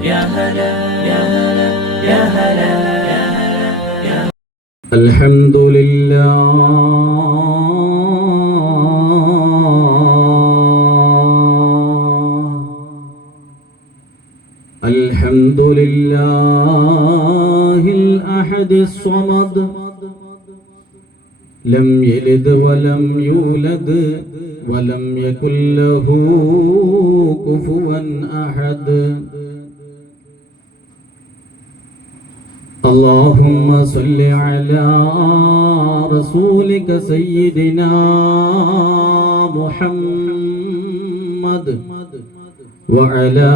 يا هلا يا هلا يا هلا يا هلا. الحمد لله الحمد لله الأحد الصمد لم يلد ولم يولد ولم يكن له كفوا أحد. اللهم صل على رسولك سيدنا محمد وعلى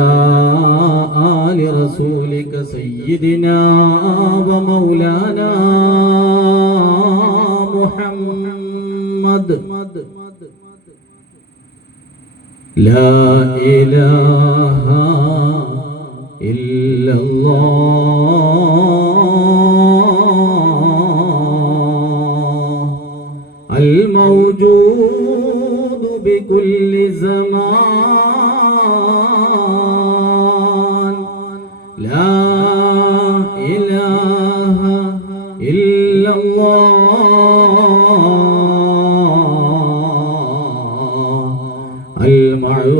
آل رسولك سيدنا ومولانا محمد. لا إله إلا الله الموجود بكل زمان. لا إله إلا الله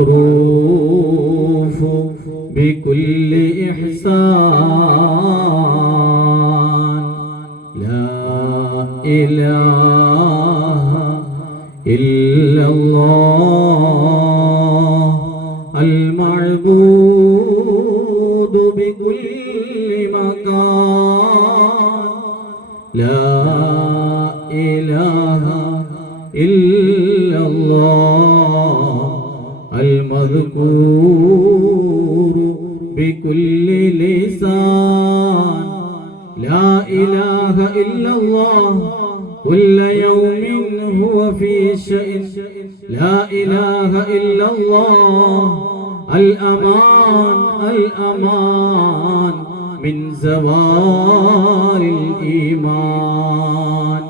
المعروف بكل إحسان. لا إله إلا الله المعبود بكل مكان. لا إله إلا الله المذكور بكل لسان. لا إله إلا الله كل يوم هو في شأن. لا إله إلا الله الأمان الأمان من زوال الإيمان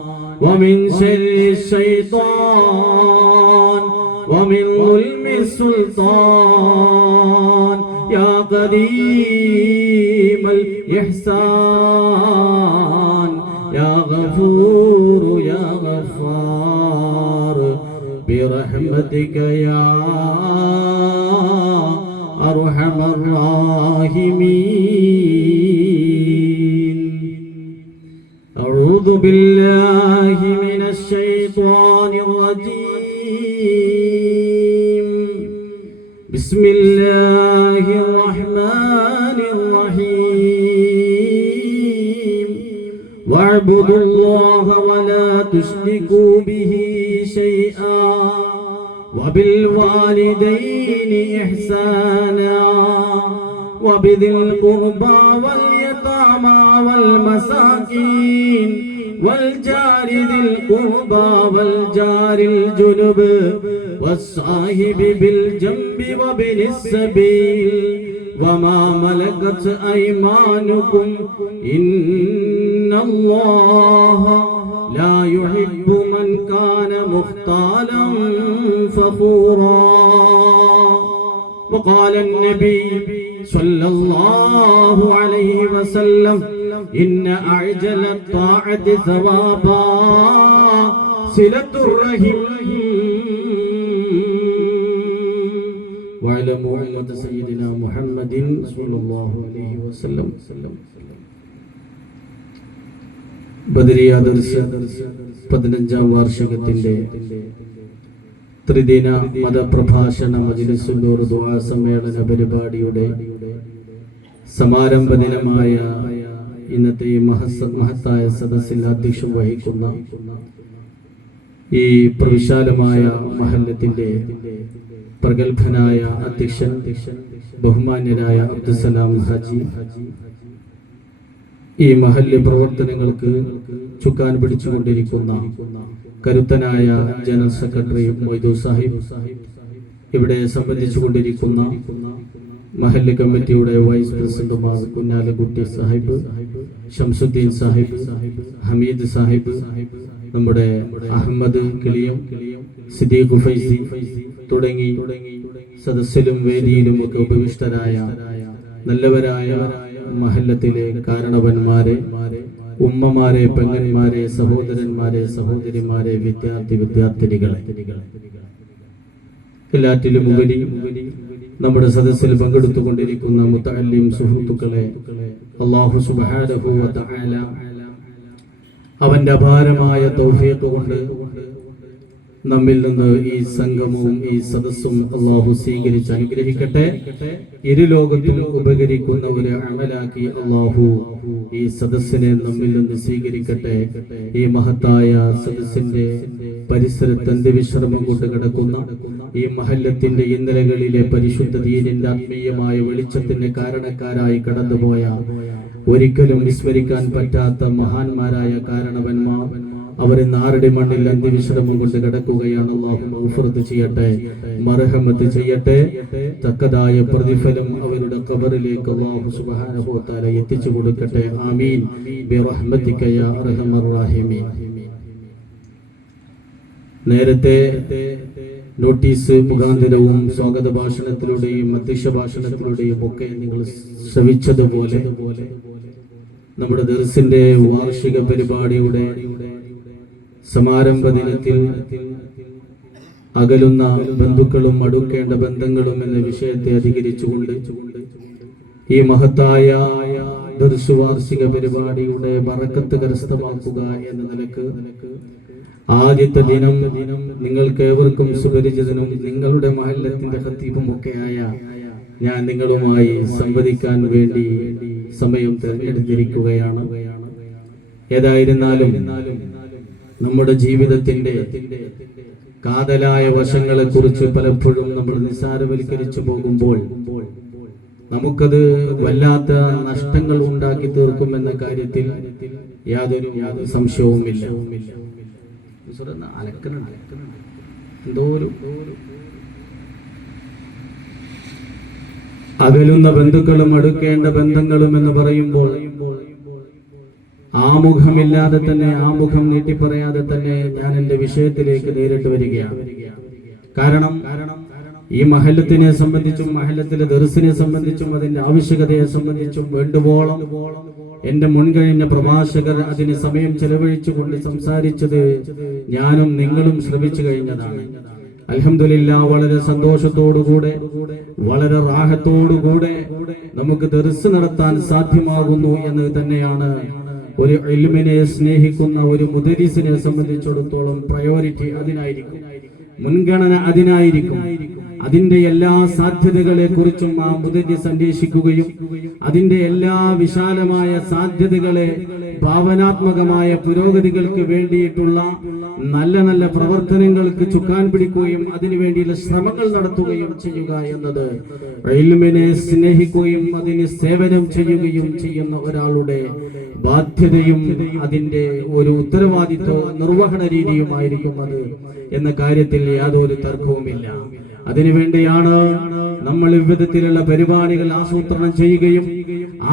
ومن شر الشيطان ومن ظلم السلطان. يا قديم الإحسان يا غفور يا غفار برحمتك يا أرحم الراحمين. أعوذ بالله من الشيطان الرجيم. بسم الله الرحمن الرحيم. واعبدوا الله ولا تشركوا به شيئا وبالوالدين إحسانا وبذي القربى واليتامى والمساكين والجار ذي القربى والجار الجنب والصاحب بالجنب وابن السبيل وما ملكت أيمانكم إن الله لا يحب من كان مختالا فخورا. وقال النبي صلى الله عليه وسلم إن أعجل الطاعة ثوابا صلة الرحم. وعلى محمد سيدنا محمد صلى الله عليه وسلم. ബദരിയ ദർസ് 15ാം വാർഷികത്തിന്റെ ത്രിദിന മതപ്രഭാഷണ മജ്‌ലിസുൽ നൂർ ദുആ സമ്മേളന പരിപാടിയുടെ സമാരംഭ ദിനമായ ഇന്നത്തെ ഈ മഹത്തായ സദസ്സിൽ അധ്യക്ഷം വഹിക്കുന്ന ഈ പ്രവിശാലമായ മഹല്ലത്തിന്റെ പ്രഗത്ഭനായ അധ്യക്ഷൻ ബഹുമാന്യനായ അബ്ദുസലാം ഹാജി, ഈ മഹല്ല് പ്രവർത്തനങ്ങൾക്ക് ചുക്കാൻ പിടിച്ചുകൊണ്ടിരിക്കുന്ന കരുത്തനായ ജനറൽ സെക്രട്ടറി മൊയ്തു സാഹിബ്, ഇവിടെ സംബന്ധിച്ചുകൊണ്ടിരിക്കുന്ന മഹല്ല് കമ്മിറ്റിയുടെ വൈസ് പ്രസിഡന്റുമാർ കുഞ്ഞാലക്കുട്ടി സാഹിബ്, ഷംസുദ്ദീൻ സാഹിബ്, ഹമീദ് സാഹിബ്, നമ്മുടെ അഹമ്മദ് കിളിയം, സിദ്ദീഖ് ഫൈസി തുടങ്ങി സദസ്സിലും വേദിയിലും ഒക്കെ ഉപവിഷ്ടരായ നല്ലവരായ മഹല്ലത്തിലെ കാരണവന്മാരെ, ഉമ്മമാരെ, പെങ്ങന്മാരെ, സഹോദരന്മാരെ, സഹോദരിമാരെ, വിദ്യാർത്ഥിനികളെ, എല്ലാറ്റിലും ഉപരി നമ്മുടെ സദസ്സിൽ പങ്കെടുത്തുകൊണ്ടിരിക്കുന്ന മുതഅല്ലിം സുഹൃത്തുക്കളെ, അല്ലാഹു സുബ്ഹാനഹു വ തആല അവന്റെ അപാരമായ തൗഫീഖ് കൊണ്ട് നമ്മിൽ നിന്ന് ഈ സംഗമവും ഈ സദസ്സും അല്ലാഹു സ്വീകരിച്ച് അനുഗ്രഹിക്കട്ടെ. ഇരുലോകത്തും ഉപകരിക്കുന്ന ഒരു അമലാക്കി അല്ലാഹു ഈ സദസ്സിനെ നമ്മിൽ നിന്ന് സ്വീകരിക്കട്ടെ. ഈ മഹത്തായ സദസ്സിന്റെ പരിസരത്ത് അന്ത്യവിശ്രമം കൊണ്ട് കിടക്കുന്ന ഈ മഹല്ലത്തിന്റെ ഇന്നലകളിലെ പരിശുദ്ധ ദീനിന്റെ ആത്മീയമായ വെളിച്ചത്തിന് കാരണക്കാരായി കടന്നുപോയ, ഒരിക്കലും വിസ്മരിക്കാൻ പറ്റാത്ത മഹാന്മാരായ കാരണവന്മാർ, അവർ ഇന്ന് ആരുടെ മണ്ണിൽ അന്ത്യവിശ്രമം കൊണ്ട് കിടക്കുകയാണ്. അല്ലാഹു മഗ്ഫിറത്ത് ചെയ്യട്ടെ, മർഹമത്ത് ചെയ്യട്ടെ. തക്കതായ പ്രതിഫലം അവരുടെ ഖബറിലേക്ക് അല്ലാഹു സുബ്ഹാനഹു വ തആല എത്തിച്ചു കൊടുക്കട്ടെ. ആമീൻ ബിറഹ്മതിക യാ അർഹമർ റഹീമീൻ. നേരത്തെ നോട്ടീസ് മുഖാന്തരവും സ്വാഗത ഭാഷണത്തിലൂടെയും അധ്യക്ഷ ഭാഷണത്തിലൂടെയും ഒക്കെ നിങ്ങൾ ശ്രവിച്ചതുപോലെ നമ്മുടെ ദർസിന്റെ വാർഷിക പരിപാടിയുടെ സമാരംഭ ദിനത്തിൽ അകലുന്ന ബന്ധുക്കളും അടുക്കേണ്ട ബന്ധങ്ങളും എന്ന വിഷയത്തെ അധികരിച്ചുകൊണ്ട് ഈ മഹത്തായ ദർസ് വാർഷിക പരിപാടിയുടെ ബറക്കത്ത് കരസ്ഥമാക്കുക എന്ന നിലക്ക് ആദ്യത്തെ ദിനം നിങ്ങൾക്ക് ഏവർക്കും സുപരിചിതനും നിങ്ങളുടെ മഹല്ലത്തിന്റെ ഖത്തീബും ഒക്കെയായ ഞാൻ നിങ്ങളുമായി സംവദിക്കാൻ വേണ്ടി സമയം തിരഞ്ഞെടുത്തിരിക്കുകയാണ്. ഏതായിരുന്നാലും നമ്മുടെ ജീവിതത്തിന്റെ കാതലായ വശങ്ങളെ കുറിച്ച് പലപ്പോഴും നമ്മൾ നിസ്സാരവൽക്കരിച്ചു പോകുമ്പോൾ നമുക്കത് വല്ലാത്ത നഷ്ടങ്ങൾ ഉണ്ടാക്കി തീർക്കുമെന്ന കാര്യത്തിൽ യാതൊരു സംശയവുമില്ല. അകലുന്ന ബന്ധുക്കളും അടുക്കേണ്ട ബന്ധങ്ങളും എന്ന് പറയുമ്പോൾ ആമുഖമില്ലാതെ തന്നെ, ആമുഖം നീട്ടിപ്പറയാതെ തന്നെ ഞാൻ എന്റെ വിഷയത്തിലേക്ക് നേരിട്ട് വരികയാണ്. കാരണം ഈ മഹല്ലത്തിനെ സംബന്ധിച്ചും മഹല്ലത്തിലെ ദർസിനെ സംബന്ധിച്ചും അതിന്റെ ആവശ്യകതയെ സംബന്ധിച്ചും വേണ്ടുവോളം എന്റെ മുൻകഴിഞ്ഞ പ്രഭാഷകർ അതിന് സമയം ചെലവഴിച്ചുകൊണ്ട് സംസാരിച്ചത് ഞാനും നിങ്ങളും ശ്രമിച്ചു കഴിഞ്ഞതാണ്. അൽഹംദുലില്ലാ, വളരെ സന്തോഷത്തോടുകൂടെ, വളരെ റാഹത്തോടുകൂടെ നമുക്ക് ദർസ് നടത്താൻ സാധ്യമാകുന്നു എന്ന് തന്നെയാണ് ഒരു ഇൽമിനെ സ്നേഹിക്കുന്ന ഒരു മുദരിസിനെ സംബന്ധിച്ചിടത്തോളം പ്രയോറിറ്റി അതിനായിരിക്കും, മുൻഗണന അതിനായിരിക്കും. അതിന്റെ എല്ലാ സാധ്യതകളെ കുറിച്ചും ആ മുദരിസ് അന്വേഷിക്കുകയും അതിന്റെ എല്ലാ വിശാലമായ സാധ്യതകളെ ഭാവനാത്മകമായ പുരോഗതികൾക്ക് വേണ്ടിയിട്ടുള്ള നല്ല നല്ല പ്രവർത്തനങ്ങൾക്ക് ചുക്കാൻ പിടിക്കുകയും അതിനുവേണ്ടിയുള്ള ശ്രമങ്ങൾ നടത്തുകയും ചെയ്യുക എന്നത് ഇൽമിനെ സ്നേഹിക്കുകയും അതിന് സേവനം ചെയ്യുകയും ചെയ്യുന്ന ഒരാളുടെ ബാധ്യതയും അതിന്റെ ഒരു ഉത്തരവാദിത്വ നിർവഹണ രീതിയുമായിരിക്കും അത് എന്ന കാര്യത്തിൽ യാതൊരു തർക്കവുമില്ല. അതിനുവേണ്ടിയാണ് നമ്മൾ വിവിധത്തിലുള്ള പരിപാടികൾ ആസൂത്രണം ചെയ്യുകയും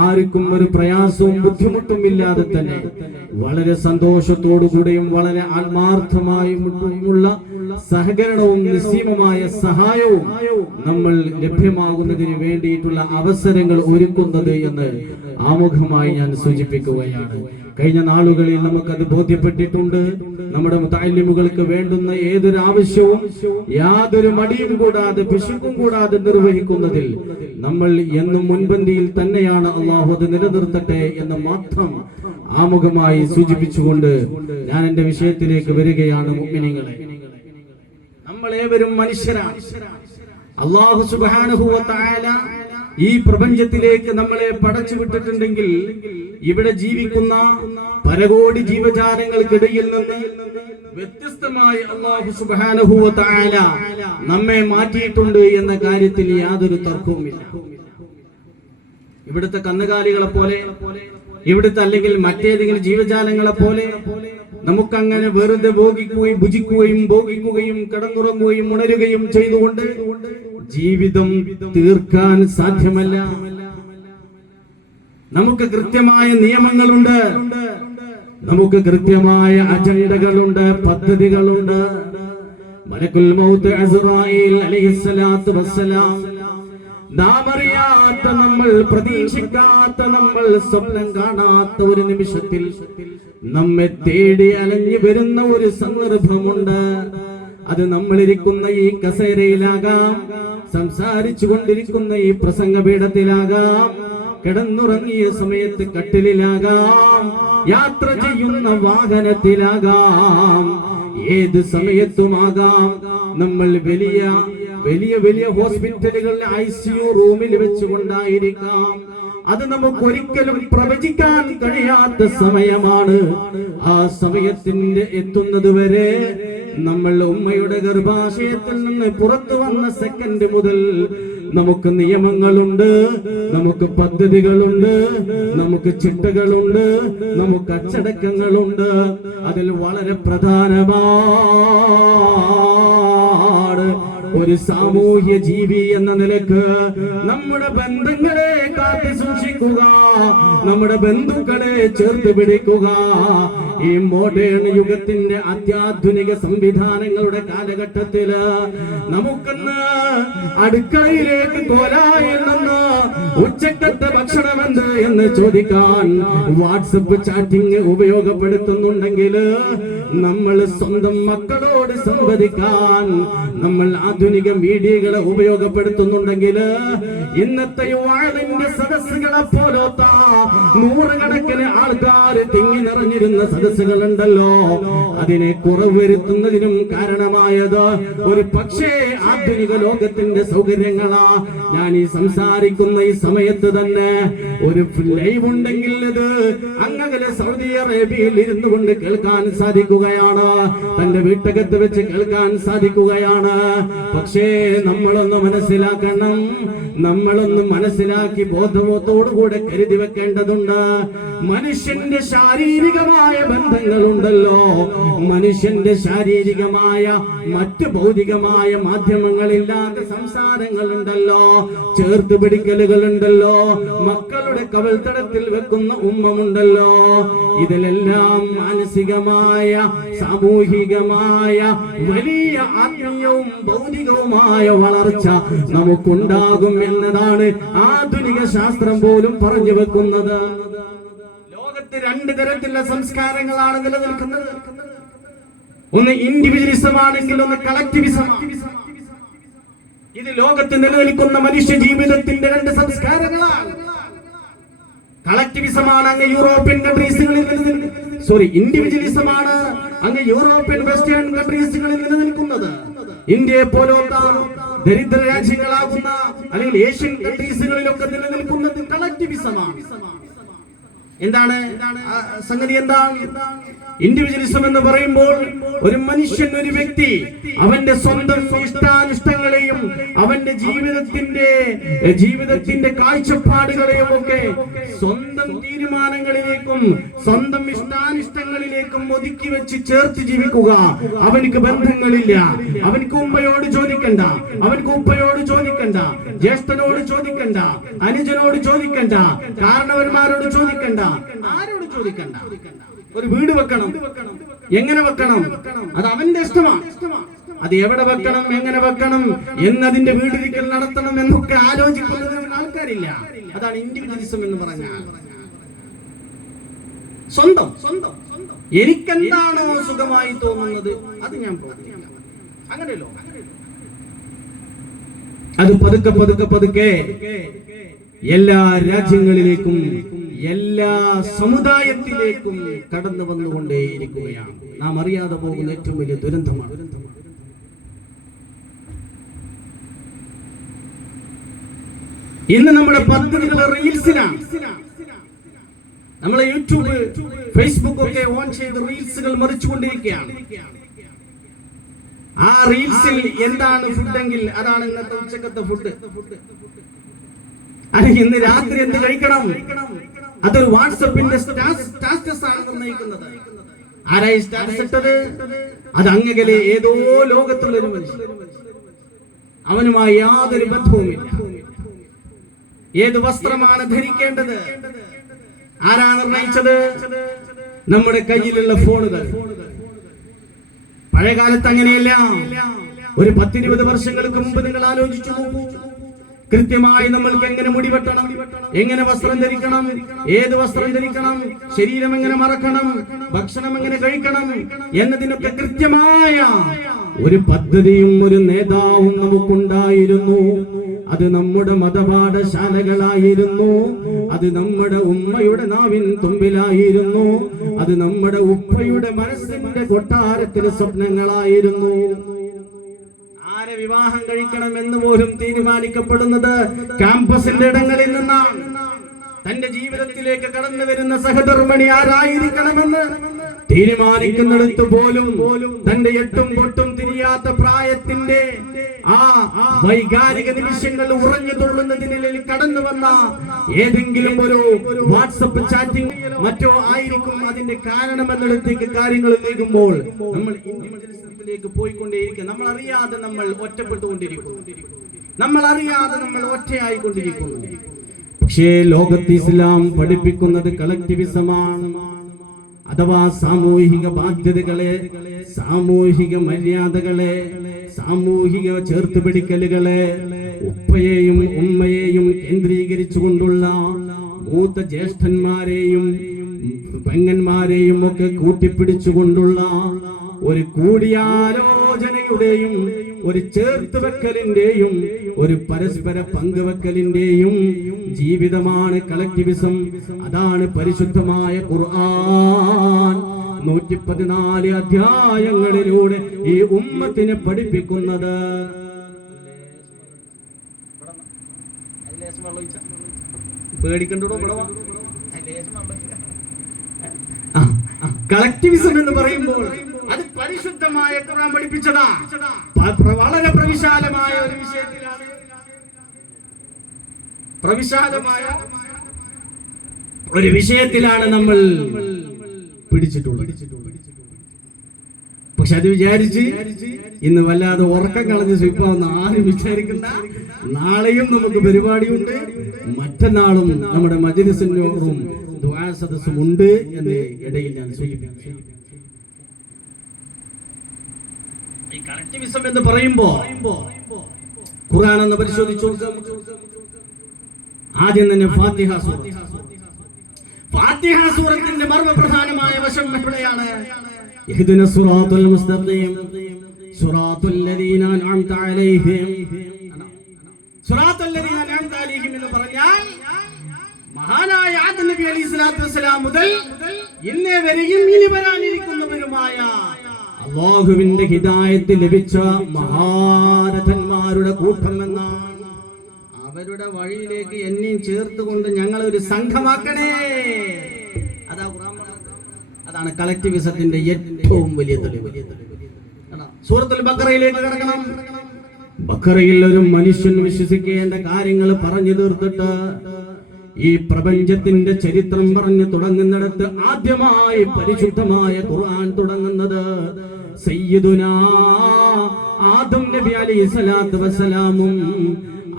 ആർക്കും ഒരു പ്രയാസവും ബുദ്ധിമുട്ടും ഇല്ലാതെ തന്നെ വളരെ സന്തോഷത്തോടുകൂടിയും വളരെ ആത്മാർത്ഥമായുമുള്ള സഹകരണവും നിസ്സീമമായ സഹായവും നമ്മൾ ലഭ്യമാകുന്നതിന് വേണ്ടിയിട്ടുള്ള അവസരങ്ങൾ ഒരുക്കുന്നത് എന്ന് ആമുഖമായി ഞാൻ സൂചിപ്പിക്കുകയാണ്. കഴിഞ്ഞ നാളുകളിൽ നമുക്കത് ബോധ്യപ്പെട്ടിട്ടുണ്ട്. നമ്മുടെ മുതഅല്ലിമുകൾക്ക് വേണ്ടുന്ന ഏതൊരു ആവശ്യവും യാതൊരു മടിയും കൂടാതെ പിശുക്കും കൂടാതെ നിർവഹിക്കുന്നതിൽ നമ്മൾ എന്നും മുൻപന്തിയിൽ തന്നെയാണ്. അല്ലാഹു അത് നിലനിർത്തട്ടെ എന്ന് മാത്രം ആമുഖമായി സൂചിപ്പിച്ചുകൊണ്ട് ഞാൻ എന്റെ വിഷയത്തിലേക്ക് വരികയാണ്. മുഅ്മിനീങ്ങളെ, നമ്മളേവരും മനുഷ്യരാണ്. അല്ലാഹു സുബ്ഹാനഹു വ തആല ഈ പ്രപഞ്ചത്തിലേക്ക് നമ്മളെ പടച്ചു വിട്ടിട്ടുണ്ടെങ്കിൽ ഇവിടെ ജീവിക്കുന്ന പരകോടി ജീവജാലങ്ങൾക്കിടയിൽ നിന്ന് വ്യത്യസ്തമായി അല്ലാഹു സുബ്ഹാനഹു വ തആല നമ്മെ മാറ്റിയിട്ടുണ്ട് എന്ന കാര്യത്തിൽ യാതൊരു തർക്കവുമില്ല. ഇവിടുത്തെ കന്നുകാലികളെ പോലെ, ഇവിടുത്തെ അല്ലെങ്കിൽ മറ്റേതെങ്കിലും ജീവജാലങ്ങളെ പോലെ നമുക്കങ്ങനെ വെറുതെ ഭോഗിക്കുകയും ഭുജിക്കുകയും ഭോഗിക്കുകയും കിടന്നുറങ്ങുകയും ഉണരുകയും ചെയ്തുകൊണ്ട് ജീവിതം തീർക്കാൻ സാധ്യമല്ല. നമുക്ക് കൃത്യമായ നിയമങ്ങളുണ്ട്, നമുക്ക് കൃത്യമായ അജണ്ടകളുണ്ട്, നാം അറിയാത്ത, നമ്മൾ പ്രതീക്ഷിക്കാത്ത, നമ്മൾ സ്വപ്നം കാണാത്ത ഒരു നിമിഷത്തിൽ നമ്മെ തേടി അലഞ്ഞു വരുന്ന ഒരു സന്ദർഭമുണ്ട്. അത് നമ്മളിരിക്കുന്ന ഈ കസേരയിലാകാം, സംസാരിച്ചു കൊണ്ടിരിക്കുന്ന ഈ പ്രസംഗപീഠത്തിലാകാം, കിടന്നുറങ്ങിയ സമയത്ത് കട്ടിലിലാകാം, യാത്ര ചെയ്യുന്ന വാഹനത്തിലാകാം, ഏത് സമയത്തുമാകാം. നമ്മൾ വലിയ വലിയ വലിയ ഹോസ്പിറ്റലുകളിൽ ICU റൂമിൽ വെച്ചുകൊണ്ടായിരിക്കാം. അത് നമുക്ക് ഒരിക്കലും പ്രവചിക്കാൻ കഴിയാത്ത സമയമാണ്. ആ സമയത്തിന്റെ എത്തുന്നത് വരെ നമ്മൾ ഉമ്മയുടെ ഗർഭാശയത്തിൽ നിന്ന് പുറത്തു വന്ന സെക്കൻഡ് മുതൽ നമുക്ക് നിയമങ്ങളുണ്ട്, നമുക്ക് പദ്ധതികളുണ്ട്, നമുക്ക് ചിട്ടകളുണ്ട്, നമുക്ക് അച്ചടക്കങ്ങളുണ്ട്. അതിൽ വളരെ പ്രധാനമാണ് ഒരു സാമൂഹ്യ ജീവി എന്ന നിലക്ക് നമ്മുടെ ബന്ധങ്ങളെ കാത്തു സൂക്ഷിക്കുക, നമ്മുടെ ബന്ധുക്കളെ ചേർത്ത് പിടിക്കുക. ഈ മോഡേൺ യുഗത്തിന്റെ അത്യാധുനിക സംവിധാനങ്ങളുടെ കാലഘട്ടത്തില് നമുക്കിന്ന് അടുക്കളയിലേക്ക് കോലായിൽ നിന്ന് ഉച്ചക്കത്തെ ഭക്ഷണമെന്ത് എന്ന് ചോദിക്കാൻ വാട്സപ്പ് ചാറ്റിംഗ് ഉപയോഗപ്പെടുത്തുന്നുണ്ടെങ്കിൽ, നമ്മൾ സ്വന്തം മക്കളോട് സംവദിക്കാൻ നമ്മൾ ആധുനിക മീഡിയകളെ ഉപയോഗപ്പെടുത്തുന്നുണ്ടെങ്കിൽ, ഇന്നത്തെ യുവാവിന്റെ സദസ്സുകളെ പോലത്തെ നൂറുകണക്കിന് ആൾക്കാർ തിങ്ങി നിറഞ്ഞിരുന്ന സദസ്സുകളുണ്ടല്ലോ, അതിനെ കുറവ് വരുത്തുന്നതിനും കാരണമായത് ഒരു പക്ഷേ ആധുനിക ലോകത്തിന്റെ സൗകര്യങ്ങളാ. ഞാൻ ഈ സംസാരിക്കുന്ന ഈ സമയത്ത് തന്നെ ഒരു ലൈവ് ഉണ്ടെങ്കിൽ ഇത് അങ്ങകലെ സൗദി അറേബ്യയിൽ ഇരുന്നു കൊണ്ട് കേൾക്കാൻ സാധിക്കുകയാണ്, തന്റെ വീട്ടകത്ത് വെച്ച് കേൾക്കാൻ സാധിക്കുകയാണ്. പക്ഷേ നമ്മളൊന്ന് മനസ്സിലാക്കണം, നമ്മളൊന്ന് മനസ്സിലാക്കി ബോധബോധത്തോടുകൂടെ കരുതി വെക്കേണ്ടതുണ്ട്. മനുഷ്യന്റെ ശാരീരികമായ ബന്ധങ്ങളുണ്ടല്ലോ, മനുഷ്യന്റെ ശാരീരികമായ മറ്റ് ഭൗതികമായ മാധ്യമങ്ങളില്ലാത്ത സംസാരങ്ങളുണ്ടല്ലോ, ചേർത്ത് പിടിക്കലുകളുണ്ടല്ലോ, മക്കളുടെ കവൽത്തടത്തിൽ വെക്കുന്ന ഉമ്മമുണ്ടല്ലോ. ഇതിലെല്ലാം മാനസികമായ സാമൂഹികമായ വലിയ ആത്മീയവും ഭൗതികവുമായ വളർച്ച നമുക്കുണ്ടാകും എന്നതാണ് ആധുനിക ശാസ്ത്രം പോലും പറഞ്ഞു വെക്കുന്നത്. ലോകത്ത് രണ്ട് തരത്തിലുള്ള സംസ്കാരങ്ങളാണ് നിലനിൽക്കുന്നത്. ഒന്ന് ഇൻഡിവിജ്വലിസം ആണെങ്കിൽ ഒന്ന് കളക്ടിവിസം. ഇത് ലോകത്ത് നിലനിൽക്കുന്ന മനുഷ്യ ജീവിതത്തിന്റെ രണ്ട് സംസ്കാരങ്ങളാണ്. കളക്ടിവിസമാണ് അങ്ങ് യൂറോപ്യൻ കൺട്രീസുകളിൽ ഇൻഡിവിജ്വലിസം ആണ് അങ്ങ് യൂറോപ്യൻ വെസ്റ്റേൺ കൺട്രീസുകളിൽ നിലനിൽക്കുന്നത്. ഇന്ത്യയെ പോലത്തെ ദരിദ്ര രാജ്യങ്ങളാകുന്ന അല്ലെങ്കിൽ ഏഷ്യൻ കൺട്രീസുകളിലൊക്കെ നിലനിൽക്കുന്നത് കളക്ടിവിസമാണ്. എന്താണ് സംഗതി? എന്താണ് ഇൻഡിവിജ്വലിസം എന്ന് പറയുമ്പോൾ ഒരു മനുഷ്യൻ, ഒരു വ്യക്തി അവന്റെ സ്വന്തം ഇഷ്ടാനിഷ്ടങ്ങളെയും അവന്റെ ജീവിതത്തിന്റെ കാഴ്ചപ്പാടുകളെയും ഒക്കെ സ്വന്തം തീരുമാനങ്ങളിലേക്കും സ്വന്തം ഇഷ്ടാനിഷ്ടങ്ങളിലേക്കും ഒതുക്കി വെച്ച് ചേർത്ത് ജീവിക്കുക. അവനിക്ക് ബന്ധങ്ങളില്ല, അവനിക്ക് ഉമ്മയോട് ചോദിക്കണ്ട, അവനിക്ക് ഉപ്പയോട് ചോദിക്കണ്ട, ജ്യേഷ്ഠനോട് ചോദിക്കണ്ട, അനുജനോട് ചോദിക്കണ്ട, കാരണവന്മാരോട് ചോദിക്കണ്ട, ആരോട് ചോദിക്കണ്ട. ഒരു വീട് വെക്കണം, എങ്ങനെ വെക്കണം അത് അവന്റെ ഇഷ്ടമാണ്. അത് എവിടെ വെക്കണം, എങ്ങനെ വെക്കണം, എന്നതിന്റെ വീടിരിക്കൽ നടത്തണം എന്നൊക്കെ ആലോചിക്കുന്നതിന് ആൾക്കാരില്ല. അതാണ് ഇൻഡിവിജ്വലിസം എന്ന് പറഞ്ഞാൽ. സ്വന്തം എനിക്കെന്താണോ സുഖമായി തോന്നുന്നത് അത് ഞാൻ പ്രവർത്തിക്കാം. അങ്ങനെയല്ലോ. അത് പതുക്കെ പതുക്കെ പതുക്കെ എല്ലാ രാജ്യങ്ങളിലേക്കും എല്ലാ സമുദായത്തിലേക്കും കടന്നു വന്നുകൊണ്ടേയിരിക്കുകയാണ്. നാം അറിയാതെ പോകുന്ന ഏറ്റവും വലിയ ദുരന്തമാണ്. ഇന്ന് നമ്മുടെ പദ്ധതികൾ റീൽസിലാണ്. നമ്മളെ യൂട്യൂബ്, ഫേസ്ബുക്ക് ഒക്കെ ഓൺ ചെയ്ത് റീൽസുകൾ മറിച്ചുകൊണ്ടിരിക്കുകയാണ്. ആ റീൽസിൽ എന്താണ് ഫുഡെങ്കിൽ അതാണ് ഇന്നത്തെ ഉച്ചക്കത്തെ ഫുഡ്. അല്ലെങ്കിൽ ഇന്ന് രാത്രി എന്ത് കഴിക്കണം, അതൊരു വാട്സപ്പിന്റെ സ്റ്റാറ്റസ് ആണ് നിർണ്ണയിക്കുന്നത്. ആരായി സ്റ്റാറ്റസ് ഇട്ടത്? അത് അങ്ങകലെ ഏതോ ലോകത്തുള്ളൊരു മനുഷ്യൻ, അവനുമായി യാതൊരു ബന്ധവുമില്ല. ഏത് വസ്ത്രമാണ് ധരിക്കേണ്ടത് ആരാ നിർണയിച്ചത്? നമ്മുടെ കയ്യിലുള്ള ഫോണുകൾ. പഴയ കാലത്ത് അങ്ങനെയല്ല. ഒരു 10-20 വർഷങ്ങൾക്ക് മുമ്പ് നിങ്ങൾ ആലോചിച്ചു നോക്കൂ. കൃത്യമായി നമ്മൾക്ക് എങ്ങനെ മുടി വെട്ടണം, എങ്ങനെ വസ്ത്രം ധരിക്കണം, ഏത് വസ്ത്രം ധരിക്കണം, ശരീരം എങ്ങനെ മറക്കണം, ഭക്ഷണം എങ്ങനെ കഴിക്കണം എന്നതിനൊക്കെ കൃത്യമായ ഒരു പദ്ധതിയും ഒരു നേതാവും നമുക്കുണ്ടായിരുന്നു. അത് നമ്മുടെ മതപാഠശാലകളായിരുന്നു, അത് നമ്മുടെ ഉമ്മയുടെ നാവിൻ തുമ്പിലായിരുന്നു, അത് നമ്മുടെ ഉപ്പയുടെ മനസ്സിന്റെ കൊട്ടാരത്തിലെ സ്വപ്നങ്ങളായിരുന്നു. ആരെ വിവാഹം കഴിക്കണം എന്ന് പോലും തീരുമാനിക്കപ്പെടുന്നത് ക്യാമ്പസിന്റെ ഇടങ്ങളിൽ നിന്നാണ്. തന്റെ ജീവിതത്തിലേക്ക് കടന്നു വരുന്ന സഹധർമ്മിണി ആരായിരിക്കണമെന്ന് തീരുമാനിക്കുന്നിടത്ത് പോലും തന്റെ എട്ടും പൊട്ടും തിരിയാത്ത പ്രായത്തിന്റെ ആ വൈകാരിക നിമിഷങ്ങൾ ഉറഞ്ഞു തുള്ളുന്നതിനിടയിൽ കടന്നു വന്ന ഏതെങ്കിലും ഒരു വാട്സപ്പ് ചാറ്റിംഗ് മറ്റോ ആയിരിക്കും അതിന്റെ കാരണമെന്നിടത്തേക്ക് കാര്യങ്ങൾ നീങ്ങുമ്പോൾ നമ്മൾ ിലേക്ക് പോയിക്കൊണ്ടേയിരിക്കും. നമ്മൾ അറിയാതെ നമ്മൾ ഒറ്റപ്പെട്ടുകൊണ്ടിരിക്കുന്നു, നമ്മൾ അറിയാതെ നമ്മൾ ഒറ്റയായിക്കൊണ്ടിരിക്കുന്നു. പക്ഷേ ലോകത്ത് ഇസ്ലാം പഠിപ്പിക്കുന്നത് കളക്ടിവിസമാണ്, അഥവാ സാമൂഹിക ബാധ്യതകളെ, സാമൂഹിക മര്യാദകളെ, സാമൂഹിക ചേർത്തുപിടിക്കലുകളെ, ഉപ്പയെയും ഉമ്മയെയും കേന്ദ്രീകരിച്ചുകൊണ്ടുള്ള മൂത്ത ജ്യേഷ്ഠന്മാരെയും പെങ്ങന്മാരെയും ഒക്കെ കൂട്ടിപ്പിടിച്ചുകൊണ്ടുള്ള ഒരു കൂടിയാലോചനയുടെയും ഒരു ചേർത്തുവെക്കലിന്റെയും ഒരു പരസ്പര പങ്കുവെക്കലിന്റെയും ജീവിതമാണ് കളക്ടിവിസം. അതാണ് പരിശുദ്ധമായ ഖുർആൻ 114 അധ്യായങ്ങളിലൂടെ ഈ ഉമ്മത്തിനെ പഠിപ്പിക്കുന്നത്. പേടിക്കണ്ടോ? കളക്ടിവിസം എന്ന് പറയുമ്പോൾ അത് പരിശുദ്ധമായ ഖുർആൻ പഠിപ്പിച്ചതാ. വളരെ പ്രവിശാലമായ ഒരു വിഷയത്തിലാണ്, പ്രവിശാലമായ ഒരു വിഷയത്തിലാണ് നമ്മൾ പിടിച്ചിട്ടുള്ളത്. പക്ഷെ അത് വിചാരിച്ച് ഇന്ന് വല്ലാതെ ഉറക്കം കളഞ്ഞ് സ്വീപ്പാവുന്ന ആരും വിചാരിക്കണ്ട. നാളെയും നമുക്ക് പരിപാടിയുണ്ട്, മറ്റന്നാളും നമ്മുടെ മജ്‌ലിസിനോടും ദുആ സദസ്സും ഉണ്ട് എന്ന് ഇടയിൽ ഞാൻ സൂചിപ്പിച്ചു. ഈ കളക്ടിവിസം എന്ന് പറയുമ്പോ ഖുർആൻ ഒന്ന് പരിശോധിച്ചു. ആദ്യം തന്നെ ഫാത്തിഹ സൂറത്ത്. ഫാത്തിഹ സൂറത്തിന്റെ മർമ്മപ്രധാനമായ വശം എവിടെയാണ്? ഇഹ്ദിന സിറാത്തുൽ മുസ്തഖീം സിറാത്തുൽ ലദീന അൻഅംത അലൈഹിം. സിറാത്തുൽ ലദീന അൻഅംത അലൈഹിം എന്ന് പറഞ്ഞാൽ മഹാനായ ആദം നബി അലൈഹി സ്വലാത്തു വസ്സലാം മുതൽ ഇന്നേ വരെയും ഇനി വരാനിരിക്കുന്നവരുമായ അല്ലാഹുവിന്റെ ഹിദായത്ത് ലഭിച്ച മഹാരഥന്മാരുടെ കൂട്ടം എന്നാണ്. അവരുടെ വഴിയിലേക്ക് എന്നെയും ചേർത്തുകൊണ്ട് ഞങ്ങൾ ഒരു സംഘമാക്കണേ. അതാണ് കളക്ടിവിസത്തിന്റെ ഏറ്റവും വലിയ തെളിവ്. സൂറത്തുൽ ബഖറയിലേക്ക് കടക്കണം. ബഖറയിൽ ഒരു മനുഷ്യൻ വിശ്വസിക്കേണ്ട കാര്യങ്ങൾ പറഞ്ഞു തീർത്തിട്ട് ഈ പ്രപഞ്ചത്തിന്റെ ചരിത്രം പറഞ്ഞു തുടങ്ങുന്നിടത്ത് ആദ്യമായി പരിശുദ്ധമായ ഖുർആൻ തുടങ്ങുന്നത് സയ്യിദുനാ ആദം നബി അലൈഹി സ്വലാത്തു വസ്സലാമും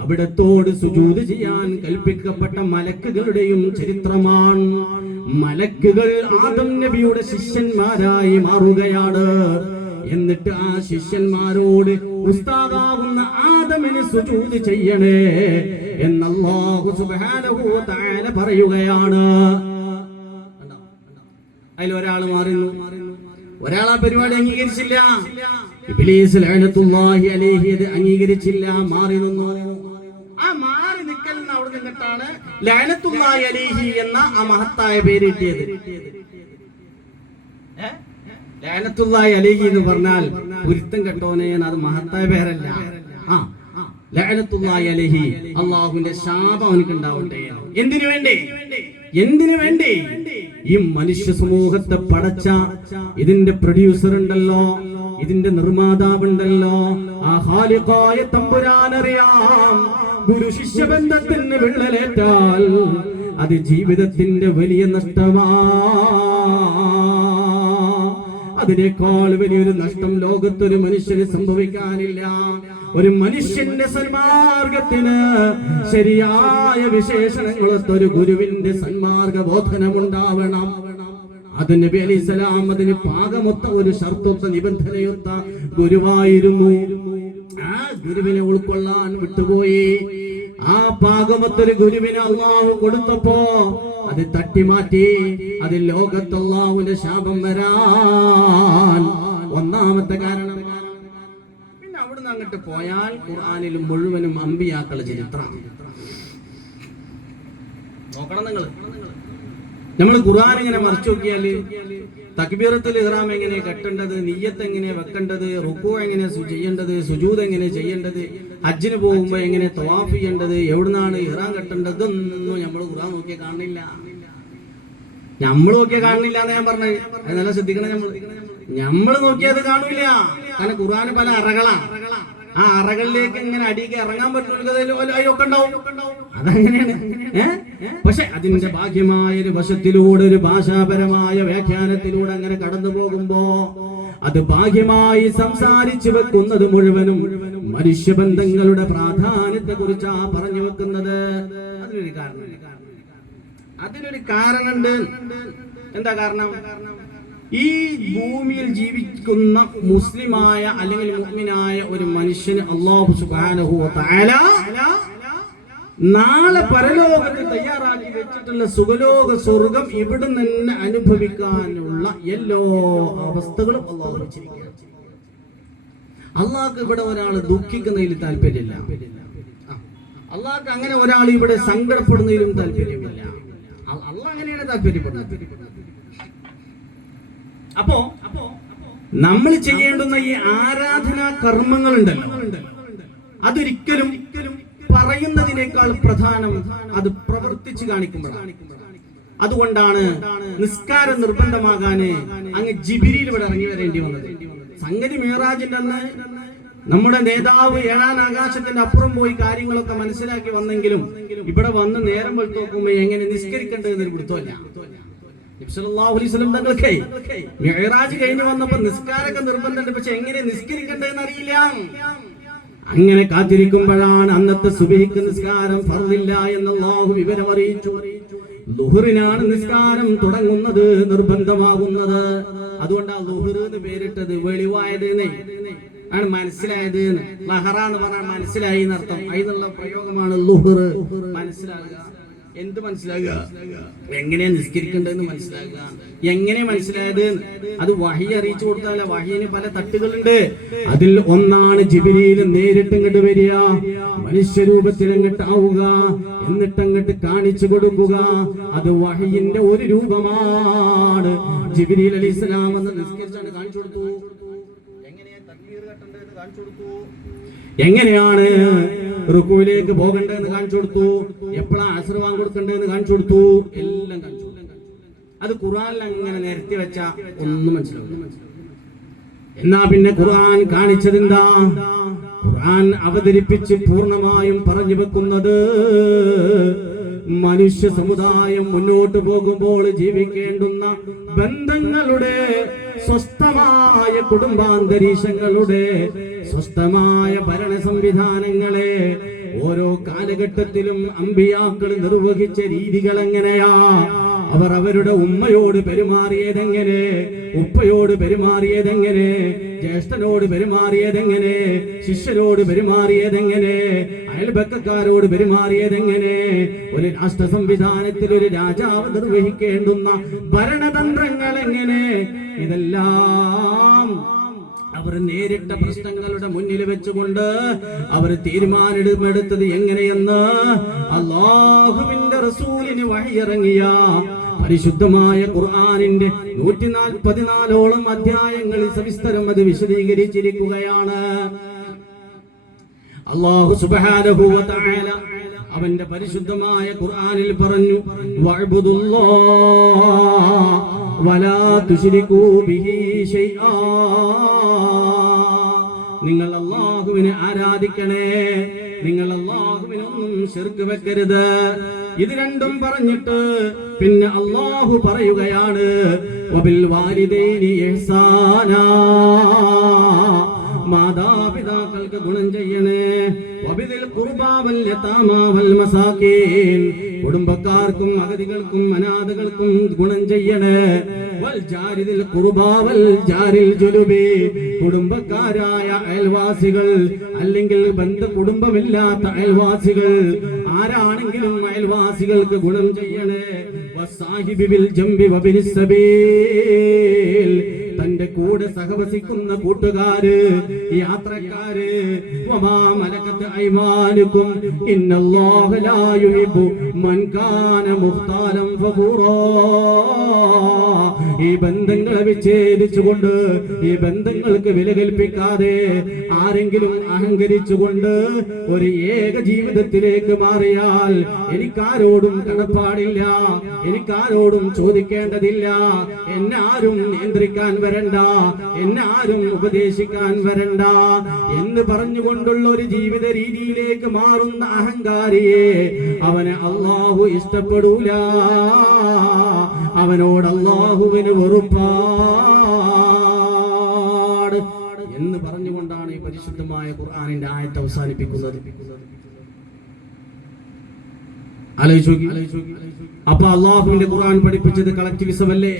അവിടത്തോട് സുജൂദ് ചെയ്യാൻ കൽപ്പിക്കപ്പെട്ട മലക്കുകളുടെയും ചരിത്രമാണ്. മലക്കുകൾ ആദം നബിയുടെ ശിഷ്യന്മാരായി മാറുകയാണ്. എന്നിട്ട് ആ ശിഷ്യന്മാരോട് ഉസ്താദാകുന്ന ആദമിന് സുജൂദ് ചെയ്യണേ എന്ന് അല്ലാഹു സുബ്ഹാനഹു വ തആല പറയുകയാണ്. അതിൽ ഒരാൾ മാറുന്നു, ഒരാൾ ആ പരിപാടി അംഗീകരിച്ചില്ല. ഇബ്ലീസ് ലഅനത്തുല്ലാഹി അലൈഹി അത് അംഗീകരിച്ചില്ല, മാറി നിന്നു. ആ മാറി നിൽക്കലിന് അവിടെ നിന്നിട്ടാണ് ലഅനത്തുല്ലാഹി അലൈഹി എന്ന ആ മഹത്തായ പേര് കിട്ടിയത്. ലഅനത്തുല്ലാഹി അലൈഹി എന്ന് പറഞ്ഞാൽ പൊരുത്തം കെട്ടോനെ, അത് മഹത്തായ പേരല്ല. ലഅനത്തുല്ലാഹി അലൈഹി, അല്ലാഹുവിന്റെ ശാപം അവനക്ക് ഉണ്ടാവട്ടെ. എന്തിനു വേണ്ടി? എന്തിനു വേണ്ടി? ഈ മനുഷ്യ സമൂഹത്തെ പടച്ച ഇതിന്റെ പ്രൊഡ്യൂസർ ഉണ്ടല്ലോ, ഇതിന്റെ നിർമ്മാതാവുണ്ടല്ലോ, ആ ഖാലിഖായ തമ്പുരാനറിയാം. ഗുരു ശിഷ്യ ബന്ധത്തിന് വിള്ളലേറ്റാൽ അത് ജീവിതത്തിന്റെ വലിയ നഷ്ടമാ. അതിനേക്കാൾ വലിയൊരു നഷ്ടം ലോകത്തൊരു മനുഷ്യന് സംഭവിക്കാനില്ല. ഒരു മനുഷ്യന്റെ സന്മാർഗത്തിന് ശരിയായ വിശേഷണങ്ങളൊത്ത ഒരു ഗുരുവിന്റെ സന്മാർഗ ബോധനമുണ്ടാവണം. അത് നബി അലൈഹിസ്സലാം അതിന് പാകമൊത്ത ഒരു ഷർത്തൊത്ത നിബന്ധനയൊത്ത ഗുരുവായിരുന്നു. ആ ഗുരുവിനെ ഉൾക്കൊള്ളാൻ വിട്ടുപോയി. ആ പാകമത്തൊരു ഗുരുവിന് അള്ളാഹു കൊടുത്തപ്പോ അത് തട്ടിമാറ്റി. അത് ലോകത്ത് അള്ളാഹുവിന്റെ ശാപം വരാൻ ഒന്നാമത്തെ കാരണം. പിന്നെ അവിടുന്ന് അങ്ങോട്ട് പോയാൽ ഖുർആനിൽ മുഴുവനും അമ്പിയാക്കളുടെ ചരിത്രം നോക്കണം. നമ്മൾ ഖുർആൻ ഇങ്ങനെ മറിച്ചു നോക്കിയാല് തക്ബീറത്തുൽ ഇഹ്റാം എങ്ങനെ കെട്ടേണ്ടത്, നിയ്യത്ത് എങ്ങനെ വെക്കേണ്ടത്, റുക്കൂ എങ്ങനെ ചെയ്യേണ്ടത്, സുജൂദ് എങ്ങനെ ചെയ്യേണ്ടത്, ഹജ്ജിന് പോകുമ്പോ എങ്ങനെ തവാഫ് ചെയ്യേണ്ടത്, എവിടുന്നാണ് ഇഹ്റാം കെട്ടേണ്ടത്, ഇതൊന്നും നമ്മൾ ഖുർആൻ നോക്കിയാൽ കാണില്ല. നമ്മൾ നോക്കിയാൽ കാണില്ല എന്ന് ഞാൻ പറഞ്ഞത്. അത് നല്ല ശ്രദ്ധിക്കണം. നമ്മൾ നോക്കിയത് കാണില്ല. കാരണം ഖുർആന് പല അറകളാണ്. ആ അറകളിലേക്ക് എങ്ങനെ അടിക്ക് ഇറങ്ങാൻ പറ്റുന്നൊക്കെ ഉണ്ടാവും. അതങ്ങനെയാണ്. പക്ഷെ അതിന്റെ ഭാഗ്യമായ ഒരു വശത്തിലൂടെ, ഒരു ഭാഷാപരമായ വ്യാഖ്യാനത്തിലൂടെ അങ്ങനെ കടന്നു പോകുമ്പോ അത് ഭാഗ്യമായി സംസാരിച്ചു വെക്കുന്നത് മുഴുവനും മനുഷ്യബന്ധങ്ങളുടെ പ്രാധാന്യത്തെ കുറിച്ചാ പറഞ്ഞു വെക്കുന്നത്. അതിനൊരു കാരണമുണ്ട്. എന്താ കാരണം? ഈ ഭൂമിയിൽ ജീവിക്കുന്ന മുസ്ലിമായ അല്ലെങ്കിൽ മുഅ്മിനായ ഒരു മനുഷ്യന് അല്ലാഹു സുബ്ഹാനഹു വ തആല നാളെ പരലോകത്ത് തയ്യാറാക്കി വെച്ചിട്ടുള്ള സുഖലോക സ്വർഗം ഇവിടെ തന്നെ അനുഭവിക്കാനുള്ള എല്ലാ അവസ്ഥകളും അല്ലാഹു വെച്ചിരിക്കുകയാണ്. അള്ളാഹ്ക്ക് ഇവിടെ ഒരാൾ ദുഃഖിക്കുന്നതിൽ താല്പര്യമില്ല. അള്ളാഹ്ക്ക് അങ്ങനെ ഒരാൾ ഇവിടെ സങ്കടപ്പെടുന്നതിലും താല്പര്യമില്ല. അള്ളാഹ് അങ്ങനെയാണ് താല്പര്യപ്പെടുന്നത്. അപ്പോ നമ്മൾ ചെയ്യേണ്ടുന്ന ഈ ആരാധനാ കർമ്മങ്ങൾ ഉണ്ടല്ലോ, അതൊരിക്കലും പറയുന്നതിനേക്കാൾ പ്രധാനം അത് പ്രവർത്തിച്ച് കാണിക്കുമ്പോഴാണ്. അതുകൊണ്ടാണ് നിസ്കാരം നിർബന്ധമാകാന് അങ്ങ് ജിബ്രീൽ ഇവിടെ ഇറങ്ങി വരേണ്ടി വന്നത്. സംഗതി മിഅ്റാജിന്റെ അന്ന് നമ്മുടെ നേതാവ് ഏഴാം ആകാശത്തിന്റെ അപ്പുറം പോയി കാര്യങ്ങളൊക്കെ മനസ്സിലാക്കി വന്നെങ്കിലും ഇവിടെ വന്ന് നേരം വെളുത്ത് നോക്കുമ്പോ എങ്ങനെ നിസ്കരിക്കേണ്ടതെന്നൊരു പിടുത്തമല്ല. നബി സല്ലല്ലാഹു അലൈഹി വസല്ലം തങ്ങൾക്ക് മിഅ്റാജ് കഴിഞ്ഞു വന്നപ്പോ നിസ്കാരമൊക്കെ നിർബന്ധമുണ്ട്, പക്ഷെ എങ്ങനെ നിസ്കരിക്കേണ്ടതെന്ന് അറിയില്ല. അങ്ങനെ കാത്തിരിക്കുമ്പോഴാണ് അന്നത്തെ സുബഹിക്ക് നിസ്കാരം ഫർദില്ല എന്ന് അല്ലാഹു വിവരം അറിയിച്ചു. ളുഹറിനാണ് നിസ്കാരം തുടങ്ങുന്നത്, നിർബന്ധമാകുന്നത്. അതുകൊണ്ടാ ളുഹർ എന്ന് പേരിട്ടത്. വെളിവായത് ആണ്, മനസ്സിലായത്. ലഹറ എന്ന് പറഞ്ഞാൽ മനസ്സിലായി എന്നർത്ഥം. അതിനുള്ള പ്രയോഗമാണ് ളുഹർ. മനസ്സിലാകുക. എന്ത് മനസ്സിലാകുക? എങ്ങനെ നിസ്കരിക്കേണ്ടതെന്ന് മനസ്സിലാകുക. എങ്ങനെ മനസ്സിലായത്? അത് വഹി അറിയിച്ചു കൊടുത്താല. വഹിന് പല തട്ടുകളുണ്ട്. അതിൽ ഒന്നാണ് ജിബ്രീൽ നേരിട്ട് ഇങ്ങോട്ട് വരിക, മനുഷ്യരൂപത്തിൽ അങ്ങോട്ട് ആവുക, എന്നിട്ട് അങ്ങോട്ട് കാണിച്ചു കൊടുക്കുക. അത് വഹിന്റെ ഒരു രൂപമാണ്. ജിബ്രീൽ അലൈഹിസ്സലാം എന്ന് നിസ്കരിച്ചാണ് കാണിച്ചു കൊടുത്തു. എങ്ങനെയാ തക്ബീർ കെട്ടേണ്ടതെന്ന് കാണിച്ചു കൊടുത്തു. എങ്ങനെയാണ് റുക്കൂയിലേക്ക് പോകേണ്ടതെന്ന് കാണിച്ചു കൊടുത്തു. എപ്പോഴാണ് അസ്ർ ബാങ്ക് കൊടുക്കേണ്ടതെന്ന് കാണിച്ചു കൊടുത്തു. എല്ലാം കാണിച്ചു കൊടുത്തു. അത് ഖുർആനിൽ അങ്ങനെ നിരത്തി വെച്ച ഒന്നും മനസ്സിലാവില്ല. എന്നാ പിന്നെ ഖുർആൻ കാണിച്ചതെന്താ? ഖുർആൻ അവതരിപ്പിച്ച് പൂർണ്ണമായും പറഞ്ഞു വെക്കുന്നത് മനുഷ്യ സമുദായം മുന്നോട്ട് പോകുമ്പോൾ ജീവിക്കേണ്ടുന്ന ബന്ധങ്ങളുടെ, സ്വസ്ഥമായ കുടുംബാന്തരീക്ഷങ്ങളുടെ, സ്വസ്ഥമായ ഭരണ സംവിധാനങ്ങളെ ഓരോ കാലഘട്ടത്തിലും അമ്പിയാക്കൾ നിർവഹിച്ച രീതികൾ എങ്ങനെയാ, അവർ അവരുടെ ഉമ്മയോട് പെരുമാറിയതെങ്ങനെ, ഉപ്പയോട് പെരുമാറിയതെങ്ങനെ, ജ്യേഷ്ഠനോട് പെരുമാറിയതെങ്ങനെ, ശിഷ്യരോട് പെരുമാറിയതെങ്ങനെ, അയൽപക്കക്കാരോട് പെരുമാറിയതെങ്ങനെ, ഒരു രാഷ്ട്ര സംവിധാനത്തിൽ ഒരു രാജാവ് നിർവഹിക്കേണ്ടുന്ന ഭരണതന്ത്രങ്ങൾ എങ്ങനെ, ഇതെല്ലാം അവർ നേരിട്ട പ്രശ്നങ്ങളുടെ മുന്നിൽ വെച്ചുകൊണ്ട് അവർ തീരുമാനമെടുത്തത് എങ്ങനെയെന്ന് അല്ലാഹുവിന്റെ റസൂലിന് വഹിയിറങ്ങിയ പരിശുദ്ധമായ ഖുർആനിന്റെ 144ഓളം അധ്യായങ്ങളിൽ സവിസ്തരം അത് വിശദീകരിച്ചിരിക്കുകയാണ്. അല്ലാഹു സുബ്ഹാനഹു വ തആല അവന്റെ പരിശുദ്ധമായ ഖുർആനിൽ പറഞ്ഞു, വഅബ്ദുല്ലാഹ വലാ തുശ്രികൂ ബിഹി ശൈആ. നിങ്ങൾ അല്ലാഹുവിനെ ആരാധിക്കണേ, നിങ്ങൾ അല്ലാഹുവിനൊന്നും ശിർക്ക് വെക്കരുത്. ഇത് രണ്ടും പറഞ്ഞിട്ട് പിന്നെ അല്ലാഹു പറയുകയാണ്, വബിൽ വാലിദൈനി ഇഹ്സാനാ, മാതാപിതാക്കൾക്ക് ഗുണം ചെയ്യണേ, വബിദിൽ ഖുർബാ വൽ യതാമാ വൽ മസാകീൻ, കുടുംബക്കാർക്കും അഗതികൾക്കും അനാഥകൾക്കും ഗുണം ചെയ്യണേ, വൽ ജാരിദിൽ ഖുർബാ വൽ ജാരിൽ ജുനുബി, കുടുംബക്കാരായ അയൽവാസികൾ അല്ലെങ്കിൽ കുടുംബമില്ലാത്ത അയൽവാസികൾ ആരാണെങ്കിലും അയൽവാസികൾക്ക് ഗുണം ചെയ്യണേ. വസാഹിബി ബിൽ ജംബി വബിനിസ് സബീൽ, തന്റെ കൂടെ സഹവസിക്കുന്ന കൂട്ടുകാര്, യാത്രക്കാര്, വമാ മലകത് ഐമാനുക്കും ഇന്നല്ലാഹ ലാ യുഹിബ്ബു മൻ കാന മുഖ്താലൻ ഫഖൂറാ. ഈ ബന്ധങ്ങളെ വിച്ഛേദിച്ചുകൊണ്ട്, ഈ ബന്ധങ്ങൾക്ക് വില കൽപ്പിക്കാതെ ആരെങ്കിലും അഹങ്കരിച്ചുകൊണ്ട് ഒരു ഏക ജീവിതത്തിലേക്ക് മാറിയാൽ എനിക്കാരോടും കടപ്പാടില്ല, എനിക്കാരോടും ചോദിക്കേണ്ടതില്ല, എന്നെ ആരും നിയന്ത്രിക്കാൻ വരണ്ട, എന്നെ ആരും ഉപദേശിക്കാൻ വരണ്ട എന്ന് പറഞ്ഞുകൊണ്ടുള്ള ഒരു ജീവിത രീതിയിലേക്ക് മാറുന്ന അഹങ്കാരിയെ അവനെ അല്ലാഹു ഇഷ്ടപ്പെടൂല. അവനോട് അല്ലാഹുവിന് വെറുപ്പാട് എന്ന് പറഞ്ഞുകൊണ്ടാണ് ഈ പരിശുദ്ധമായ ഖുർആനിന്റെ ആയത്ത് അവസാനിപ്പിക്കുന്നത്. ആലോചിച്ചു. അപ്പൊ അല്ലാഹുവിന്റെ ഖുർആൻ പഠിപ്പിച്ചത് കളക്ടിവിസം അല്ലേ?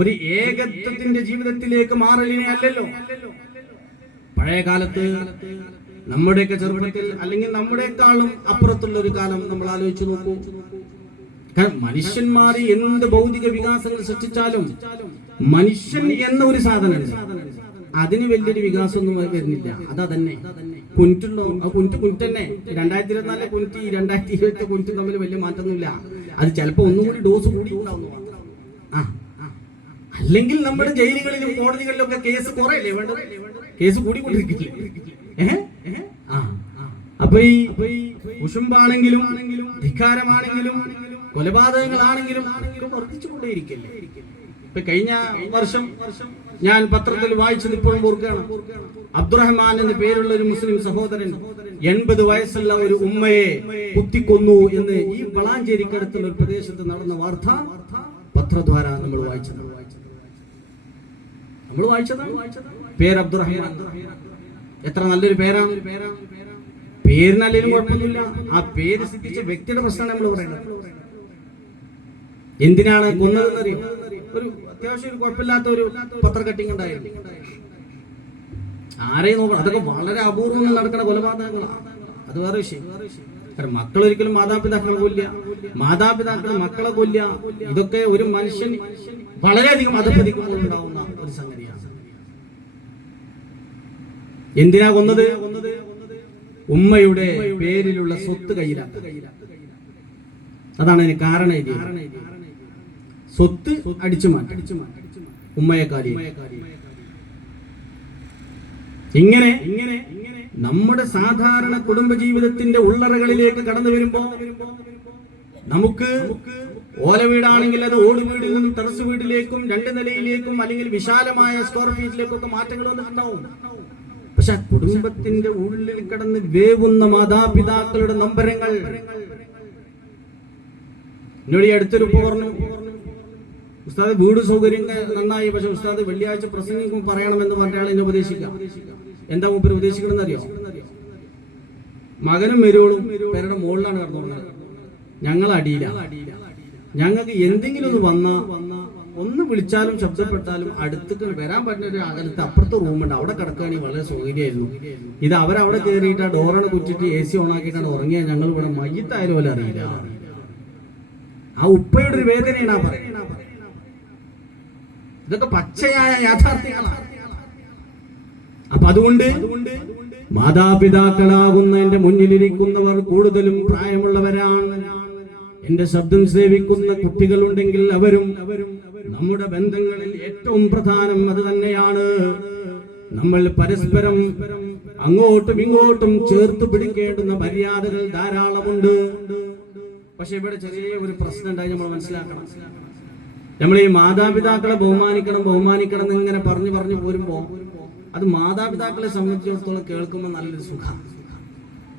ഒരു ഏകത്വത്തിന്റെ ജീവിതത്തിലേക്ക് മാറലിനെ അല്ലല്ലോ. പഴയ കാലത്ത് നമ്മുടെയൊക്കെ ചെറുപ്പത്തിൽ അല്ലെങ്കിൽ നമ്മുടെക്കാളും അപ്പുറത്തുള്ള ഒരു കാലം നമ്മൾ ആലോചിച്ചു നോക്കൂ. കാരണം മനുഷ്യന്മാർ എന്ത് ഭൗതിക വികാസങ്ങൾ സൃഷ്ടിച്ചാലും മനുഷ്യൻ എന്ന ഒരു സാധനമുണ്ട്, അതിന് വലിയൊരു വികാസമൊന്നും വരുന്നില്ല. അതന്നെ കുഞ്ഞുണ്ടോ? ആ കുഞ്ഞു തന്നെ 2024 കുഞ്ഞി 2020 കുഞ്ഞു തമ്മിൽ വലിയ മാറ്റമൊന്നുമില്ല. അത് ചിലപ്പോ ഒന്നും കൂടി ഡോസ് കൂടി ഉണ്ടാവുന്നു. അല്ലെങ്കിൽ നമ്മുടെ ജയിലുകളിലും കോടതികളിലും ഒക്കെ കേസ് കുറയല്ലേ വേണ്ടത്? കേസ് കൂടിക്കൊണ്ടിരിക്കില്ലേ? അപ്പൊ ഈ കുശുമ്പാണെങ്കിലും ധിക്കാരമാണെങ്കിലും കൊലപാതകങ്ങളാണെങ്കിലും വർദ്ധിച്ചുകൊണ്ടേയിരിക്കല്ലേ. ഇപ്പൊ കഴിഞ്ഞ വർഷം ഞാൻ പത്രത്തിൽ വായിച്ചത് ഇപ്പോഴും ഓർക്കുകയാണ്. അബ്ദുറഹ്മാൻ എന്ന പേരുള്ള ഒരു മുസ്ലിം സഹോദരൻ 80 വയസ്സുള്ള ഒരു ഉമ്മയെ കുത്തിക്കൊന്നു എന്ന് ഈ വളാഞ്ചേരിക്കടുത്തുള്ള ഒരു പ്രദേശത്ത് നടന്ന വാർത്ത പത്രദ്വാര നമ്മൾ വായിച്ചതാണ്. പേര് അബ്ദുറഹ്മാൻ. എത്ര നല്ലൊരു പേരാണ്. പേരിനല്ലേലും കുഴപ്പമൊന്നുമില്ല, ആ പേര് സിദ്ധിച്ച വ്യക്തിയുടെ പ്രശ്നമാണ് നമ്മൾ പറയുന്നത്. എന്തിനാണ് കൊന്നതെന്നറിയോ? ഒരു അത്യാവശ്യം ഒരു കുഴപ്പമില്ലാത്ത ഒരു പത്ര കട്ടിങ് ഉണ്ടായിരുന്നു. ആരെയും നോക്കണം, അതൊക്കെ വളരെ അപൂർവങ്ങൾ നടക്കുന്ന കൊലപാതകങ്ങളാണ്. അത് വേറെ വിഷയം. കാരണം മക്കൾ ഒരിക്കലും മാതാപിതാക്കളെ കൊല്ലുക, മാതാപിതാക്കൾ മക്കളെ കൊല്ലുക, ഇതൊക്കെ ഒരു മനുഷ്യൻ വളരെയധികം അധപ്പതിക്കുമ്പോൾ ഉണ്ടാവുന്ന ഒരു സംഗതിയാണ്. എന്തിനാ കൊന്നത്? ഉമ്മയുടെ പേരിലുള്ള സ്വത്ത് കയ്യിലാക്കുക. അതാണ് അതിന് കാരണം. സ്വത്ത് അടിച്ചു മാറ്റി ഉമ്മയെ കാര്യം. ഇങ്ങനെ നമ്മുടെ സാധാരണ കുടുംബജീവിതത്തിന്റെ ഉള്ളറകളിലേക്ക് കടന്നു വരുമ്പോ നമുക്ക് ഓല വീടാണെങ്കിൽ അത് ഓട് വീടിൽ നിന്നും ടെറസ് വീടിലേക്കും 2 നിലയിലേക്കും അല്ലെങ്കിൽ വിശാലമായ സ്ക്വയർ ഫീറ്റിലേക്കും ഒക്കെ മാറ്റങ്ങളൊന്നും ഉണ്ടാവും. പക്ഷെ കുടുംബത്തിന്റെ ഉള്ളിൽ കിടന്ന് വേവുന്ന മാതാപിതാക്കളുടെ നമ്പരങ്ങൾ. എന്നോട് ഈ അടുത്തൊരു പറഞ്ഞു, ഉസ്താദ് വീട് സൗകര്യം നന്നായി, പക്ഷെ ഉസ്താദ് വെള്ളിയാഴ്ച പ്രസംഗിക്കും പറയണമെന്ന് പറഞ്ഞാൽ എന്നെ ഉപദേശിക്കാം. എന്താ മൂപ്പര് ഉപദേശിക്കണമെന്ന് അറിയോ? മകനും മെരുവോളും പേരുടെ മുകളിലാണ് കിടന്നുള്ളത്, ഞങ്ങൾ അടിയില്ല. ഞങ്ങൾക്ക് എന്തെങ്കിലും ഒന്ന് വന്നാ ഒന്ന് വിളിച്ചാലും ശബ്ദപ്പെട്ടാലും അടുത്തേക്ക് വരാൻ പറ്റുന്ന ഒരു അകലത്ത് അപ്പുറത്തെ റൂമുണ്ട്, അവിടെ കിടക്കുകയാണെങ്കിൽ വളരെ സൗകര്യമായിരുന്നു. ഇത് അവരവിടെ കയറിയിട്ട് ആ ഡോറാണ് കുറ്റിട്ട് AC ഓണാക്കിയിട്ടാണ് ഉറങ്ങിയാൽ ഞങ്ങൾ ഇവിടെ മയ്യത്തായാലും പോലെ അറിയില്ല. ആ ഉപ്പയുടെ ഒരു വേദനയാണ് ആ പറയുന്നത്. ഇതൊക്കെ പച്ചയായ യാഥാർത്ഥ്യങ്ങളാണ്. അപ്പൊ അതുകൊണ്ട് മാതാപിതാക്കളാകുന്ന എന്റെ മുന്നിലിരിക്കുന്നവർ കൂടുതലും പ്രായമുള്ളവരാണ്. എന്റെ ശബ്ദം സേവിക്കുന്ന കുട്ടികളുണ്ടെങ്കിൽ അവരും നമ്മുടെ ബന്ധങ്ങളിൽ ഏറ്റവും പ്രധാനം അത് തന്നെയാണ്. നമ്മൾ പരസ്പരം അങ്ങോട്ടും ഇങ്ങോട്ടും ചേർത്ത് പിടിക്കേണ്ടുന്ന മര്യാദകൾ ധാരാളമുണ്ട്. പക്ഷെ ഇവിടെ ചെറിയ ഒരു പ്രശ്നം ഉണ്ടായി, നമ്മൾ മനസ്സിലാക്കണം. നമ്മൾ ഈ മാതാപിതാക്കളെ ബഹുമാനിക്കണം എന്നിങ്ങനെ പറഞ്ഞു പോരുമ്പോ അത് മാതാപിതാക്കളെ സംബന്ധിച്ചിടത്തോളം കേൾക്കുമ്പോൾ നല്ലൊരു സുഖം.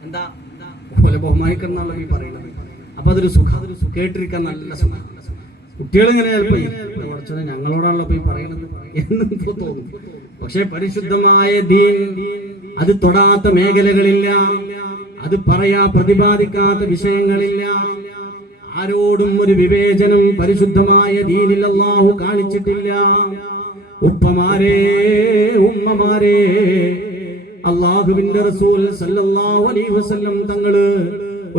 എന്താ പോലെ ബഹുമാനിക്കണം എന്നുള്ള ഈ പറയുന്നത്. അപ്പൊ അതൊരു സുഖം, കേട്ടിരിക്കാൻ നല്ല സുഖം. കുട്ടികളിങ്ങനെ ചിലപ്പോ കുറച്ചത് ഞങ്ങളോടാണല്ലോ ഈ പറയുന്നത് എന്ന് തോന്നും. പക്ഷെ പരിശുദ്ധമായ ദീൻ അത് തൊടാത്ത മേഖലകളില്ല, അത് പ്രതിപാദിക്കാത്ത വിഷയങ്ങളില്ല. ആരോടും ഒരു വിവേചനം പരിശുദ്ധമായ ദീനിൽ അല്ലാഹു കാണിച്ചിട്ടില്ല. ഉപ്പമാരെ, ഉമ്മമാരെ, അല്ലാഹുവിന്റെ റസൂൽ സല്ലല്ലാഹു അലൈഹി വസല്ലം തങ്ങള്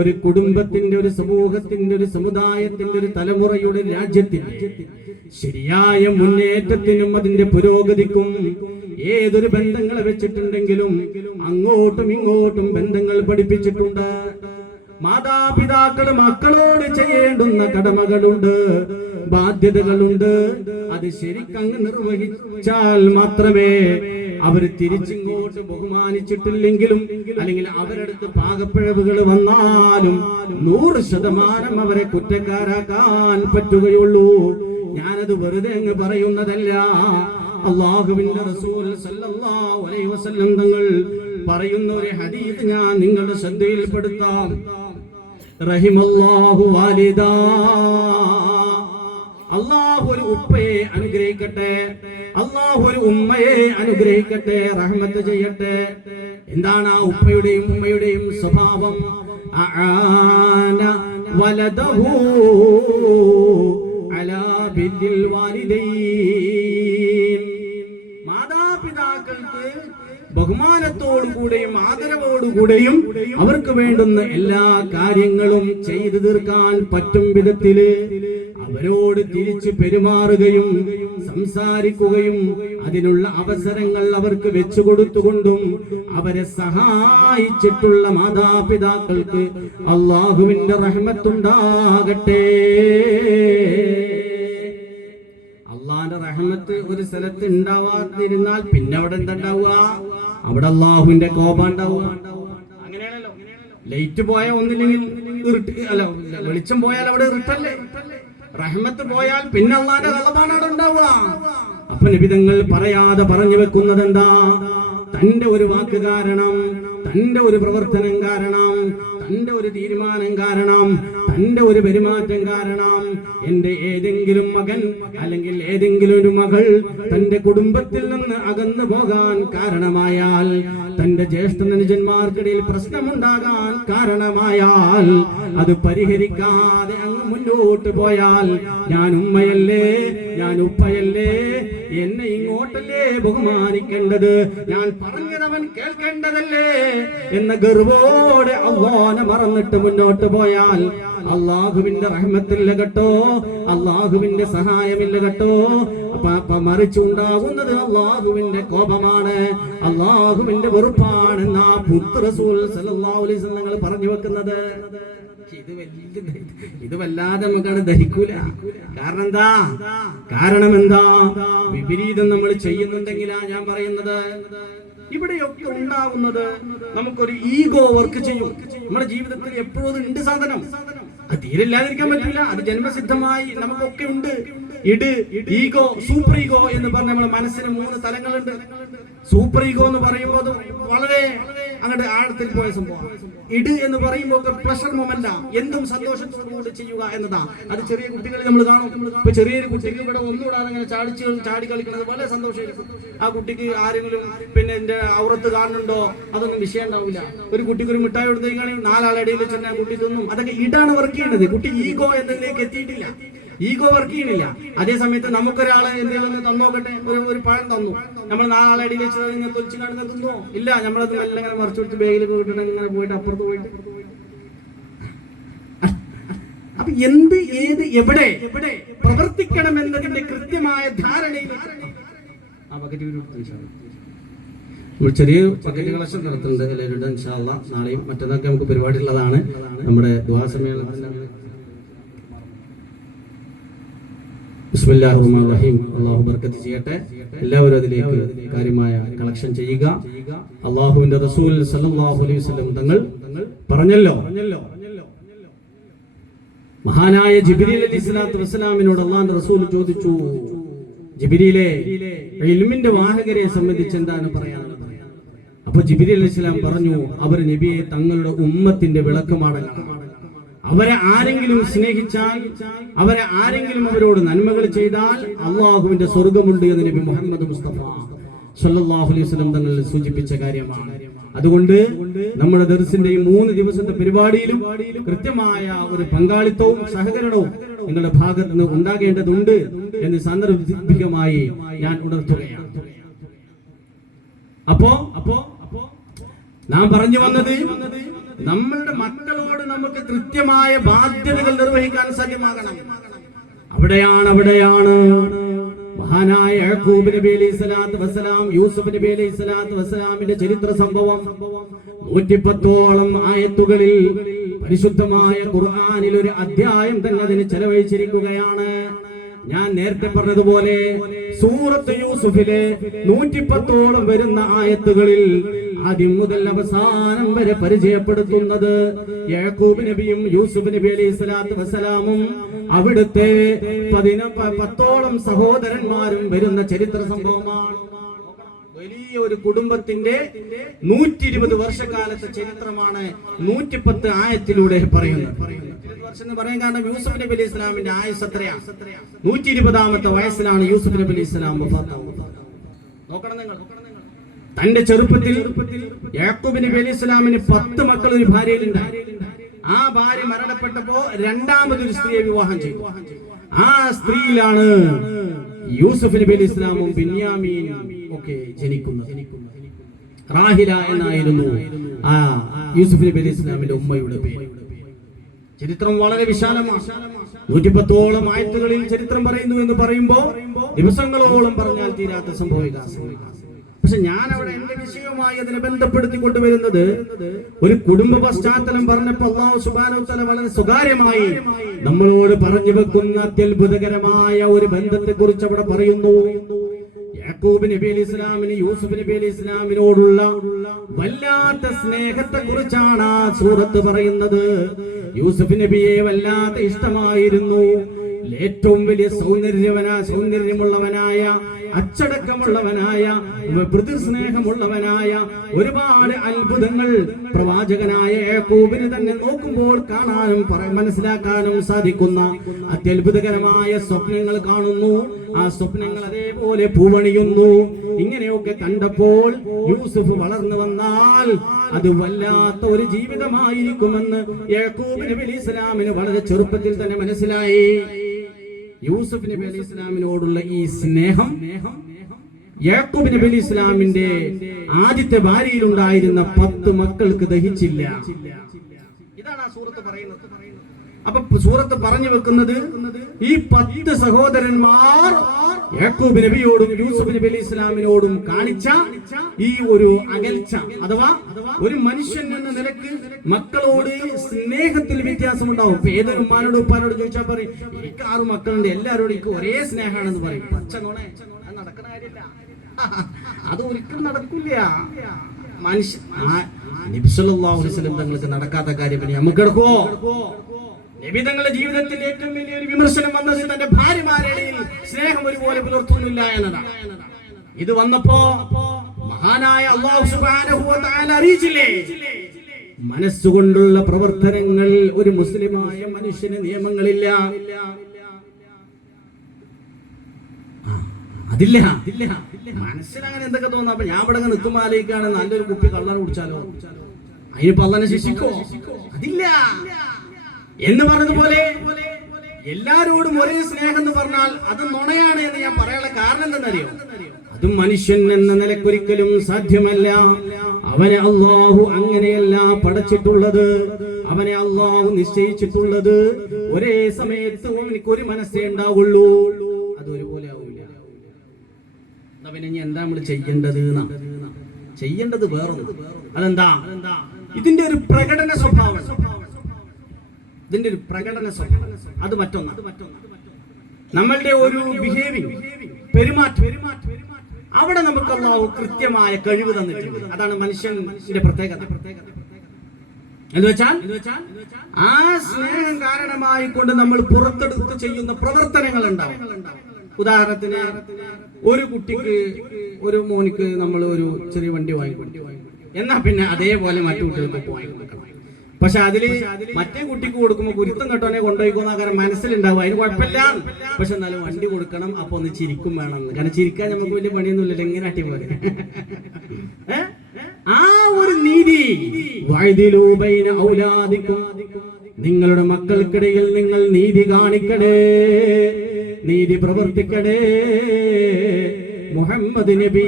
ഒരു കുടുംബത്തിന്റെ, ഒരു സമൂഹത്തിന്റെ, ഒരു സമുദായത്തിന്റെ, ഒരു തലമുറയുടെ, രാജ്യത്തിന്റെ ശരിയായ മുന്നേറ്റത്തിനും അതിന്റെ പുരോഗതിക്കും ഏതൊരു ബന്ധങ്ങളെ വെച്ചിട്ടുണ്ടെങ്കിലും അങ്ങോട്ടും ഇങ്ങോട്ടും ബന്ധങ്ങൾ പഠിപ്പിച്ചിട്ടുണ്ട്. മാതാപിതാക്കൾ മക്കളോട് ചെയ്യേണ്ടുന്ന കടമകളുണ്ട്, ബാധ്യതകളുണ്ട്. അത് ശരിക്കങ്ങ് നിർവഹിച്ചാൽ മാത്രമേ അവർ തിരിച്ചിങ്ങോട്ട് ബഹുമാനിച്ചിട്ടില്ലെങ്കിലും, അല്ലെങ്കിൽ അവരടുത്ത് പാകപ്പിഴവുകൾ വന്നാലും 100% അവരെ കുറ്റക്കാരാക്കാൻ പറ്റുകയുള്ളൂ. ഞാനത് വെറുതെ അങ്ങ് പറയുന്നതല്ല. അല്ലാഹുവിന്റെ റസൂൽ സല്ലല്ലാഹു അലൈഹി വസല്ലം തങ്ങൾ പറയുന്ന ഒരു ഹദീസ് ഞാൻ നിങ്ങളുടെ ശ്രദ്ധയിൽപ്പെടുത്താം. റഹിമല്ലാഹു വാലിദാ, അല്ലാഹു ഒരു ഉപ്പയെ അനുഗ്രഹിക്കട്ടെ, അല്ലാഹു ഒരു ഉമ്മയെ അനുഗ്രഹിക്കട്ടെ, റഹ്മത്ത് ചെയ്യട്ടെ. എന്താണ് ആ ഉപ്പയുടെയും ഉമ്മയുടെയും സ്വഭാവം? അആന വലദഹു അലാ ബിൽ വാലിദൈൻ. മാതാപിതാക്കൾക്ക് ബഹുമാനത്തോടുകൂടെയും ആദരവോടുകൂടെയും അവർക്ക് വേണ്ടുന്ന എല്ലാ കാര്യങ്ങളും ചെയ്തു തീർക്കാൻ പറ്റും വിധത്തില് അവരോട് തിരിച്ചു പെരുമാറുകയും സംസാരിക്കുകയും അതിനുള്ള അവസരങ്ങൾ അവർക്ക് വെച്ചുകൊടുത്തുകൊണ്ടും അവരെ സഹായിച്ചിട്ടുള്ള മാതാപിതാക്കൾക്ക് അല്ലാഹുവിന്റെ റഹ്മത്തുണ്ടാകട്ടെ. അള്ളാന്റെ റഹ്മത്ത് ഒരു സ്ഥലത്ത് ഉണ്ടാവാതിരുന്നാൽ പിന്നെ അവിടെ എന്താ ഉണ്ടാവുക? അവിടെ അള്ളാഹുവിന്റെ കോപം ഉണ്ടാവുക. അങ്ങനെയാണല്ലോ. ലൈറ്റ് പോയാൽ ഒന്നില്ലെങ്കിൽ വെളിച്ചം പോയാൽ അവിടെ ഇരുട്ടല്ലേ? റഹ്മത്ത് പോയാൽ പിന്നെ അള്ളാന്റെ കളവാണ് അവിടെ ഉണ്ടാവുക. അപ്പൊ നബിതങ്ങൾ പറയാതെ പറഞ്ഞു വെക്കുന്നത് എന്താ? തന്റെ ഒരു വാക്ക് കാരണം, തന്റെ ഒരു പ്രവർത്തനം കാരണം, തന്റെ ഒരു തീരുമാനം കാരണം, തന്റെ ഒരു പെരുമാറ്റം കാരണം എന്റെ ഏതെങ്കിലും മകൻ അല്ലെങ്കിൽ ഏതെങ്കിലും ഒരു മകൾ തന്റെ കുടുംബത്തിൽ നിന്ന് അകന്നു പോകാൻ കാരണമായാൽ, തന്റെ ജ്യേഷ്ഠനുജന്മാർക്കിടയിൽ പ്രശ്നമുണ്ടാകാൻ കാരണമായാൽ, അത് പരിഹരിക്കാതെ അങ്ങ് മുന്നോട്ട് പോയാൽ, ഞാൻ ഉമ്മയല്ലേ, ഞാൻ ഉപ്പയല്ലേ, എന്നെ ഇങ്ങോട്ടല്ലേ ബഹുമാനിക്കേണ്ടത്, ഞാൻ പറഞ്ഞതവൻ കേൾക്കേണ്ടതല്ലേ എന്ന ഗർവോടെ അള്ളാനെ മറന്നിട്ട് മുന്നോട്ട് പോയാൽ അള്ളാഹുവിന്റെ റഹ്മത്തില്ല കേട്ടോ, അള്ളാഹുവിന്റെ സഹായമില്ല കേട്ടോ. അപ്പൊ മറിച്ചുണ്ടാകുന്നത് അള്ളാഹുവിന്റെ കോപമാണ്, അള്ളാഹുവിന്റെ വെറുപ്പാണെന്ന റസൂൽ സല്ലല്ലാഹു അലൈഹി വസല്ലം തങ്ങൾ പറഞ്ഞു വെക്കുന്നത്. ഇത് വല്ലാതെ നമുക്കാണ് ദഹിക്കൂല. കാരണം എന്താ? വിപരീതം നമ്മൾ ചെയ്യുന്നുണ്ടെങ്കിലാ ഞാൻ പറയുന്നത്. ഇവിടെയൊക്കെ ഉണ്ടാവുന്നത് നമുക്കൊരു ഈഗോ വർക്ക് ചെയ്യും. നമ്മുടെ ജീവിതത്തിൽ എപ്പോഴും ഉണ്ട് സാധനം, അത് തീരില്ലാതിരിക്കാൻ പറ്റില്ല. അത് ജന്മസിദ്ധമായി നമുക്കൊക്കെ ഉണ്ട്. ഈഗോ, സൂപ്പർ ഈഗോ എന്ന് പറഞ്ഞ നമ്മുടെ മനസ്സിന് 3 തലങ്ങളുണ്ട്. സൂപ്പർ ഈഗോ എന്ന് പറയുമ്പോൾ അത് വളരെ അങ്ങോട്ട് ആഴത്തിൽ പോയ സംഭവം. എന്ന് പറയുമ്പോൾ പ്ലഷർ മൊമെന്റാ, എന്തും സന്തോഷത്തോടുകൂടി ചെയ്യുക എന്നതാ. അത് ചെറിയ കുട്ടികളെ നമ്മൾ കാണും. ഇപ്പൊ ചെറിയൊരു കുട്ടിക്ക് ഇവിടെ ഒന്നുകൂടാതെ അങ്ങനെ ചാടി കളിക്കുന്നത് വളരെ സന്തോഷമായിരിക്കും. ആ കുട്ടിക്ക് ആരെങ്കിലും പിന്നെ എന്റെ ഔറത്ത് കാണുന്നുണ്ടോ അതൊന്നും വിഷയം ഉണ്ടാവില്ല. ഒരു കുട്ടിക്ക് ഒരു മിഠായി കൊടുത്തേക്കാണെങ്കിൽ 4 ആളിടയിൽ വെച്ചാൽ ആ കുട്ടി തിന്നും. അതൊക്കെ ഇടാണ് വർക്ക് ചെയ്യേണ്ടത്. കുട്ടി ഈഗോ എന്നതിലേക്ക് എത്തിയിട്ടില്ല, ഈഗോ വർക്ക് ചെയ്യണില്ല. അതേ സമയത്ത് നമുക്കൊരാളെ എന്തെങ്കിലും തന്നോക്കട്ടെ, ഒരു പഴം തന്നു, നമ്മൾ 4 ആളടി വെച്ച് ഇങ്ങനെ തൊലിച്ചു കാണുന്ന തിന്നോ ഇല്ല, നമ്മളത് മെല്ലെ ഇങ്ങനെ മറിച്ചു കൊടുത്ത് ബാഗിൽ പോയിട്ട് ഇങ്ങനെ പോയിട്ട് അപ്പുറത്ത് പോയിട്ട്. അപ്പൊ എന്ത്, ഏത്, എവിടെ പ്രവർത്തിക്കണം എന്നതിന്റെ കൃത്യമായ ധാരണയിൽ ചെറിയ പക്കറ്റ് കളക്ഷൻ നടത്തുന്നുണ്ട് എല്ലാവരുടെ. ഇൻഷാ അല്ലാഹ് നാളെയും മറ്റന്നൊക്കെ നമുക്ക് പരിപാടി ഉള്ളതാണ്. നമ്മുടെ ദുആ സമ്മേളനത്തിന്റെ ബിസ്മില്ലാഹിർ റഹ്മാനിർ റഹീം. അല്ലാഹു ബർക്കത്ത് ചെയ്യട്ടെ. എല്ലാവരും അതിലേക്ക് കാര്യമായ കളക്ഷൻ ചെയ്യുക. അല്ലാഹുവിന്റെ റസൂൽ സല്ലല്ലാഹു അലൈഹി വസല്ലം തങ്ങൾ പറഞ്ഞല്ലോ, മഹാനായ ജിബ്രീൽ അലൈഹിസ്സലാത്തു വസ്സലാമിനോട് അല്ലാഹുവിന്റെ റസൂൽ ചോദിച്ചു, ജിബ്രീലേ, ഇൽമിന്റെ വാഹകരെ സംബന്ധിച്ച് എന്താണ് പറയാനുള്ളത്? അപ്പൊ ജിബ്രീൽ അലൈഹിസ്സലാം പറഞ്ഞു, അവർ നബിയെ തങ്ങളുടെ ഉമ്മത്തിന്റെ വിളക്കമാണല്ലോ. അവരെ ആരെങ്കിലും സ്നേഹിച്ചാൽ, അവരെ ആരെങ്കിലും അവരോട് നന്മകൾ ചെയ്താൽ അള്ളാഹുവിന്റെ സ്വർഗമുണ്ട് എന്ന് നബി മുഹമ്മദ് മുസ്തഫ സല്ലല്ലാഹു അലൈഹി വസല്ലം തങ്ങൾ സൂചിപ്പിച്ച കാര്യമാണ്. അതുകൊണ്ട് നമ്മുടെ ദർസിന്റെ ഈ 3 ദിവസത്തെ പരിപാടിയിലും കൃത്യമായ ഒരു പങ്കാളിത്തവും സഹകരണവും നിങ്ങളുടെ ഭാഗത്ത് നിന്ന് ഉണ്ടാകേണ്ടതുണ്ട് എന്ന് സാന്ദർഭികമായി ഞാൻ ഉണർത്തുകയാണ്. അപ്പോ നാം പറഞ്ഞു വന്നത്, നമ്മളുടെ മക്കളോട് നമുക്ക് കൃത്യമായ ബാധ്യതകൾ നിർവഹിക്കാൻ സാധ്യമാകണം. അവിടെയാണ് മഹാനായ യാക്കൂബ് നബി അലൈഹി സ്വലാത്തു വസ്സലാം യൂസുഫ് നബി അലൈഹി സ്വലാത്തു വസ്സലാമിന്റെ ചരിത്ര സംഭവം 110ഓളം ആയത്തുകളിൽ പരിശുദ്ധമായ ഖുർആനിൽ ഒരു അധ്യായം തന്നെ അതിന് ചെലവഴിച്ചിരിക്കുകയാണ്. ഞാൻ നേരത്തെ പറഞ്ഞതുപോലെ സൂറത്ത് യൂസുഫിലെ 110ഓളം വരുന്ന ആയത്തുകളിൽ ആദ്യം മുതൽ അവസാനം വരെ പരിചയപ്പെടുത്തുന്നത് യാക്കൂബ് നബിയും യൂസുഫ് നബി അലൈഹി സ്വലാത്തു വസ്സലാമും അവിടുത്തെ 10ഓളം സഹോദരന്മാരും വരുന്ന ചരിത്ര സംഭവമാണ്. വലിയ ഒരു കുടുംബത്തിന്റെ 120 വർഷക്കാലത്തെ ചരിത്രമാണ് 110 ആയത്തിലൂടെ പറയുന്നത്. 120 വർഷം എന്ന് പറയാൻ കാരണം യൂസുഫ് നബി അലൈഹി സ്വലാമിന്റെ ആയുസ് എത്രയാണ്? 120ാമത്തെ വയസ്സിലാണ് യൂസുഫ് നബി അലൈഹി സ്വലാം വഫാത്താവുന്നത്. നോക്കണം നിങ്ങൾ. തന്റെ ചെറുപ്പത്തിൽ യാക്കൂബ് നബി അലൈഹി സ്വലാമിന് 10 മക്കൾ ഒരു ഭാര്യയിലുണ്ടായി. ആ ഭാര്യ മരണപ്പെട്ടപ്പോ രണ്ടാമതൊരു സ്ത്രീയെ വിവാഹം ചെയ്തു. ആ സ്ത്രീയിലാണ് യൂസുഫ് നബി അലൈഹി സ്വലാമും ബിന്യാമീനും ഒക്കെ ജനിക്കുന്നത്. റാഹില എന്നായിരുന്നു ആ യൂസുഫ് നബി അലൈഹി സ്വലാമിന്റെ ഉമ്മയുടെ പേര്. ചരിത്രം വളരെ വിശാലമാണ്. 110ഓളം ആയത്തുകളിൽ ചരിത്രം പറയുന്നു എന്ന് പറയുമ്പോ ദിവസങ്ങളോളം പറഞ്ഞാൽ തീരാത്ത സംഭവവികാസങ്ങൾ. പക്ഷെ ഞാൻ അവിടെ എന്റെ വിഷയവുമായി അതിനെ ബന്ധപ്പെടുത്തി കൊണ്ടുവരുന്നത്, ഒരു കുടുംബ പശ്ചാത്തലം പറഞ്ഞപ്പോ അല്ലാഹു സുബ്ഹാനഹു വ തആല വളരെ സ്വകാര്യമായി നമ്മളോട് പറഞ്ഞു വെക്കുന്ന അത്യത്ഭുതകരമായ ഒരു ബന്ധത്തെ കുറിച്ച് അവിടെ പറയുന്നു. യാക്കൂബ് നബി അലൈഹി സ്വലാമിന് യൂസുഫ് നബി അലൈഹി സ്വലാമിനോടുള്ള വല്ലാത്ത സ്നേഹത്തെ കുറിച്ചാണ് ആ സൂറത്ത് പറയുന്നത്. യൂസുഫ് നബിയെ വല്ലാത്ത ഇഷ്ടമായിരുന്നു. ഏറ്റവും വലിയ സൗന്ദര്യമുള്ളവനായ, അച്ചടക്കമുള്ളവനായ, പ്രതിസ്നേഹമുള്ളവനായ, ഒരുപാട് അത്ഭുതങ്ങൾ പ്രവാചകനായ യാക്കൂബിന് തന്നെ നോക്കുമ്പോൾ കാണാനും മനസ്സിലാക്കാനും സാധിക്കുന്ന അത്യത്ഭുതകരമായ സ്വപ്നങ്ങൾ കാണുന്നു. ആ സ്വപ്നങ്ങൾ അതേപോലെ പൂവണിയുന്നു. ഇങ്ങനെയൊക്കെ കണ്ടപ്പോൾ യൂസുഫ് വളർന്നു വന്നാൽ അത് വല്ലാത്ത ഒരു ജീവിതമായിരിക്കുമെന്ന് യാക്കൂബ് നബി അലൈഹി സ്വലാമിന് വളരെ ചെറുപ്പത്തിൽ തന്നെ മനസ്സിലായി. യൂസുഫ് നബി അലൈഹി സ്വലാമിനോടുള്ള ഈ സ്നേഹം യാക്കൂബ് നബി അലൈഹി സ്വലാമിന്റെ ആദ്യത്തെ ഭാര്യയിലുണ്ടായിരുന്ന 10 മക്കൾക്ക് ദഹിച്ചില്ല. ഇതാണ് ആ സൂറത്ത് പറയുന്നത്. അപ്പൊ സൂറത്ത് പറഞ്ഞു വെക്കുന്നത്, ഈ 10 സഹോദരന്മാർ യാക്കൂബ് നബിയോടും യൂസുഫ് നബി അലൈഹി സ്വലാമിനോടും കാണിച്ച ഈ ഒരു അകൽച്ച, അഥവാ ഒരു മനുഷ്യൻ എന്ന നിലക്ക് മക്കളോട് സ്നേഹത്തിൽ വ്യത്യാസമുണ്ടാവും. ഇപ്പൊ ഏതൊരു ഉമ്മാനോട് ഉപ്പാനോട് ചോദിച്ചാൽ പറയും, എനിക്ക് 6 മക്കളുണ്ട്, എല്ലാവരോടും എനിക്ക് ഒരേ സ്നേഹമാണെന്ന് പറയും. പച്ച നോണേ, അത് നടക്കുന്ന കാര്യമില്ല. അത് ഒരിക്കലും നടക്കില്ല. മനുഷ്യ നബി സല്ലല്ലാഹു അലൈഹി വസല്ലം തങ്ങൾക്ക് നടക്കാത്ത കാര്യം പിന്നെ നമുക്ക് എടുക്കുവോ? നബി തങ്ങളുടെ ജീവിതത്തിൽ ഏറ്റവും വലിയൊരു വിമർശനം വന്നത് തന്റെ ഭാര്യമാരുടെ സ്നേഹം ഒരുപോലെ പുലർത്തുന്നില്ല എന്നതാണ്. ഇത് വന്നപ്പോ മഹാനായ അല്ലാഹു സുബ്ഹാനഹു വ തആല അറിയിച്ചില്ലേ, മനസ്സുകൊണ്ടുള്ള പ്രവർത്തനങ്ങൾ ഒരു മുസ്ലിമായ മനുഷ്യന് നിയമങ്ങളില്ല. അതില്ല. മനസ്സിലങ്ങനെ എന്തൊക്കെ തോന്നാം. അപ്പൊ ഞാൻ ഇവിടെ നിൽക്കുമ്പോൾ ആലോചിക്കാണ്, നല്ലൊരു കുപ്പി കള്ളനെ കുടിച്ചാലോ, അതിനിപ്പോ അള്ളാനെ ശിക്ഷിക്കോ? അതില്ല. എന്ന് പറഞ്ഞതുപോലെ എല്ലാരോടും ഒരേ സ്നേഹം എന്ന് പറഞ്ഞാൽ അത് നുണയാണ് എന്ന് ഞാൻ പറയാനുള്ള കാരണം എന്തെന്നറിയോ? അതും മനുഷ്യൻ എന്ന നിലക്കൊരിക്കലും സാധ്യമല്ല. അവനെ അള്ളാഹു അങ്ങനെയല്ല പടച്ചിട്ടുള്ളത്. അവനെ അള്ളാഹു നിശ്ചയിച്ചിട്ടുള്ളത് ഒരേ സമയത്ത് അവനിക്ക് ഒരു മനസ്സേ ഉണ്ടാവുള്ളൂ. അതൊരുപോലെ ആവില്ല. അവനെ എന്താ നമ്മൾ ചെയ്യേണ്ടത് വേറൊന്നും. അതെന്താ? ഇതിന്റെ ഒരു പ്രകടന സ്വഭാവം, ഇതിന്റെ ഒരു പ്രകടന സ്വഭാവം. അത് മറ്റൊന്നാണ്. നമ്മളുടെ ഒരു ബിഹേവിയർ, പെരുമാറ്റം, അവിടെ നമുക്ക് അല്ലാഹു കൃത്യമായ കഴിവ് തന്നിട്ടുണ്ട്. അതാണ് മനുഷ്യന്റെ പ്രത്യേകത. എന്ന് വെച്ചാൽ ആ സ്നേഹം കാരണമായി കൊണ്ട് നമ്മൾ പുറത്തെടുത്ത് ചെയ്യുന്ന പ്രവർത്തനങ്ങൾ ഉണ്ടാവും. ഉദാഹരണത്തിന്, ഒരു കുട്ടിക്ക്, ഒരു മോനിക്ക് നമ്മൾ ഒരു ചെറിയ വണ്ടി വാങ്ങിക്കൊണ്ടു, എന്നാ പിന്നെ അതേപോലെ മറ്റു കുട്ടികൾക്ക് വാങ്ങിക്കൊടുക്കണം. പക്ഷെ അതില് മറ്റേ കുട്ടിക്ക് കൊടുക്കുമ്പോൾ കുരുത്തം കെട്ടോനെ കൊണ്ടുപോയിക്കോന്ന കാരണം മനസ്സിലുണ്ടാവും, അതിന് കുഴപ്പമില്ല. പക്ഷെ എന്നാലും വണ്ടി കൊടുക്കണം. അപ്പൊ ഒന്ന് ചിരിക്കും വേണം. കാരണം ചിരിക്കാൻ നമുക്ക് വലിയ പണിയൊന്നുമില്ലല്ലോ, എങ്ങനെ അട്ടി പോലെ. ആ ഒരു നീതി, നിങ്ങളുടെ മക്കൾക്കിടയിൽ നിങ്ങൾ നീതി കാണിക്കണേ. നീതി പ്രവർത്തിക്കണേ. മുഹമ്മദ് നബി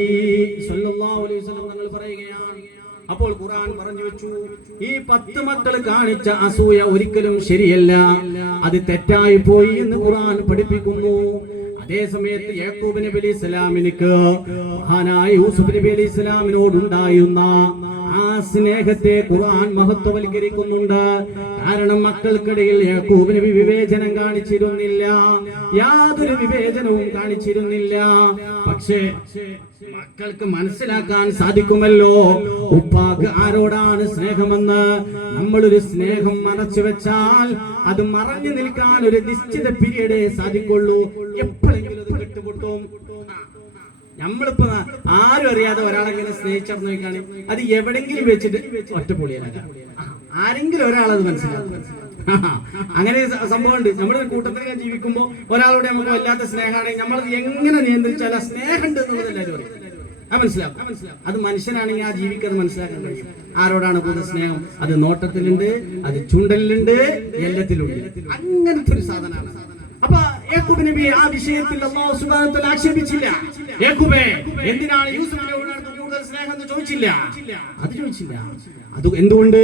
സല്ലല്ലാഹു അലൈഹി വസല്ലം തങ്ങൾ പറയുകയാണ്. അപ്പോൾ ഖുർആൻ പറഞ്ഞു വെച്ചു, ഈ 10 മക്കൾ കാണിച്ച അസൂയ ഒരിക്കലും ശരിയല്ല, അത് തെറ്റായി പോയി എന്ന് ഖുർആൻ പഠിപ്പിക്കുന്നു. അതേ സമയത്ത് യാക്കൂബ് നബി അലൈഹി സ്വലാമിനിക്ക് മഹാനായ യൂസുഫ് നബി അലൈഹി സ്വലാമിനോടുണ്ടായിരുന്ന ആ സ്നേഹത്തെ ഖുർആൻ മഹത്വവൽക്കരിക്കുന്നുണ്ട്. കാരണം മക്കൾക്കിടയിൽ യാക്കൂബ് നബി വിവേചനം കാണിച്ചിരുന്നില്ല, യാതൊരു വിവേചനവും കാണിച്ചിരുന്നില്ല. പക്ഷേ മക്കൾക്ക് മനസ്സിലാക്കാൻ സാധിക്കുമല്ലോ ഉപ്പാക്ക് ആരോടാണ് സ്നേഹമെന്ന്. നമ്മളൊരു സ്നേഹം മറച്ചു വെച്ചാൽ അത് മറഞ്ഞു നിൽക്കാൻ ഒരു നിശ്ചിത പീരീഡേ സാധിക്കുള്ളൂ. എപ്പോഴെങ്കിലും അത് കെട്ടുപൊട്ടും. നമ്മളിപ്പോ ആരും അറിയാതെ ഒരാളെങ്ങനെ സ്നേഹിച്ചറിഞ്ഞു നോക്കാണ്, അത് എവിടെങ്കിലും വെച്ചിട്ട് ഒറ്റപ്പൊളിയാകാം. ആരെങ്കിലും ഒരാളത് മനസ്സിലാക്കും. അങ്ങനെ സംഭവം ഉണ്ട്. നമ്മുടെ കൂട്ടത്തിൽ ജീവിക്കുമ്പോ ഒരാളോട് നമുക്ക് വല്ലാത്ത സ്നേഹമാണെങ്കിൽ നമ്മൾ എങ്ങനെ നിയന്ത്രിച്ചാൽ ആ സ്നേഹം ഉണ്ട് എന്നുള്ളത് എല്ലാവരും അറിയും. മനസ്സിലാവും. അത് മനുഷ്യനാണെങ്കിൽ ആ ജീവിക്കത് മനസ്സിലാക്കാൻ കഴിയും. ആരോടാണ് കൂടുതൽ സ്നേഹം? അത് നോട്ടത്തിലുണ്ട്, അത് ചുണ്ടലിലുണ്ട്, എല്ലാത്തിലുണ്ട്. അങ്ങനത്തെ ഒരു സാധനമാണ്. അപ്പൊ യാക്കൂബ് നബി ആ വിഷയത്തിൽ അല്ലാഹു സുബ്ഹാനഹു വ തആല ആക്ഷേപിച്ചില്ല. യാക്കൂബേ, എന്തിനാണ് യൂസുഫിനോട് കൂടുതൽ സ്നേഹം എന്ന് ചോദിച്ചില്ല. അത് ചോദിച്ചില്ല. അത് എന്തുകൊണ്ട്?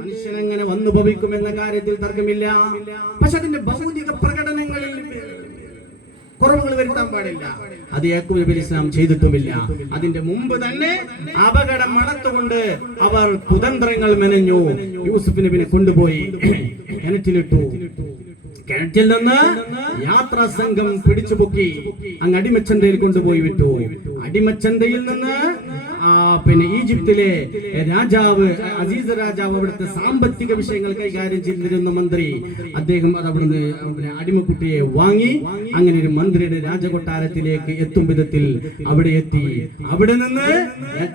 മനുഷ്യൻ എങ്ങനെ വന്നു ഭവിക്കുമെന്ന കാര്യത്തിൽ തർക്കമില്ല. പക്ഷെ അതിന്റെ ഭൗതിക പ്രകടനങ്ങളിൽ കുറവുകൾ വരുത്താൻ പാടില്ല. അത് യാക്കൂബ് നബി അലൈഹി സ്വലാം ചെയ്തിട്ടുമില്ല. അതിന്റെ മുമ്പ് തന്നെ അപകടം മണത്തുകൊണ്ട് അവർ കുതന്ത്രങ്ങൾ മെനഞ്ഞു. യൂസുഫ് നബിനെ കൊണ്ടുപോയി കിണറ്റിലിട്ടു. കിണറ്റിൽ നിന്ന് യാത്രാ സംഘം പിടിച്ചുപൊക്കി അങ്ങ് അടിമച്ചന്തയിൽ കൊണ്ടുപോയി വിട്ടു. അടിമച്ചന്തയിൽ നിന്ന് പിന്നെ ഈജിപ്തിലെ രാജാവ് അസീസ് രാജാവ്, അവിടുത്തെ സാമ്പത്തിക വിഷയങ്ങൾ കൈകാര്യം ചെയ്തിരുന്ന മന്ത്രി, അദ്ദേഹം അത് അവിടുന്ന് അടിമക്കുട്ടിയെ വാങ്ങി അങ്ങനെ ഒരു മന്ത്രിയുടെ രാജകൊട്ടാരത്തിലേക്ക് എത്തും വിധത്തിൽ അവിടെ എത്തി. അവിടെ നിന്ന്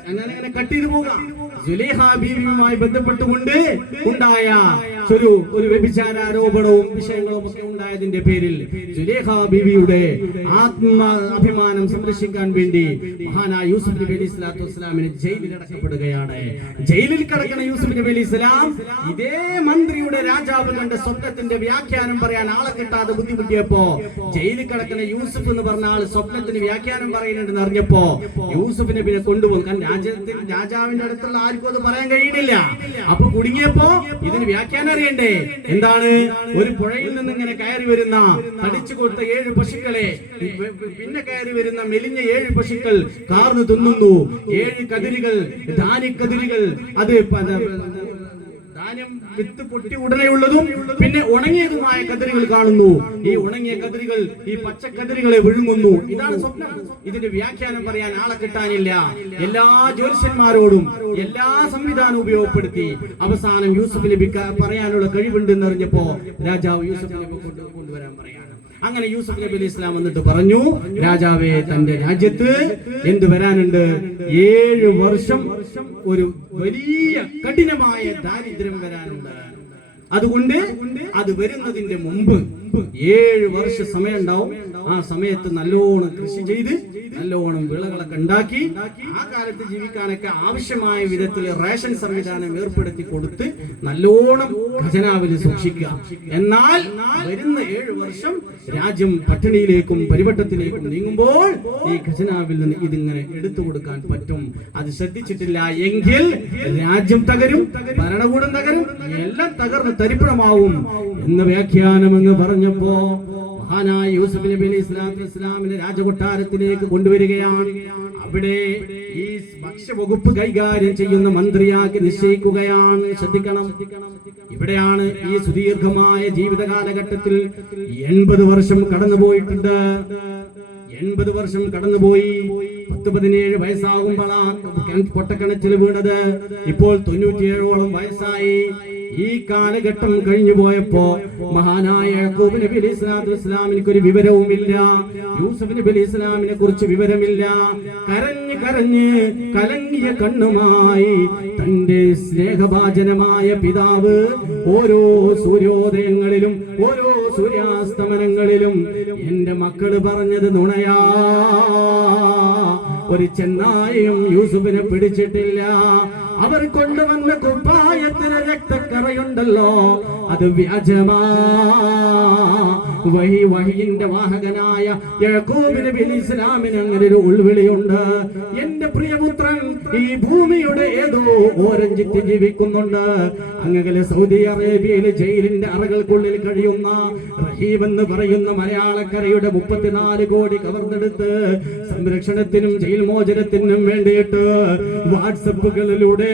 അങ്ങനെ കട്ട് ചെയ്തു പോകാം. സുലൈഖ ബീവിയുമായി ബന്ധപ്പെട്ടുകൊണ്ട് ഉണ്ടായ ഒരു വ്യഭിചാരോപണവും വിഷയങ്ങളും ഒക്കെ ഉണ്ടായതിന്റെ പേരിൽ സുലൈഖ ബീവിയുടെ അഭിമാനം സംരക്ഷിക്കാൻ വേണ്ടി മഹാനായ യൂസുഫ് നബി അലൈഹി സ്വലാത്തു വസ്സലാമിനെ ജയിലിൽ അടക്കപ്പെടുകയാണ്. ജയിലിൽ കിടക്കുന്ന യൂസുഫ് നബി അലൈഹി സ്വലാം ഇതേ മന്ത്രിയുടെ രാജാവ് കണ്ട സ്വപ്നത്തിന്റെ വ്യാഖ്യാനം പറയാൻ ആളെ കിട്ടാതെ ബുദ്ധിമുട്ടിയപ്പോ, ജയിലിൽ കിടക്കുന്ന യൂസുഫ് എന്ന് പറഞ്ഞ ആൾ സ്വപ്നത്തിന് വ്യാഖ്യാനം പറയുന്നുണ്ടെന്ന് അറിഞ്ഞപ്പോ യൂസുഫ് നബിനെ കൊണ്ടുപോകും. കാരണം രാജാവിന്റെ അടുത്തുള്ള ആർക്കും അത് പറയാൻ കഴിയുന്നില്ല. അപ്പൊ കുടുങ്ങിയപ്പോ ഇതിന് വ്യാഖ്യാനം അറിയണ്ടേ. എന്താണ്? ഒരു പുഴയിൽ നിന്ന് ഇങ്ങനെ കയറി വരുന്ന തടിച്ചു കൊടുത്ത 7 പശുക്കളെ പിന്നെ കയറി വരുന്ന മെലിഞ്ഞ 7 പശുക്കൾ കാർന്നു തിന്നുന്നു. 7 കതിരുകൾ, ധാന്യക്കതിരുകൾ, അത് ധാന്യം വിത്ത് പൊട്ടി ഉടനെയുള്ളതും പിന്നെ ഉണങ്ങിയതുമായ കതിരുകൾ കാണുന്നു. ഈ ഉണങ്ങിയ കതിരുകൾ ഈ പച്ചക്കതിരുകളെ വിഴുങ്ങുന്നു. ഇതാണ് സ്വപ്നം. ഇതിന്റെ വ്യാഖ്യാനം പറയാൻ ആളെ കിട്ടാനില്ല. എല്ലാ ജ്യോത്സ്യന്മാരോടും എല്ലാ സംവിധാനവും ഉപയോഗപ്പെടുത്തി അവസാനം യൂസുഫ് നബി പറയാനുള്ള കഴിവുണ്ടെന്ന് അറിഞ്ഞപ്പോ രാജാവ് യൂസുഫ് നബി കൊണ്ടുവരാൻ പറയാണ്. അങ്ങനെ യൂസുഫ് നബി അലൈഹി സ്വലാം വന്നിട്ട് പറഞ്ഞു, രാജാവേ, തന്റെ രാജ്യത്ത് എന്ത് വരാനുണ്ട്? 7 വർഷം ഒരു വലിയ കഠിനമായ ദാരിദ്ര്യം വരാനുണ്ട്. അതുകൊണ്ട് അത് വരുന്നതിന്റെ മുമ്പ് 7 വർഷ സമയം ഉണ്ടാവും. ആ സമയത്ത് നല്ലോണം കൃഷി ചെയ്ത് നല്ലോണം വിളകളൊക്കെ ഉണ്ടാക്കി ആ കാലത്ത് ജീവിക്കാനൊക്കെ ആവശ്യമായ വിധത്തിൽ റേഷൻ സംവിധാനം ഏർപ്പെടുത്തി കൊടുത്ത് നല്ലോണം ഖജനാവിൽ സൂക്ഷിക്കുക. എന്നാൽ വരുന്ന 7 വർഷം രാജ്യം പട്ടിണിയിലേക്കും പരിവട്ടത്തിലേക്കും നീങ്ങുമ്പോൾ ഈ ഖജനാവിൽ നിന്ന് ഇതിങ്ങനെ എടുത്തു കൊടുക്കാൻ പറ്റും. അത് ശ്രദ്ധിച്ചിട്ടില്ല എങ്കിൽ രാജ്യം തകരും, ഭരണകൂടം തകരും, എല്ലാം തകർന്ന് തരിപ്പണമാവും എന്ന് വ്യാഖ്യാനം എന്ന് പറഞ്ഞപ്പോ മഹാനായ യൂസുഫ് നബി അലൈഹി സ്വലാത്തു വസ്സലാമിനെ രാജകൊട്ടാരത്തിലേക്ക് കൊണ്ടുവരികയാണ്. അവിടെ ഈ ഭക്ഷ്യവകുപ്പ് കൈകാര്യം ചെയ്യുന്ന മന്ത്രിയാക്കി നിശ്ചയിക്കുകയാണ്. ശ്രദ്ധിക്കണം, ഇവിടെയാണ് ഈ സുദീർഘമായ ജീവിത കാലഘട്ടത്തിൽ 80 വർഷം കടന്നുപോയിട്ടുണ്ട്. 80 വർഷം കടന്നുപോയി. 17 വയസ്സാകുമ്പോഴാണ് പൊട്ടക്കിണറ്റിൽ വീണത്. ഇപ്പോൾ 97ഓളം വയസ്സായി. ഈ കാലഘട്ടം കഴിഞ്ഞു പോയപ്പോ മഹാനായ യാക്കൂബ് നബി അലൈഹി സ്വലാത്തു വസ്സലാമിന് ഒരു വിവരവുമില്ല. യൂസുഫ് നബി അലൈഹി സ്വലാമിനെ കുറിച്ച് വിവരമില്ല. കരഞ്ഞ് കരഞ്ഞ് കലങ്ങിയ കണ്ണുമായി തന്റെ സ്നേഹഭാജനമായ പിതാവ് ഓരോ സൂര്യോദയങ്ങളിലും ഓരോ സൂര്യാസ്തമനങ്ങളിലും എന്റെ മക്കള് പറഞ്ഞത് നുണയാ, ഒരു ചെന്നായും യൂസുഫിനെ പിടിച്ചിട്ടില്ല, അവർ കൊണ്ടുവന്ന കുപ്പായത്തിന് രക്തക്കറയുണ്ടല്ലോ, അത് വ്യാജമാ, വഹിയിന്റെ വാഹകനായ യാക്കൂബ് നബി അലൈഹിസ്സലാമിന് അങ്ങനെ ഒരു ഉൾവിളിയുണ്ട്. എന്റെ പ്രിയപുത്രൻ ഈ ഭൂമിയുടെ ഏതോ ഓരഞ്ചിറ്റ് ജീവിക്കുന്നുണ്ട്. അങ്ങനെ സൗദി അറേബ്യയിലെ ജയിലിന്റെ അറകൾക്കുള്ളിൽ കഴിയുന്ന റഹീം എന്ന് പറയുന്ന മലയാളക്കരയുടെ 34 കോടി കവർന്നെടുത്ത് സംരക്ഷണത്തിനും ജയിൽ മോചനത്തിനും വേണ്ടിയിട്ട് വാട്സപ്പുകളിലൂടെ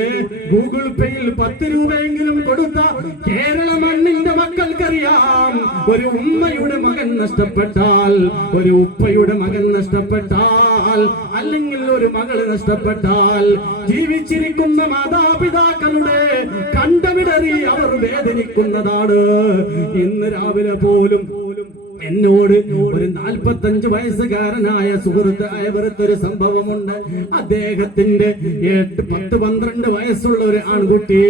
ഗൂഗിൾ പേയിൽ 10 രൂപയെങ്കിലും കൊടുത്ത കേരള മണ്ണിന്റെ മക്കൾക്കറിയാം, ഒരു ഉമ്മയുടെ മകൻ നഷ്ടപ്പെട്ടാൽ, ഒരു ഉപ്പയുടെ മകൻ നഷ്ടപ്പെട്ടാൽ, അല്ലെങ്കിൽ ഒരു മകള് നഷ്ടപ്പെട്ടാൽ ജീവിച്ചിരിക്കുന്ന മാതാപിതാക്കളുടെ കണ്ടമിടറി അവർ വേദനിക്കുന്നതാണ്. ഇന്ന് രാവിലെ പോലും എന്നോട് ഒരു 45 വയസ്സുകാരനായ സുഹൃത്തായ ഒരു സംഭവമുണ്ട്. അദ്ദേഹത്തിന്റെ 10-12 വയസ്സുള്ള ഒരു ആൺകുട്ടി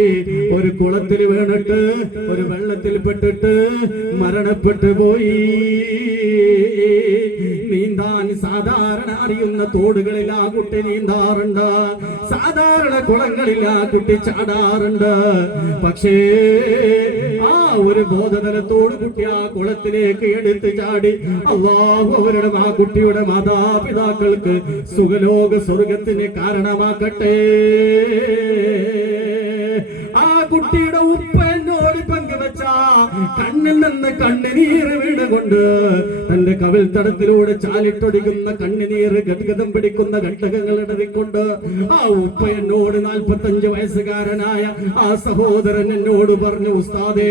ഒരു കുളത്തിൽ വീണിട്ട് ഒരു വെള്ളത്തിൽ പെട്ടിട്ട് മരണപ്പെട്ടു പോയി. നീന്താൻ സാധാരണ അറിയുന്ന തോടുകളിൽ ആ കുട്ടി നീന്താറുണ്ട്, സാധാരണ കുളങ്ങളിൽ ആ കുട്ടി ചാടാറുണ്ട്. പക്ഷേ ആ ഒരു ബോധതലത്തോട് കുട്ടി ആ കുളത്തിലേക്ക് എടുത്ത് ചാടി. അല്ലാഹു അവരുടെ ആ കുട്ടിയുടെ മാതാപിതാക്കൾക്ക് സുഖലോക സ്വർഗത്തിന് കാരണമാക്കട്ടെ. ആ കുട്ടിയുടെ ഉപ്പ എന്നോട് പങ്കുവെച്ച കണ്ണിൽ നിന്ന് കണ്ണുനീര് വീണുകൊണ്ട് തന്റെ കവിൾത്തടത്തിലൂടെ ചാലിട്ടൊടിക്കുന്ന കണ്ണുനീര് ഗദ്ഗതം പിടിക്കുന്ന ഘട്ടകങ്ങൾ ഇടറിക്കൊണ്ട് ആ ഉപ്പ എന്നോട് 45 വയസ്സുകാരനായ ആ സഹോദരൻ എന്നോട് പറഞ്ഞു, ഉസ്താദേ,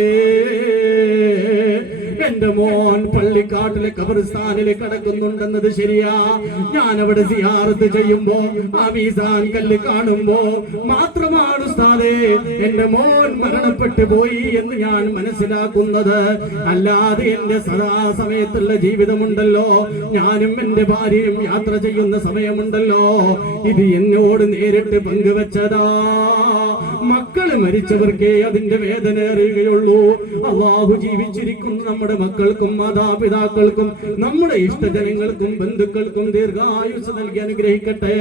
എന്റെ മോൻ പള്ളിക്കാട്ടിലെ ഖബർസ്ഥാനിൽ കിടക്കുന്നുണ്ടെന്നത് ശരിയാ. ഞാൻ അവിടെ സിയാറത്ത് ചെയ്യുമ്പോ ആ മീസാൻ കല്ല് കാണുമ്പോ മാത്രമാണ് ഉസ്താദേ എന്റെ മോൻ മരണപ്പെട്ടു പോയി എന്ന് ഞാൻ മനസ്സിലാക്കുന്നത്. അല്ലാതെ എന്റെ സദാസമയത്തുള്ള ജീവിതമുണ്ടല്ലോ, ഞാനും എന്റെ ഭാര്യയും യാത്ര ചെയ്യുന്ന സമയമുണ്ടല്ലോ, ഇത് എന്നോട് നേരിട്ട് പങ്കുവെച്ചതാ. മക്കള് മരിച്ചവർക്കേ അതിന്റെ വേദന അറിയുകയുള്ളൂ. അല്ലാഹു ജീവിച്ചിരിക്കുന്ന നമ്മുടെ മക്കൾക്കും മാതാപിതാക്കൾക്കും നമ്മുടെ ഇഷ്ടജനങ്ങൾക്കും ബന്ധുക്കൾക്കും ദീർഘായുസ് നൽകി അനുഗ്രഹിക്കട്ടെ.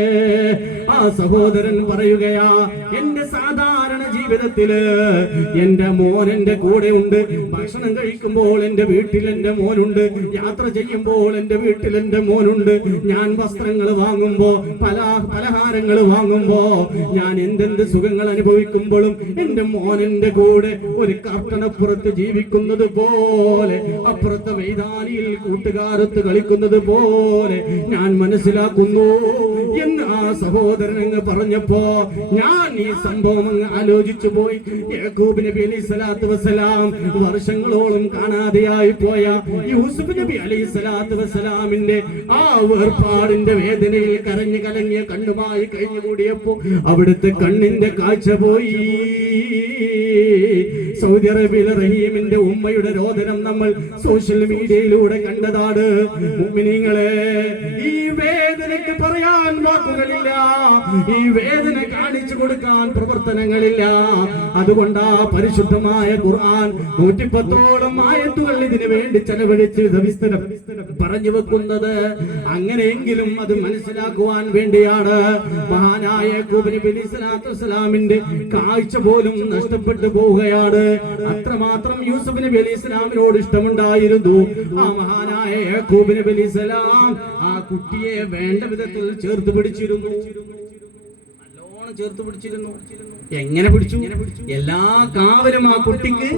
ആ സഹോദരൻ പറയുകയാ, എന്റെ സാധാരണ ജീവിതത്തില് എന്റെ മോൻ എന്റെ കൂടെ ഉണ്ട്. ഭക്ഷണം കഴിക്കുമ്പോൾ എന്റെ വീട്ടിൽ എന്റെ മോനുണ്ട്, യാത്ര ചെയ്യുമ്പോൾ എന്റെ വീട്ടിൽ എന്റെ മോനുണ്ട്. ഞാൻ വസ്ത്രങ്ങൾ വാങ്ങുമ്പോ പലഹാരങ്ങൾ വാങ്ങുമ്പോ ഞാൻ എന്തെന്ത് സുഖങ്ങൾ അനുഭവിക്കുമ്പോഴും എന്റെ മോനെന്റെ കൂടെ ഒരു കർട്ടനപ്പുറത്ത് ജീവിക്കുന്നത് പോലെ, അപ്പുറത്തെ മൈതാനിയിൽ കൂട്ടുകാരത്ത് കളിക്കുന്നത് പോലെ ഞാൻ മനസ്സിലാക്കുന്നു എന്ന് ആ സഹോദരൻ അങ്ങ് പറഞ്ഞപ്പോ ഞാൻ ഈ സംഭവം അങ്ങ് ആലോചിച്ചു പോയി. യാക്കൂബ് നബി അലൈഹിസ്സലാത്തു വസ്സലാം വർഷങ്ങളോളം കാണാതെയായി പോയ യൂസുഫ് നബി അലൈഹിസ്സലാത്തു വസ്സലാമിന്റെ ആ വേർപാടിന്റെ വേദനയിൽ കരഞ്ഞു കലങ്ങിയ കണ്ണുമായി കഴിഞ്ഞുകൂടിയപ്പോ അവിടുത്തെ കണ്ണിന്റെ കാഴ്ച പോയി. സൗദി അറേബ്യയിലെ റഹീമിന്റെ ഉമ്മയുടെ രോദനം നമ്മൾ സോഷ്യൽ മീഡിയയിലൂടെ കണ്ടതാണ്. മുഅ്മിനീങ്ങളെ, ഈ വേദനയ്ക്ക് പറയാൻ വാക്കുകളില്ല, ഈ വേദന കാണിച്ചു കൊടുക്കാൻ പ്രവർത്തനങ്ങളില്ല. അതുകൊണ്ടാ പരിശുദ്ധമായ ഖുർആൻ 110ഓളം ആയത്തുകൾ ഇതിനു വേണ്ടി ചെലവഴിച്ച് സവിസ്തരം പറഞ്ഞു വെക്കുന്നത്. അങ്ങനെയെങ്കിലും അത് മനസ്സിലാക്കുവാൻ വേണ്ടിയാണ്. മഹാനായ യാക്കൂബ് നബി അലൈഹിസ്സലാത്തു വസ്സലാമിന്റെ കാഴ്ച പോലും നഷ്ടപ്പെട്ടു പോവുകയാണ്. അത്രമാത്രം യൂസുഫ് നബി അലൈഹിസ്സലാമിനോട് ഇഷ്ടമുണ്ടായിരുന്നു. ആ മഹാനായ യാക്കൂബ് നബി അലൈഹിസ്സലാം ആ കുട്ടിയെ വേണ്ട വിധത്തിൽ ചേർത്ത് പിടിച്ചിരുന്നു, നല്ലോണം ചേർത്ത് പിടിച്ചിരുന്നു. എങ്ങനെ പിടിച്ചു? എല്ലാ കാവലും ആ കുട്ടിക്ക്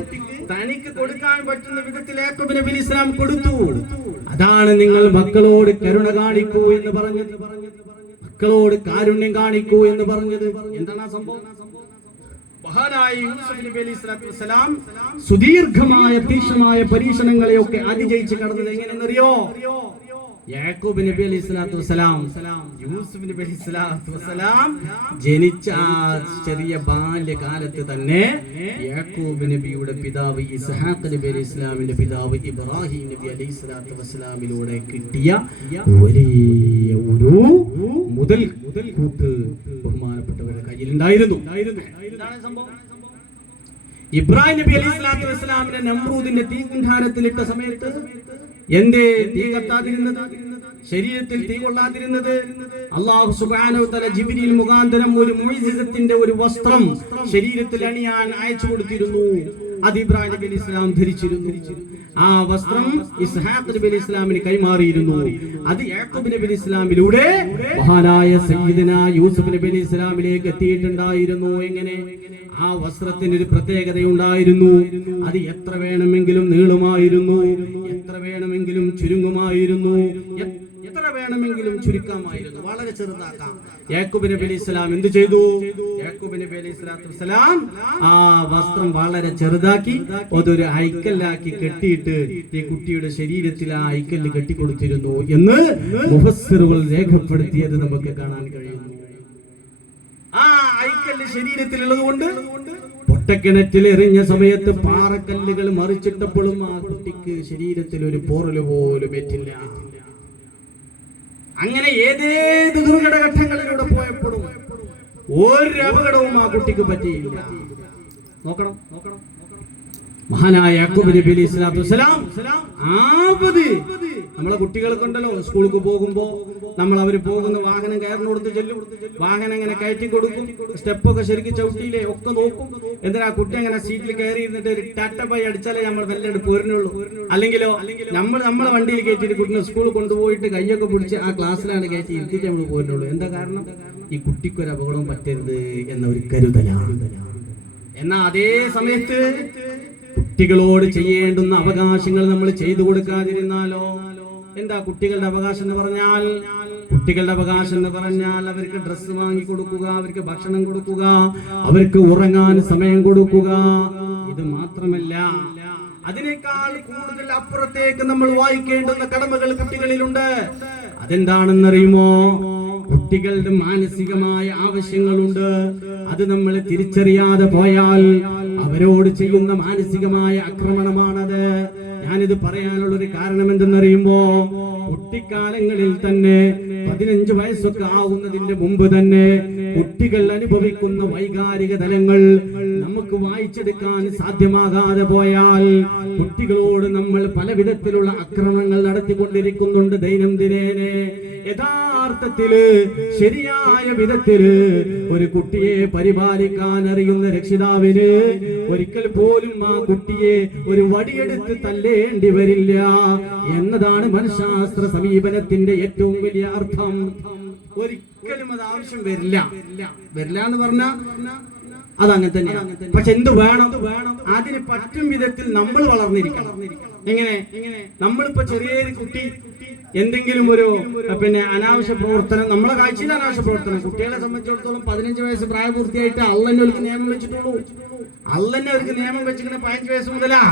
തനിക്ക് കൊടുക്കാൻ പറ്റുന്ന വിധത്തിൽ യാക്കൂബ് നബി അലൈഹിസ്സലാം കൊടുത്തു. അതാണ് നിങ്ങൾ മക്കളോട് കരുണ കാണിക്കൂ എന്ന് പറഞ്ഞത്, മക്കളോട് കാരുണ്യം കാണിക്കൂ എന്ന് പറഞ്ഞത്. എന്താണ് ആ സംഭവം? മഹാനായ യൂസുഫ് നബി അലൈഹിസ്സലാത്തു വസ്സലാം സുദീർഘമായ തീക്ഷ്ണമായ പരീക്ഷണങ്ങളെയൊക്കെ അതിജയിച്ച് കടന്നത് എങ്ങനെയെന്നറിയോ? യാക്കൂബ് നബി അലൈഹിസ്സലാത്തു വസ്സലാം, യൂസുഫ് നബി അലൈഹിസ്സലാത്തു വസ്സലാം ജനിച്ച ചെറിയ ബാല്യകാലത്ത് തന്നെ യാക്കൂബ് നബിയുടെ പിതാവ് ഇസ്ഹാഖ് നബി അലൈഹിസ്സലാമിന്റെ പിതാവ് ഇബ്രാഹിം നബി അലൈഹിസ്സലാത്തു വസ്സലാമിലൂടെ കിട്ടിയ വലിയ ഒരു മുതൽ കൂട്ട് ബഹുമാനപ്പെട്ടവരുടെ കയ്യിലുണ്ടായിരുന്നു. എന്താണ് സംഭവം? ഇബ്രാഹിം നബി അലൈഹിസ്സലാത്തു വസ്സലാമിനെ നമ്രൂദിന്റെ തീകുണ്ഠാരത്തിലിട്ട സമയത്ത് എന്തേ തീ കത്താതിരുന്നത്, ശരീരത്തിൽ തീ കൊള്ളാതിരുന്നത്? അല്ലാഹു സുബ്ഹാനഹു വ തആല ജിബ്രീൽ മുഖാന്തരം ഒരു മുഅ്ജിസത്തിന്റെ ഒരു വസ്ത്രം ശരീരത്തിൽ അണിയാൻ അയച്ചു കൊടുത്തിരുന്നു. അത് ഇബ്രാഹിം നബി അലൈഹി ഇസ്ലാം ധരിച്ചിരുന്നു. ആ വസ്ത്രം ഇസ്ഹാഖ് നബി അലൈഹി ഇസ്ലാമിന് കൈമാറിയിരുന്നു. അത് യാക്കൂബ് നബി അലൈഹി ഇസ്ലാമിലൂടെ മഹാനായ സയ്യിദന യൂസുഫ് നബി അലൈഹി ഇസ്ലാമിലേക്ക് എത്തിയിട്ടുണ്ടായിരുന്നു. എങ്ങനെ? ആ വസ്ത്രത്തിന് ഒരു പ്രത്യേകതയുണ്ടായിരുന്നു. അത് എത്ര വേണമെങ്കിലും നീളുമായിരുന്നു, എത്ര വേണമെങ്കിലും ചുരുങ്ങുമായിരുന്നു, എത്ര വേണമെങ്കിലും ചുരുക്കമായിരുന്നു, വളരെ ചെറുതാക്കാം. യാക്കൂബ് നബി അലൈഹി ഇസ്ലാം എന്ത് ചെയ്തു? യാക്കൂബ് നബി അലൈഹി സ്വലാത്തു വസ്സലാം ആ വസ്ത്രം വളരെ ചെറുതാക്കി അതൊരു ഐക്കല്ലാക്കി കെട്ടിയിട്ട് ഈ കുട്ടിയുടെ ശരീരത്തിൽ ആ ഐക്കല്ല് കെട്ടിക്കൊടുത്തിരുന്നു എന്ന് മുഫസ്സിറുകൾ രേഖപ്പെടുത്തിയത് നമുക്ക് കാണാൻ കഴിയുന്നു. ആ ഐക്കല്ല് ശരീരത്തിലുള്ളത് കൊണ്ട് പൊട്ടക്കിണറ്റിൽ എറിഞ്ഞ സമയത്ത് പാറക്കല്ലുകൾ മറിച്ചിട്ടപ്പോഴും ആ കുട്ടിക്ക് ശരീരത്തിൽ ഒരു പോറല് പോലും ഏറ്റില്ല. അങ്ങനെ ഏതേത് ദുർഘടഘട്ടങ്ങളിലൂടെ പോയപ്പോഴും ഒരു അപകടവും ആ കുട്ടിക്ക് പറ്റിയില്ല. നോക്കണം, മഹാനായ യാക്കൂബ് നബി അലൈഹി സ്വലാത്തു വസ്സലാം നമ്മളെ കുട്ടികൾക്ക് ഉണ്ടല്ലോ, സ്കൂൾക്ക് പോകുമ്പോ നമ്മൾ അവര് പോകുന്ന വാഹനം കയറിനോടുത്ത് ചെല്ലും, വാഹനം അങ്ങനെ കയറ്റി കൊടുക്കും, സ്റ്റെപ്പൊക്കെ ശരിക്കും ചവിട്ടിയില്ലേ ഒക്കെ നോക്കും. എന്തിനാ കുട്ടി അങ്ങനെ സീറ്റിൽ കയറി ഇരുന്നിട്ട് ഒരു ടാറ്റപ്പായി അടിച്ചാലേ നമ്മൾ നല്ല പോരിനുള്ളൂ. അല്ലെങ്കിലോ നമ്മളെ വണ്ടിയിൽ കയറ്റിയിട്ട് കുട്ടിനെ സ്കൂളിൽ കൊണ്ടുപോയിട്ട് കയ്യൊക്കെ പിടിച്ച് ആ ക്ലാസ്സിലാണ് കയറ്റി ഇരുത്തിയിട്ട് നമ്മൾ പോരിനുള്ളൂ. എന്താ കാരണം? ഈ കുട്ടിക്കൊരു അപകടം പറ്റരുത് എന്ന ഒരു കരുതലാണ്. എന്നാ അതേ സമയത്ത് കുട്ടികളോട് ചെയ്യേണ്ടുന്ന അവകാശങ്ങൾ നമ്മൾ ചെയ്തു കൊടുക്കാതിരുന്നാലോ? എന്താ കുട്ടികളുടെ അവകാശം എന്ന് പറഞ്ഞാൽ? കുട്ടികളുടെ അവകാശം എന്ന് പറഞ്ഞാൽ അവർക്ക് ഡ്രസ്സ് വാങ്ങി കൊടുക്കുക, അവർക്ക് ഭക്ഷണം കൊടുക്കുക, അവർക്ക് ഉറങ്ങാൻ സമയം കൊടുക്കുക. ഇത് മാത്രമല്ല, അതിനേക്കാൾ കൂടുതൽ അപ്പുറത്തേക്ക് നമ്മൾ വായിക്കേണ്ടുന്ന കടമകൾ കുട്ടികളിലുണ്ട്. അതെന്താണെന്നറിയുമോ? കുട്ടികളുടെ മാനസികമായ ആവശ്യങ്ങളുണ്ട്. അത് നമ്മൾ തിരിച്ചറിയാതെ പോയാൽ അവരോട് ചെയ്യുന്ന മാനസികമായ ആക്രമണമാണത്. ഞാനിത് പറയാനുള്ള ഒരു കാരണം എന്തെന്നറിയുമ്പോ, കുട്ടിക്കാലങ്ങളിൽ തന്നെ 15 വയസ്സൊക്കെ ആവുന്നതിന്റെ മുമ്പ് തന്നെ കുട്ടികൾ അനുഭവിക്കുന്ന വൈകാരിക തലങ്ങൾ നമുക്ക് വായിച്ചെടുക്കാൻ സാധ്യമാകാതെ പോയാൽ കുട്ടികളോട് നമ്മൾ പല വിധത്തിലുള്ള ആക്രമണങ്ങൾ നടത്തിക്കൊണ്ടിരിക്കുന്നുണ്ട് ദൈനംദിനേനെ. യഥാർത്ഥത്തില് ശരിയായ വിധത്തില് ഒരു കുട്ടിയെ പരിപാലിക്കാൻ അറിയുന്ന രക്ഷിതാവിന് ഒരിക്കൽ പോലും ആ കുട്ടിയെ ഒരു വടിയെടുത്ത് തല്ലേണ്ടി വരില്ല എന്നതാണ് മനഃശാസ്ത്ര സമീപനത്തിന്റെ ഏറ്റവും വലിയ അർത്ഥം. ഒരിക്കലും അത് ആവശ്യം വരില്ല എന്ന് പറഞ്ഞാ അതങ്ങനെ തന്നെയാണ്. പക്ഷെ എന്ത് വേണം? അതിന് പറ്റും വിധത്തിൽ നമ്മൾ വളർന്നിരിക്കണം. എങ്ങനെ? നമ്മളിപ്പോ ചെറിയൊരു കുട്ടി എന്തെങ്കിലും ഒരു അനാവശ്യ പ്രവർത്തനം, നമ്മളെ കാഴ്ചയിൽ അനാവശ്യ പ്രവർത്തനം, കുട്ടികളെ സംബന്ധിച്ചിടത്തോളം 15 വയസ്സ് പ്രായപൂർത്തിയായിട്ട് അള്ളന്നെ അവർക്ക് നിയമം വെച്ചിട്ടുള്ളൂ. അള്ളന്നെ അവർക്ക് നിയമം വെച്ചിരിക്കണ 15 വയസ്സ് മുതലാ.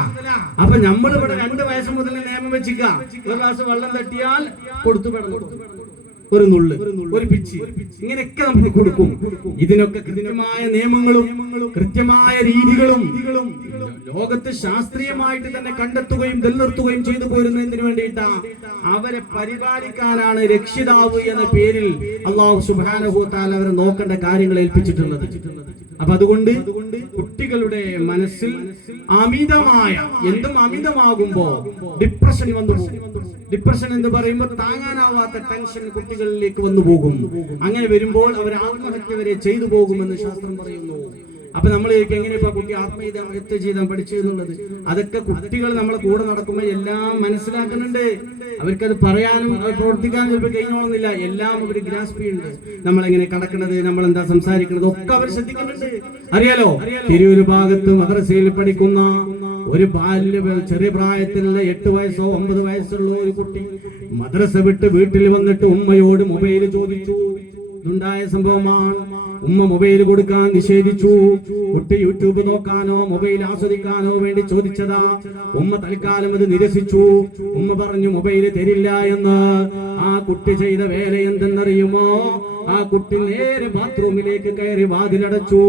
അപ്പൊ നമ്മളിവിടെ 2 വയസ്സ് മുതൽ നിയമം വെച്ചിക്ക. ഒരു ഗ്ലാസ് വെള്ളം തട്ടിയാൽ കൊടുത്തു പെടണം, ഒരു നുള്ള്, ഒരു പിച്ചി, ഇങ്ങനെയൊക്കെ നമുക്ക് കൊടുക്കും. ഇതിനൊക്കെ കൃത്യമായ നിയമങ്ങളും കൃത്യമായ രീതികളും ലോകത്ത് ശാസ്ത്രീയമായിട്ട് തന്നെ കണ്ടെത്തുകയും നിലനിർത്തുകയും ചെയ്തു പോരുന്നതിന് വേണ്ടിയിട്ടാ അവരെ പരിപാലിക്കാനാണ് രക്ഷിതാവ് എന്ന പേരിൽ അല്ലാഹു സുബ്ഹാനഹു വ തആല അവരെ നോക്കേണ്ട കാര്യങ്ങൾ ഏൽപ്പിച്ചിട്ടുള്ളത്. അപ്പൊ അതുകൊണ്ട് കുട്ടികളുടെ മനസ്സിൽ അമിതമായ എന്തും അമിതമാകുമ്പോ ഡിപ്രഷൻ വന്നു പോകും. ഡിപ്രഷൻ എന്ന് പറയുമ്പോൾ താങ്ങാനാവാത്ത ടെൻഷൻ കുട്ടികളിലേക്ക് വന്നു പോകും. അങ്ങനെ വരുമ്പോൾ അവർ ആത്മഹത്യ വരെ ചെയ്തു പോകുമെന്ന് ശാസ്ത്രം പറയുന്നു. അപ്പൊ നമ്മൾ എങ്ങനെ ഇപ്പൊ കുട്ടി ആത്മഹത്യ ചെയ്താൽ പഠിച്ചു എന്നുള്ളത്, അതൊക്കെ കുട്ടികൾ നമ്മളെ കൂടെ നടക്കുമ്പോൾ എല്ലാം മനസ്സിലാക്കുന്നുണ്ട്. അവർക്കത് പറയാനും പ്രവർത്തിക്കാനും ചിലപ്പോൾ കഴിഞ്ഞോളുന്നില്ല. എല്ലാം അവർ ഗ്രാസ്പ് ചെയ്യുന്നുണ്ട്. നമ്മളെങ്ങനെ കടക്കുന്നത്, നമ്മളെന്താ സംസാരിക്കുന്നത് ഒക്കെ അവർ ശ്രദ്ധിക്കുന്നുണ്ട്. അറിയാലോ, തിരൂര് ഭാഗത്ത് മദ്രസയിൽ പഠിക്കുന്ന ഒരു ചെറിയ പ്രായത്തിലുള്ള 8 വയസ്സോ 9 വയസ്സുള്ള ഒരു കുട്ടി മദ്രസ വിട്ട് വീട്ടിൽ വന്നിട്ട് ഉമ്മയോട് മൊബൈൽ ചോദിച്ചു. ഇതുണ്ടായ സംഭവമാണ്. ഉമ്മ മൊബൈൽ കൊടുക്കാൻ നിഷേധിച്ചു. കുട്ടി യൂട്യൂബ് നോക്കാനോ മൊബൈൽ ആസ്വദിക്കാനോ വേണ്ടി ചോദിച്ചതാ. ഉമ്മ തൽക്കാലം അത് നിരസിച്ചു. ഉമ്മ പറഞ്ഞു മൊബൈൽ തരില്ല എന്ന്. ആ കുട്ടി ചെയ്ത വേല എന്തെന്നറിയുമോ? ആ കുട്ടി നേരെ ബാത്റൂമിലേക്ക് കയറി വാതിലടച്ചു.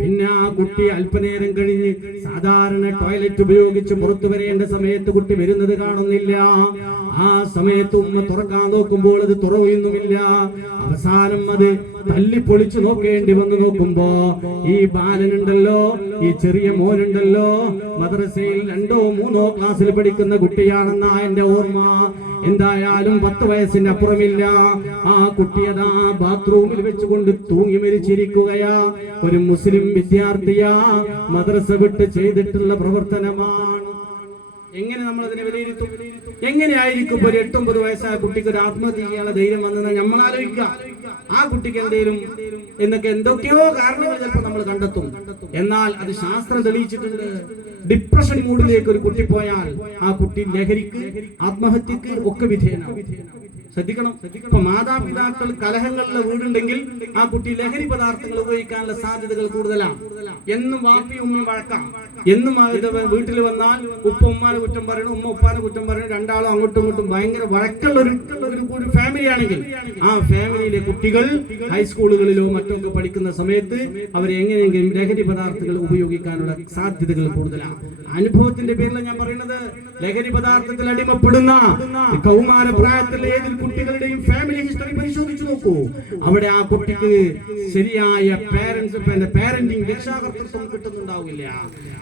പിന്നെ ആ കുട്ടി അല്പനേരം കഴിഞ്ഞ് സാധാരണ ടോയ്ലറ്റ് ഉപയോഗിച്ച് പുറത്തു വരേണ്ട സമയത്ത് കുട്ടി വരുന്നത് കാണുന്നില്ല. ആ സമയത്ത് ഉമ്മ തുറക്കാൻ നോക്കുമ്പോൾ അത് തുറയുന്നുമില്ല. അവസാനം അത് തല്ലിപ്പൊളിച്ചു നോക്കേണ്ടി വന്ന് നോക്കുമ്പോ ഈ ബാലനുണ്ടല്ലോ, ഈ ചെറിയ മോനുണ്ടല്ലോ, മദ്രസയിൽ 2ഓ 3ഓ ക്ലാസ്സിൽ പഠിക്കുന്ന കുട്ടിയാണെന്ന എന്റെ ഓർമ്മ. എന്തായാലും 10 വയസ്സിന്റെ അപ്പുറമില്ല. ആ കുട്ടിയതാ ബാത്റൂമിൽ വെച്ചുകൊണ്ട് തൂങ്ങി മരിച്ചിരിക്കുകയാ. ഒരു മുസ്ലിം വിദ്യാർത്ഥിയാ, മദ്രസ വിട്ട് ചെയ്തിട്ടുള്ള പ്രവർത്തനമാണ്. എങ്ങനെ നമ്മൾ അതിനെ വിലയിരുത്തും? എങ്ങനെയായിരിക്കും ഒരു 8-9 വയസ്സായ കുട്ടിക്ക് ഒരു ആത്മഹത്യ ചെയ്യാനുള്ള ധൈര്യം വന്നത്? നമ്മൾ ആലോചിക്കുക. ആ കുട്ടിക്ക് എന്തേലും എന്നൊക്കെ എന്തൊക്കെയോ കാരണങ്ങൾ ചിലപ്പോൾ നമ്മൾ കണ്ടെത്തും. എന്നാൽ അത് ശാസ്ത്രം തെളിയിച്ചിട്ടുണ്ട്. ഡിപ്രഷൻ മൂഡിലേക്ക് ഒരു കുട്ടി പോയാൽ ആ കുട്ടി ലഹരിക്ക്, ആത്മഹത്യക്ക് ഒക്കെ വിധേയനാവും. ശ്രദ്ധിക്കണം. ഇപ്പൊ മാതാപിതാക്കൾ കലഹങ്ങളിലെ വീടുണ്ടെങ്കിൽ ആ കുട്ടി ലഹരി പദാർത്ഥങ്ങൾ ഉപയോഗിക്കാനുള്ള സാധ്യതകൾ കൂടുതലാണ്. എന്നും വാപ്പി ഉമ്മയും വഴക്കാം. എന്നും വീട്ടിൽ വന്നാൽ ഉപ്പ ഉമ്മാനെ കുറ്റം പറയണം, ഉമ്മ ഉപ്പാനെ കുറ്റം പറയണം. രണ്ടാളും അങ്ങോട്ടും ഇങ്ങോട്ടും ഭയങ്കര വഴക്കുള്ള ഒരു ഫാമിലി ആണെങ്കിൽ ആ ഫാമിലിയിലെ കുട്ടികൾ ഹൈസ്കൂളുകളിലോ മറ്റൊക്കെ പഠിക്കുന്ന സമയത്ത് അവർ എങ്ങനെയെങ്കിലും ലഹരി പദാർത്ഥങ്ങൾ ഉപയോഗിക്കാനുള്ള സാധ്യതകൾ കൂടുതലാണ്. അനുഭവത്തിന്റെ പേരിൽ ഞാൻ പറയുന്നത്, ലഹരി പദാർത്ഥത്തിൽ അടിമപ്പെടുന്ന കൗമാര പ്രായത്തിലെ ഏതൊരു കുട്ടികളുടെയും ഫാമിലി ഹിസ്റ്ററി പരിശോധിച്ചു നോക്കൂ. അവിടെ ആ കുട്ടിക്ക് ശരിയായ പാരന്റിങ്, രക്ഷാകർതൃത്വം കിട്ടുന്നുണ്ടാവില്ല.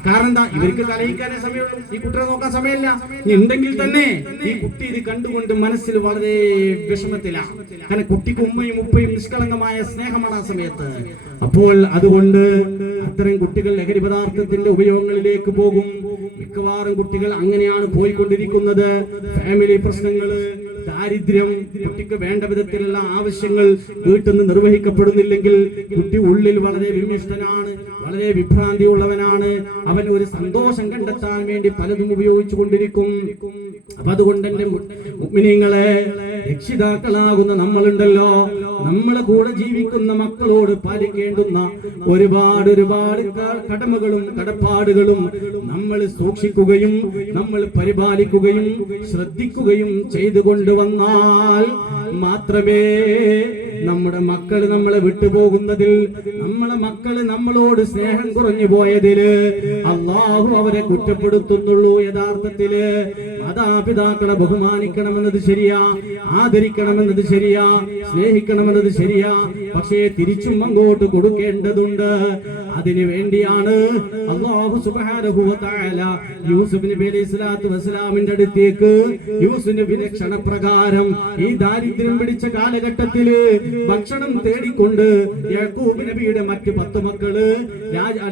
കാരണം എന്താ? ഇവർക്ക് കലഹിക്കാനേ സമയമുള്ളൂ, ഈ കുട്ടിയെ നോക്കാൻ സമയമില്ല. ഉണ്ടെങ്കിൽ തന്നെ ഈ കുട്ടി ഇത് കണ്ടുകൊണ്ട് മനസ്സിൽ വളരെ വിഷമത്തിലാണ്. കാരണം കുട്ടിക്ക് ഉമ്മയും ഉപ്പയും നിഷ്കളങ്കമായ സ്നേഹമാണ് ആ സമയത്ത്. അപ്പോൾ അതുകൊണ്ട് അത്തരം കുട്ടികൾ ലഹരി പദാർത്ഥത്തിന്റെ ഉപയോഗങ്ങളിലേക്ക് പോകും. മിക്കവാറും കുട്ടികൾ അങ്ങനെയാണ് പോയിക്കൊണ്ടിരിക്കുന്നത്. ഫാമിലി പ്രശ്നങ്ങള്, ദാരിദ്ര്യം, കുട്ടിക്ക് വേണ്ട വിധത്തിലുള്ള ആവശ്യങ്ങൾ വീട്ടിൽ നിന്ന് നിർവഹിക്കപ്പെടുന്നില്ലെങ്കിൽ കുട്ടി ഉള്ളിൽ വളരെ വിമിഷ്ടനാണ്, വളരെ വിഭ്രാന്തിയുള്ളവനാണ്. അവൻ ഒരു സന്തോഷം കണ്ടെത്താൻ വേണ്ടി പലതും ഉപയോഗിച്ചു കൊണ്ടിരിക്കും. അപ്പൊ അതുകൊണ്ട് എന്റെ മുഅ്മിനീങ്ങളെ, രക്ഷിതാക്കളാകുന്ന നമ്മളുണ്ടല്ലോ, നമ്മളെ കൂടെ ജീവിക്കുന്ന മക്കളോട് പാലിക്കേണ്ടുന്ന ഒരുപാട് കടമകളും കടപ്പാടുകളും നമ്മൾ സൂക്ഷിക്കുകയും നമ്മൾ പരിപാലിക്കുകയും ശ്രദ്ധിക്കുകയും ചെയ്തുകൊണ്ടുവന്നാൽ മാത്രമേ നമ്മുടെ മക്കൾ നമ്മളെ വിട്ടുപോകുന്നതിൽ, നമ്മളെ മക്കള് നമ്മളോട് സ്നേഹം കുറഞ്ഞു പോയതില് അള്ളാഹു അവരെ കുറ്റപ്പെടുത്തുന്നുള്ളൂ. യഥാർത്ഥത്തില് മാതാപിതാക്കളെ ബഹുമാനിക്കണമെന്നത് ശരിയാ, ആദരിക്കണമെന്നത് ശരിയാ, സ്നേഹിക്കണമെന്നത് ശരിയാ. പക്ഷേ തിരിച്ചും അങ്ങോട്ട് കൊടുക്കേണ്ടതുണ്ട്. അതിനു വേണ്ടിയാണ് അല്ലാഹു സുബ്ഹാനഹു വ തആല യൂസുഫ് നബി അലൈഹിസ്സലാത്തു വസ്സലാമിന്റെ അടുത്തേക്ക് യൂസുഫ് നബിയുടെ ക്ഷണപ്രകാരം ഈ ദാരിദ്ര്യം പിടിച്ച കാലഘട്ടത്തില് ഭക്ഷണം തേടിക്കൊണ്ട് യാക്കൂബ് നബിയുടെ മറ്റ് 10 മക്കള്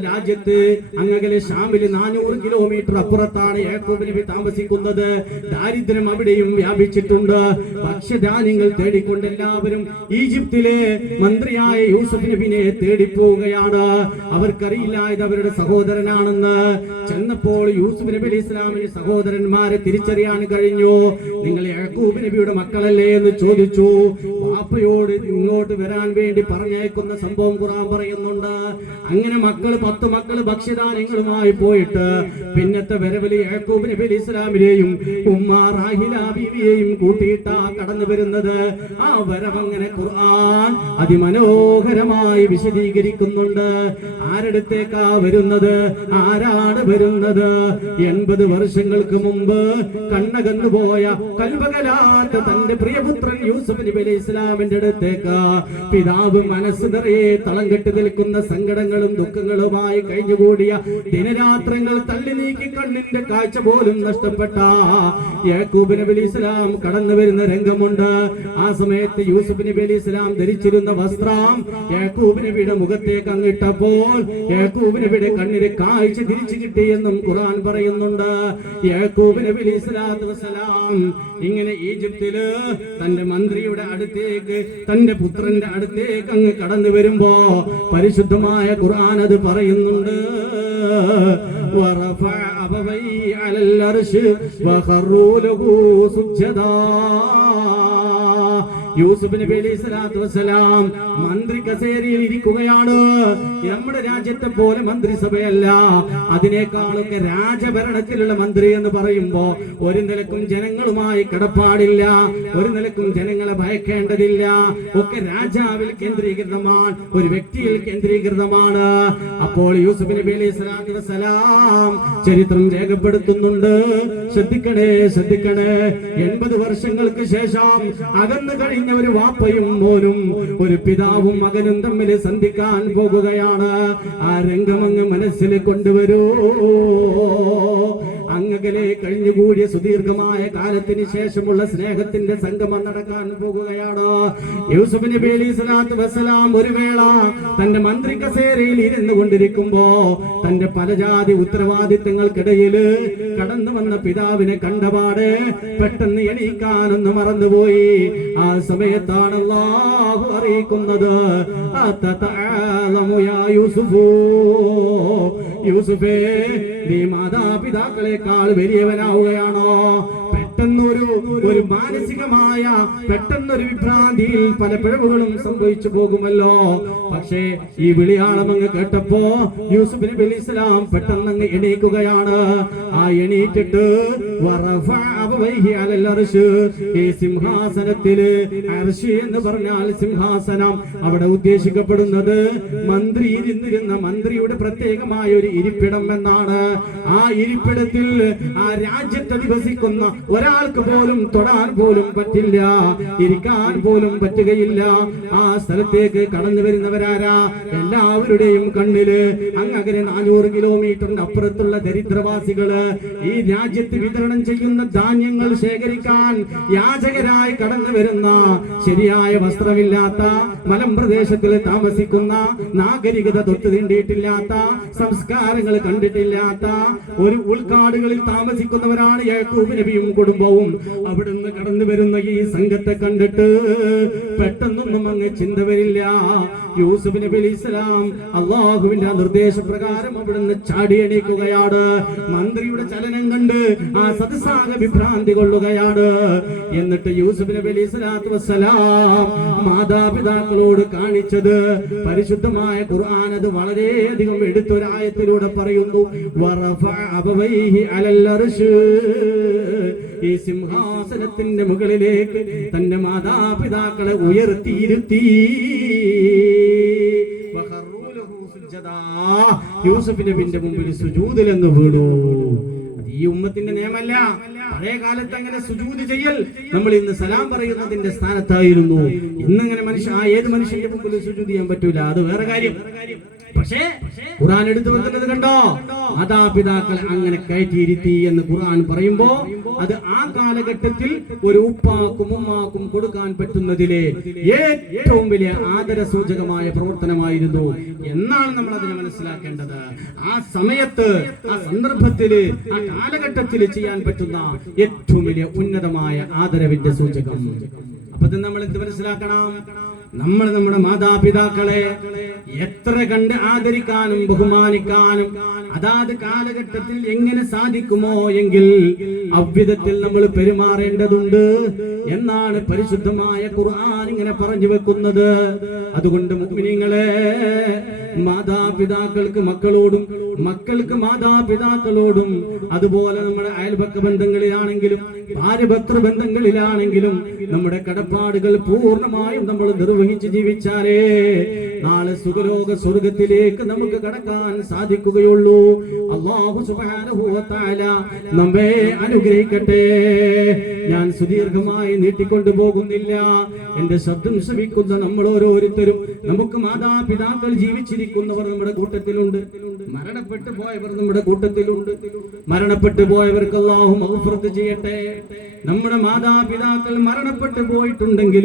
രാജ്യത്ത് അങ്ങകലെ ഷാമില് 400 കിലോമീറ്റർ അപ്പുറത്താണ് യാക്കൂബ് നബി താമസിക്കുന്നത്. ദാരിദ്ര്യം അവിടെയും വ്യാപിച്ചിട്ടുണ്ട്. ഭക്ഷ്യധാന്യങ്ങൾ തേടിക്കൊണ്ട് എല്ലാവരും ഈജിപ്തിലെ മന്ത്രിയായ യൂസുഫ് നബിനെ തേടിപ്പോവുകയാണ്. അവർക്കറിയില്ല ഇത് അവരുടെ സഹോദരനാണെന്ന്. ചെന്നപ്പോൾ യൂസുഫ് നബി അലൈഹി ഇസ്ലാമിന്റെ സഹോദരന്മാരെ തിരിച്ചറിയാൻ കഴിഞ്ഞു. നിങ്ങൾ യാക്കൂബ് നബിയുടെ മക്കളല്ലേ എന്ന് ചോദിച്ചു. വാപ്പയോട് ഇങ്ങോട്ട് വരാൻ വേണ്ടി പറഞ്ഞയക്കുന്ന സംഭവം ഖുർആൻ പറയുന്നുണ്ട്. അങ്ങനെ 10 മക്കള് ഭക്ഷ്യധാന്യങ്ങളുമായി പോയിട്ട് പിന്നത്തെ വരവിൽ യാക്കൂബ് നബി അലൈഹി ഇസ്ലാമിനെയും ഉമ്മ റാഹില ബീവിയെയും കൂട്ടിയിട്ടാ കടന്നു വരുന്നത്. ആ വരവങ്ങനെ ഖുർആൻ അതിമനോഹരമായി വിശദീകരിക്കുന്നുണ്ട്. ആരടുത്തേക്കാ വരുന്നത്? ആരാണ് വരുന്നത്? 80 വർഷങ്ങൾക്ക് മുമ്പ് കണ്ണകന്നു പോയ കൽബകലാത്ത തന്റെ പ്രിയപുത്രൻ യൂസുഫ് നബി അലൈഹി ഇസ്ലാമിന്റെ അടുത്തേക്ക് പിതാവ് മനസ്സ് നിറയെ തളം കെട്ടി നിൽക്കുന്ന സങ്കടങ്ങളും ദുഃഖങ്ങളുമായി കഴിഞ്ഞുകൂടിയ ദിനരാത്രങ്ങൾ തള്ളി നീക്കി കണ്ണിന്റെ കാഴ്ച പോലും നഷ്ടപ്പെട്ട യാക്കൂബ് നബി അലൈഹി ഇസ്ലാം കടന്നു വരുന്ന രംഗമുണ്ട്. ആ സമയത്ത് യൂസുഫ് നബി അലൈഹി ഇസ്ലാം ധരിച്ചിരുന്ന വസ്ത്രം യാക്കൂബ് നബിയുടെ മുഖത്തേക്ക് അങ്ങിട്ടപ്പോൾ യാക്കൂബ് നബിയുടെ കണ്ണിന് കാഴ്ച തിരിച്ചു കിട്ടിയെന്നും ഖുർആൻ പറയുന്നുണ്ട്. യാക്കൂബ് നബി അലൈഹി സ്വലാത്തു വസ്സലാം ഇങ്ങനെ ഈജിപ്തില് തന്റെ മന്ത്രിയുടെ അടുത്തേക്ക്, തന്റെ പുത്രന്റെ അടുത്തേക്ക് അങ്ങ് കടന്നു വരുമ്പോ പരിശുദ്ധമായ ഖുർആൻ അത് പറയുന്നുണ്ട്. വറഫഅ അബവൈ അലൽ അർശ് വഖറൂ ലഹു സുജ്ജദാ. യൂസുഫ് നബി അലൈഹി സ്വലാത്തു വസ്സലാം മന്ത്രി കസേരയിൽ ഇരിക്കുകയാണ്. നമ്മുടെ രാജ്യത്തെ പോലെ മന്ത്രിസഭയല്ല, അതിനേക്കാളൊക്കെ രാജഭരണത്തിലുള്ള മന്ത്രി എന്ന് പറയുമ്പോ ഒരു നിലക്കും ജനങ്ങളുമായി കടപ്പാടില്ല, ഒരു നിലക്കും ജനങ്ങളെ ഭയക്കേണ്ടതില്ല. ഒക്കെ രാജാവിൽ കേന്ദ്രീകൃതമാണ്, ഒരു വ്യക്തിയിൽ കേന്ദ്രീകൃതമാണ്. അപ്പോൾ യൂസുഫ് നബി അലൈഹി സ്വലാത്തു വസ്സലാം ചരിത്രം രേഖപ്പെടുത്തുന്നുണ്ട്. ശ്രദ്ധിക്കണേ, ശ്രദ്ധിക്കണേ. 80 വർഷങ്ങൾക്ക് ശേഷം അകന്നു കഴിഞ്ഞ ഒരു വാപ്പയും മോനും, ഒരു പിതാവും മകനും തമ്മിൽ സന്ധിക്കാൻ പോകുകയാണ്. ആ രംഗമങ്ങ് മനസ്സിൽ കൊണ്ടുവരൂ. അങ്ങകലെ കഴിഞ്ഞുകൂടിയ സുദീർഘമായ കാലത്തിന് ശേഷമുള്ള സ്നേഹത്തിന്റെ സംഗമം നടക്കാൻ പോകുകയാണ്. യൂസുഫ് നബി അലൈഹി സ്വലാത്തു വസ്സലാം ഒരു വേള തന്റെ മന്ത്രി കസേരയിൽ ഇരുന്നു കൊണ്ടിരിക്കുമ്പോ തന്റെ പലജാതി ഉത്തരവാദിത്തങ്ങൾക്കിടയിൽ കടന്നു വന്ന പിതാവിനെ കണ്ടപാടെ പെട്ടെന്ന് എണീക്കാനൊന്ന് മറന്നുപോയി. ആ സമയത്താണ് അല്ലാഹു അറിയിക്കുന്നത്, യൂസുഫേ, നീ മാതാപിതാക്കളെക്കാൾ വലിയവനാവുകയാണോ? പെട്ടെന്നൊരു മാനസികമായ പെട്ടെന്നൊരു വിഭ്രാന്തിയിൽ പല പിഴവുകളും സംഭവിച്ചു പോകുമല്ലോ. പക്ഷേ ഈ വിളിയാളം അങ്ങ് കേട്ടപ്പോ യൂസുഫ് നബി അലൈഹി സ്വലാം പെട്ടെന്ന് അങ്ങ് എണീക്കുകയാണ്. ആ എണീറ്റിട്ട് ഈ സിംഹാസനത്തില്, അർശ് എന്ന് പറഞ്ഞാൽ സിംഹാസനം, അവിടെ ഉദ്ദേശിക്കപ്പെടുന്നത് മന്ത്രി ഇരുന്നിരുന്ന മന്ത്രിയുടെ പ്രത്യേകമായ ഒരു ഇരിപ്പിടം എന്നാണ്. ആ ഇരിപ്പിടത്തിൽ ആ രാജ്യത്ത് അധിവസിക്കുന്ന ഒരാൾക്ക് പോലും തൊടാൻ പോലും പറ്റില്ല, ഇരിക്കാൻ പോലും പറ്റുകയില്ല. ആ സ്ഥലത്തേക്ക് കടന്നു വരുന്നവരാരാ? എല്ലാവരുടെയും കണ്ണില് അങ്ങകലെ 400 കിലോമീറ്ററിന് അപ്പുറത്തുള്ള ദരിദ്രവാസികള്, ഈ രാജ്യത്ത് വിതരണം ചെയ്യുന്ന ധാന്യങ്ങൾ ശേഖരിക്കാൻ യാചകരായി കടന്നു വരുന്ന, ശരിയായ വസ്ത്രമില്ലാത്ത, മലമ്പ്രദേശത്തിൽ താമസിക്കുന്ന, നാഗരികത തൊട്ട് തീണ്ടിയിട്ടില്ലാത്ത, സംസ്കാരങ്ങൾ കണ്ടിട്ടില്ലാത്ത ഒരു ഉൾക്കാടുകളിൽ താമസിക്കുന്നവരാണ് യാക്കൂബ് നബിയും കുടുംബവും. അവിടുന്ന് കടന്നു വരുന്ന ഈ സംഘത്തെ കണ്ടിട്ട് പെട്ടെന്നൊന്നും അങ്ങ് ചിന്ത വരില്ല. യൂസുഫ് നബി അലൈഹി സ്വലാം അള്ളാഹുവിന്റെ നിർദ്ദേശപ്രകാരം അവിടുന്ന് ചാടി എണീക്കുകയാണ്. മന്ത്രിയുടെ ചലനം കണ്ട് ആ സദസ്സാകെ വിഭ്രാന്തി കൊള്ളുകയാണ്. എന്നിട്ട് യൂസുഫ് നബി അലൈഹി സ്വലാത്തു വസ്സലാം മാതാപിതാക്കളോട് കാണിച്ചത് പരിശുദ്ധമായ ഖുർആൻ അത് വളരെയധികം എടുത്തൊരായത്തിലൂടെ പറയുന്നു. ഈ സിംഹാസനത്തിന്റെ മുകളിലേക്ക് തന്റെ മാതാപിതാക്കളെ ഉയർത്തിയിരുത്തി. യൂസുഫ് നബിന്റെ മുമ്പിൽ സുജൂദിലെന്ന് വീണു. ഈ ഉമ്മത്തിന്റെ നിയമമല്ല. പഴയ കാലത്ത് അങ്ങനെ സുജൂദ് ചെയ്യൽ നമ്മൾ ഇന്ന് സലാം പറയുന്നതിന്റെ സ്ഥാനത്തായിരുന്നു. ഇന്നങ്ങനെ ഏത് മനുഷ്യന്റെ മുമ്പിൽ സുജൂദ് ചെയ്യാൻ പറ്റൂല, അത് വേറെ കാര്യം. പക്ഷേ ഖുർആൻ എടുത്തു വെക്കുന്നത് കണ്ടോ? മാതാപിതാക്കളെ അങ്ങനെ കയറ്റിയിരുത്തി എന്ന് ഖുർആൻ പറയുമ്പോ അത് ആ കാലഘട്ടത്തിൽ ഒരു ഉപ്പാക്കും ഉമ്മാക്കും കൊടുക്കാൻ പറ്റുന്നതിലെ ഏറ്റവും വലിയ ആദര സൂചകമായ പ്രവർത്തനമായിരുന്നു എന്നാണ് നമ്മൾ അതിനെ മനസ്സിലാക്കേണ്ടത്. ആ സമയത്ത്, ആ സന്ദർഭത്തില്, ആ കാലഘട്ടത്തിൽ ചെയ്യാൻ പറ്റുന്ന ഏറ്റവും വലിയ ഉന്നതമായ ആദരവിന്റെ സൂചകം. അപ്പൊ നമ്മൾ എന്ത് മനസ്സിലാക്കണം? നമ്മൾ നമ്മുടെ മാതാപിതാക്കളെ എത്ര കണ്ട് ആദരിക്കാനും ബഹുമാനിക്കാനും അതാത് കാലഘട്ടത്തിൽ എങ്ങനെ സാധിക്കുമോ എങ്കിൽ അவ்விധത്തിൽ നമ്മൾ പെരുമാറേണ്ടതുണ്ട് എന്നാണ് പരിശുദ്ധമായ ഖുർആൻ ഇങ്ങനെ പറഞ്ഞു വെക്കുന്നത്. അതുകൊണ്ട് മുഅ്മിനീങ്ങളെ, മാതാപിതാക്കൾക്ക് മക്കളോടും, മക്കൾക്ക് മാതാപിതാക്കളോടും, അതുപോലെ നമ്മുടെ അയൽപക്ക ബന്ധങ്ങളിലാണെങ്കിലും ഭാര്യഭർത്തൃ ബന്ധങ്ങളിലാണെങ്കിലും നമ്മുടെ കടപ്പാടുകൾ പൂർണ്ണമായും നമ്മൾ നിർവഹിച്ച് ജീവിച്ചാലേ നാളെ സുഖലോക സ്വർഗത്തിലേക്ക് നമുക്ക് കടക്കാൻ സാധിക്കുകയുള്ളൂ. അല്ലാഹു സുബ്ഹാനഹു വ തആല നമ്മെ അനുഗ്രഹിക്കട്ടെ. ഞാൻ സുദീർഘമായി നീട്ടിക്കൊണ്ടു പോകുന്നില്ല. എന്റെ ശബ്ദം ശ്രവിക്കുന്ന നമ്മൾ ഓരോരുത്തരും, നമുക്ക് മാതാപിതാക്കൾ ജീവിച്ചിരിക്കുന്നവർ നമ്മുടെ കൂട്ടത്തിലുണ്ട്, മരണപ്പെട്ടു പോയവർ നമ്മുടെ കൂട്ടത്തിലുണ്ട്. മരണപ്പെട്ടു പോയവർക്ക് അല്ലാഹു മഗ്ഫിറത്ത് ചെയ്യട്ടെ. നമ്മുടെ മാതാപിതാക്കൾ മരണപ്പെട്ടു പോയിട്ടുണ്ടെങ്കിൽ,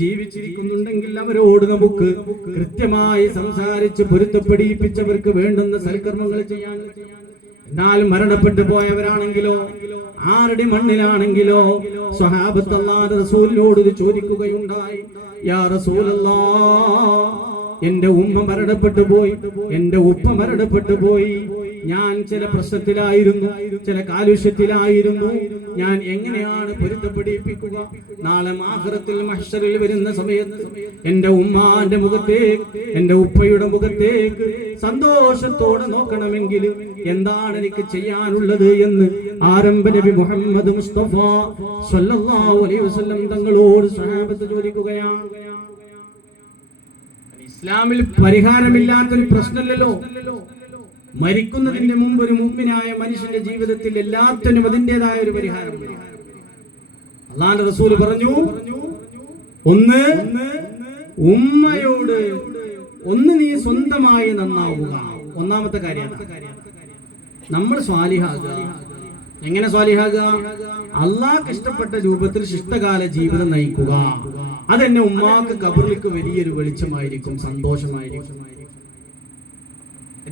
ജീവിച്ചിരിക്കുന്നുണ്ടെങ്കിൽ അവരോട് നമുക്ക് കൃത്യമായി സംസാരിച്ച് പൊരുത്തപ്പെടിപ്പിച്ചവർക്ക് വേണ്ടുന്ന സൽക്കർമ്മങ്ങൾ ചെയ്യാൻ. എന്നാൽ മരണപ്പെട്ടു പോയവരാണെങ്കിലോ, ആരുടെ മണ്ണിലാണെങ്കിലോ, സ്വഹാബത്ത് അല്ലാഹുവിന്റെ റസൂലിനോട് ചോദിക്കുകയുണ്ടായി, യാ റസൂലല്ലാഹ്, എന്റെ ഉമ്മ മരണപ്പെട്ടു പോയി, എന്റെ ഉപ്പ മരണപ്പെട്ടു പോയി, ഞാൻ ചില പ്രശ്നത്തിലായിരുന്നു, ചില കാലുഷ്യത്തിലായിരുന്നു, ഞാൻ എങ്ങനെയാണ് പൊരുത്തപ്പെടിപ്പിക്കുക? നാളെ ആഖിറത്തിൽ മഹ്ശറിൽ വരുന്ന സമയത്ത് എന്റെ ഉമ്മാന്റെ മുഖത്തേക്ക്, എന്റെ ഉപ്പയുടെ മുഖത്തേക്ക് സന്തോഷത്തോടെ നോക്കണമെങ്കിൽ എന്താണ് എനിക്ക് ചെയ്യാനുള്ളത് എന്ന് ആരംഭ നബി മുഹമ്മദ് മുസ്തഫ സ്വല്ലല്ലാഹു അലൈഹി വസല്ലം തങ്ങളോട് സ്വഹാബത്ത് ചോദിക്കുകയാണ്. ഇസ്ലാമിൽ പരിഹാരമില്ലാത്തൊരു പ്രശ്നമല്ലല്ലോ. മരിക്കുന്നതിന്റെ മുമ്പ് ഒരു മുഅ്മിനായ മനുഷ്യന്റെ ജീവിതത്തിൽ എല്ലാത്തിനും അതിൻ്റെതായ ഒരു പരിഹാരം. അല്ലാഹുവിന്റെ റസൂൽ പറഞ്ഞു, ഒന്ന് ഉമ്മയോട് നീ സ്വന്തമായി നന്നാവുക. ഒന്നാമത്തെ കാര്യം നമ്മൾ സ്വാലിഹാകുക. എങ്ങനെ സ്വാലിഹാകുക? അള്ളാഹ്ക്ക് ഇഷ്ടപ്പെട്ട രൂപത്തിൽ ശിഷ്ടകാല ജീവിതം നയിക്കുക. അതെന്നെ ഉമ്മാക്ക് ഖബറിലേക്ക് വലിയൊരു വെളിച്ചമായിരിക്കും, സന്തോഷമായിരിക്കും.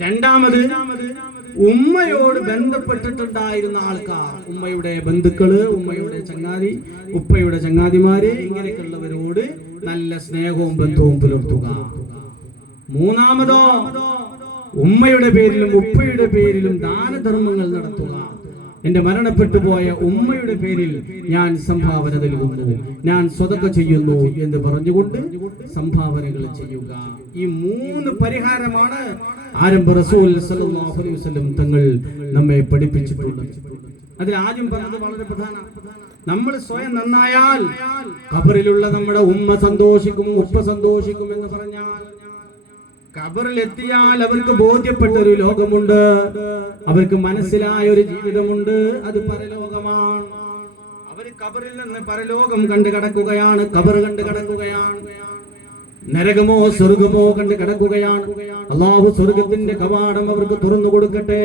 രണ്ടാമത്, ഉമ്മയോട് ബന്ധപ്പെട്ടിട്ടുണ്ടായിരുന്ന ആൾക്കാർ, ഉമ്മയുടെ ബന്ധുക്കള്, ഉമ്മയുടെ ചങ്ങാതി, ഉപ്പയുടെ ചങ്ങാതിമാര്, ഇങ്ങനെയൊക്കെയുള്ളവരോട് നല്ല സ്നേഹവും ബന്ധവും പുലർത്തുക. മൂന്നാമതോ, ഉമ്മയുടെ പേരിലും ഉപ്പയുടെ പേരിലും ദാനധർമ്മങ്ങൾ നടത്തുക. എന്റെ മരണപ്പെട്ടു പോയ ഉമ്മയുടെ പേരിൽ ഞാൻ സംഭാവന നൽകുന്നു, ഞാൻ സ്വതക്ക ചെയ്യുന്നു എന്ന് പറഞ്ഞുകൊണ്ട് സംഭാവനകൾ ചെയ്യുക. ഈ മൂന്ന് പരിഹാരമാണ് ആരംഭ റസൂൽ സല്ലല്ലാഹു അലൈഹി വസല്ലം തങ്ങൾ നമ്മെ പഠിപ്പിച്ചിട്ടുള്ളത്. അതിൽ ആദ്യം പറഞ്ഞത് വളരെ പ്രധാന. നമ്മൾ സ്വയം നന്നായാൽ ഖബറിലുള്ള നമ്മുടെ ഉമ്മ സന്തോഷിക്കും, ഉപ്പ സന്തോഷിക്കും എന്ന് പറഞ്ഞാൽ ഖബറിൽ എത്തിയാൽ അവർക്ക് ബോധ്യപ്പെട്ട ഒരു ലോകമുണ്ട്, അവർക്ക് മനസ്സിലായ ഒരു ജീവിതമുണ്ട്, അത് പരലോകമാണ്. അവർ ഖബറിൽ നിന്ന് പരലോകം കണ്ടു കടക്കുകയാണ്, ഖബർ കണ്ടു കടക്കുകയാണ്. നരകമോ സ്വർഗമോ കണ്ടു കിടക്കുകയാണ്. അല്ലാഹു സ്വർഗത്തിന്റെ കവാടം അവർക്ക് തുറന്നു കൊടുക്കട്ടെ.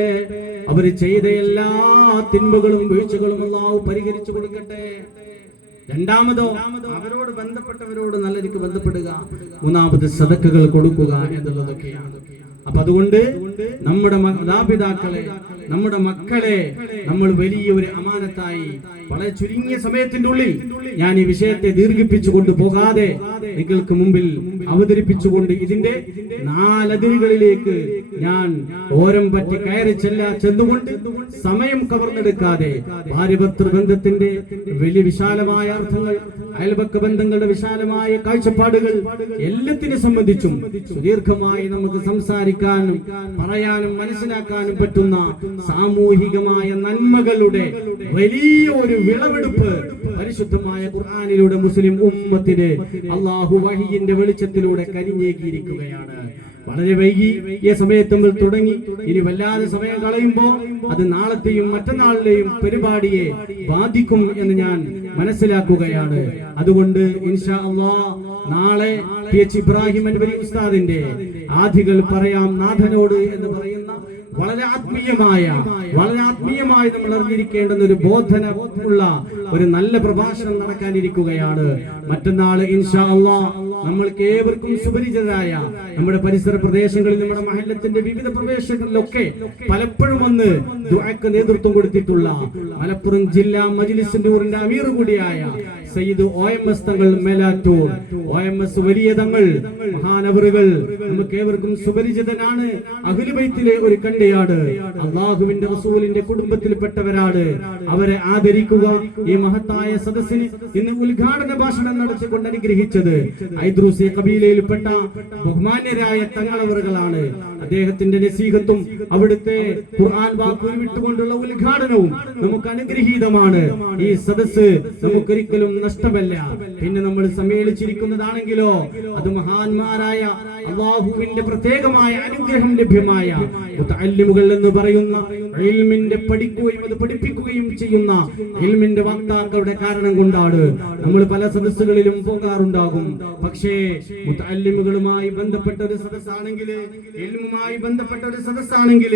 അവർ ചെയ്ത എല്ലാ തിന്മകളും വീഴ്ചകളും അല്ലാഹു പരിഹരിച്ചു കൊടുക്കട്ടെ. രണ്ടാമതോ, അവരോട് ബന്ധപ്പെട്ടവരോട് നല്ല രീതിക്ക് ബന്ധപ്പെടുക. മൂന്നാമത് സദക്കകൾ കൊടുക്കുക എന്നുള്ളതൊക്കെയാണ്. അപ്പൊ അതുകൊണ്ട് നമ്മുടെ മാതാപിതാക്കളെ, നമ്മുടെ മക്കളെ നമ്മൾ വലിയ ഒരു അമാനത്തായി വളരെ ചുരുങ്ങിയ സമയത്തിന്റെ ഉള്ളിൽ, ഞാൻ ഈ വിഷയത്തെ ദീർഘിപ്പിച്ചു കൊണ്ട് പോകാതെ നിങ്ങൾക്ക് മുമ്പിൽ അവതരിപ്പിച്ചുകൊണ്ട് ഇതിന്റെ നാലതിരുകളിലേക്ക് ഞാൻ ഓരം പറ്റി കയറി ചെന്നുകൊണ്ട് സമയം കവർന്നെടുക്കാതെ ഭാര്യഭർത്തൃ ബന്ധത്തിന്റെ വലിയ വിശാലമായ അർത്ഥങ്ങൾ, അയൽപക്ക ബന്ധങ്ങളുടെ വിശാലമായ കാഴ്ചപ്പാടുകൾ എല്ലാത്തിനെ സംബന്ധിച്ചും സുദീർഘമായി നമുക്ക് സംസാരിക്കാനും പറയാനും മനസ്സിലാക്കാനും പറ്റുന്ന സാമൂഹികമായ നന്മകളുടെ വലിയ ഒരു വിളവെടുപ്പ് പരിശുദ്ധമായ ഖുർആനിലൂടെ മുസ്ലിം ഉമ്മത്തിന് അല്ലാഹു വഹിയിന്റെ വെളിച്ചത്തിലൂടെ കരിഞ്ഞേകിയിരിക്കുകയാണ്. വളരെ വൈകിയ സമയത്ത് നമ്മൾ തുടങ്ങി, ഇനി വല്ലാതെ സമയം കളയുമ്പോ അത് നാളത്തെയും മറ്റന്നാളിലെയും പരിപാടിയെ ബാധിക്കും എന്ന് ഞാൻ മനസ്സിലാക്കുകയാണ്. അതുകൊണ്ട് ഇൻഷാ അല്ലാഹ് നാളെ PH ഇബ്രാഹിം അൻവരി ഉസ്താദിന്റെ ആദികൾ പറയാം നാഥനോട് എന്ന് പറയുന്ന വളരെ ആത്മീയമായി നമ്മൾ അറിഞ്ഞിരിക്കേണ്ടുന്ന ഒരു ബോധന ഉള്ള ഒരു നല്ല പ്രഭാഷണം നടക്കാനിരിക്കുകയാണ്. മറ്റന്നാൾ ഇൻഷാ അല്ലാഹ് നമ്മൾക്ക് ഏവർക്കും സുപരിചിതരായ നമ്മുടെ പരിസര പ്രദേശങ്ങളിൽ, നമ്മുടെ മഹല്ലത്തിന്റെ വിവിധ പ്രദേശങ്ങളിലൊക്കെ പലപ്പോഴും വന്ന് ദുആക്ക് നേതൃത്വം കൊടുത്തിട്ടുള്ള മലപ്പുറം ജില്ലാ മജ്ലിസിന്റെ ഊരിന്റെ അമീർ കൂടിയായ സയ്യിദ് OMS തങ്ങൾ മേലാറ്റൂർ, OMS വലിയ തങ്ങൾ മഹാനവറുകൾ നമുക്ക് ഏവർക്കും സുപരിചിതനാണ്. അഹ്ലു ബൈത്തിലെ ഒരു കണ്ണിയാണ്, അല്ലാഹുവിന്റെ റസൂലിന്റെ കുടുംബത്തിൽപ്പെട്ടവരാണ്. അവരെ ആദരിക്കുക. ഈ മഹത്തായ സദസ്സിന് ഇന്ന് ഉദ്ഘാടന ഭാഷണം നടത്തിക്കൊണ്ട് അനുഗ്രഹിച്ചത് ഐദ്രൂസി ഖബീലയിൽപ്പെട്ട ബഹുമാന്യരായ തങ്ങളവറുകളാണ്. അദ്ദേഹത്തിന്റെ നസീഹത്തും അവിടുത്തെ ഖുർആൻ വാക്കുകൾ വിട്ടുകൊണ്ടുള്ള ഉദ്ഘാടനവും നമുക്ക് അനുഗ്രഹീതമാണ്. ഈ സദസ്സ് നമുക്കൊരിക്കലും നഷ്ടമല്ല. പിന്നെ നമ്മൾ സമ്മേളിച്ചിരിക്കുന്നതാണെങ്കിലോ അത് മഹാന്മാരായ അല്ലാഹുവിന്റെ പ്രത്യേകമായ അനുഗ്രഹം ലഭ്യമായ മുതഅല്ലിമുകൾ എന്ന് പറയുന്ന ഇൽമിന്റെ പഠിക്കുകയും അത് പഠിപ്പിക്കുകയും ചെയ്യുന്ന ഇൽമിന്റെ വക്താക്കളുടെ കാരണം കൊണ്ടാണ് നമ്മൾ പല സദസ്സുകളിലും പോകാറുണ്ടാകും. പക്ഷേ മുതഅല്ലിമുകളുമായി ബന്ധപ്പെട്ട ഒരു സദസ്സാണെങ്കിൽ, ഇൽമുമായി ബന്ധപ്പെട്ട ഒരു സദസ്സാണെങ്കിൽ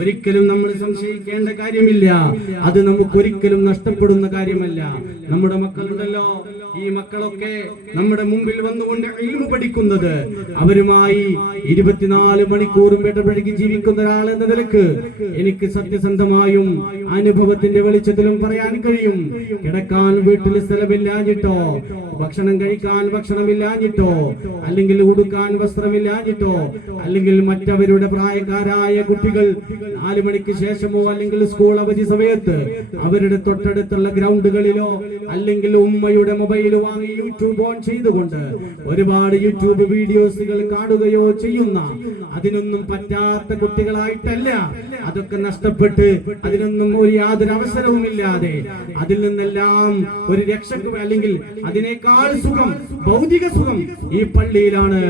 ഒരിക്കലും നമ്മൾ സംശയിക്കേണ്ട കാര്യമില്ല. അത് നമുക്കൊരിക്കലും നഷ്ടപ്പെടുന്ന കാര്യമല്ല. നമ്മുടെ മക്കളുണ്ടല്ലോ, ഈ മക്കളൊക്കെ നമ്മുടെ മുമ്പിൽ വന്നുകൊണ്ട് ഇൽമു പഠിക്കുന്നത്, അവരുമായി 24 മണിക്കൂറും ഇടപഴകി ജീവിക്കുന്ന ഒരാൾ എന്ന നിലക്ക് എനിക്ക് സത്യസന്ധമായും അനുഭവത്തിന്റെ വെളിച്ചത്തിലും പറയാൻ കഴിയും. കിടക്കാൻ വീട്ടിൽ സ്ഥലമില്ലാഞ്ഞിട്ടോ, ഭക്ഷണം കഴിക്കാൻ ഭക്ഷണമില്ലാഞ്ഞിട്ടോ, അല്ലെങ്കിൽ ഉടുക്കാൻ വസ്ത്രമില്ലാഞ്ഞിട്ടോ, അല്ലെങ്കിൽ മറ്റ് മറ്റവരുടെ പ്രായക്കാരായ കുട്ടികൾ 4 മണിക്ക് ശേഷമോ അല്ലെങ്കിൽ സ്കൂൾ അവധി സമയത്ത് അവരുടെ തൊട്ടടുത്തുള്ള ഗ്രൗണ്ടുകളിലോ അല്ലെങ്കിൽ ഉമ്മയുടെ മൊബൈൽ വാങ്ങി യൂട്യൂബ് ഓൺ ചെയ്തുകൊണ്ട് ഒരുപാട് യൂട്യൂബ് വീഡിയോസുകൾ കാണുകയോ ചെയ്യുന്ന, അതിനൊന്നും പറ്റാത്ത കുട്ടികളായിട്ടല്ല, അതൊക്കെ നഷ്ടപ്പെട്ട് അതിനൊന്നും ഒരു യാതൊരു അവസരവുമില്ലാതെ അതിൽ നിന്നെല്ലാം ഒരു രക്ഷക്ക് അല്ലെങ്കിൽ അതിനേക്കാൾ സുഖം, ഭൗതിക സുഖം ഈ പള്ളിയിലാണ്,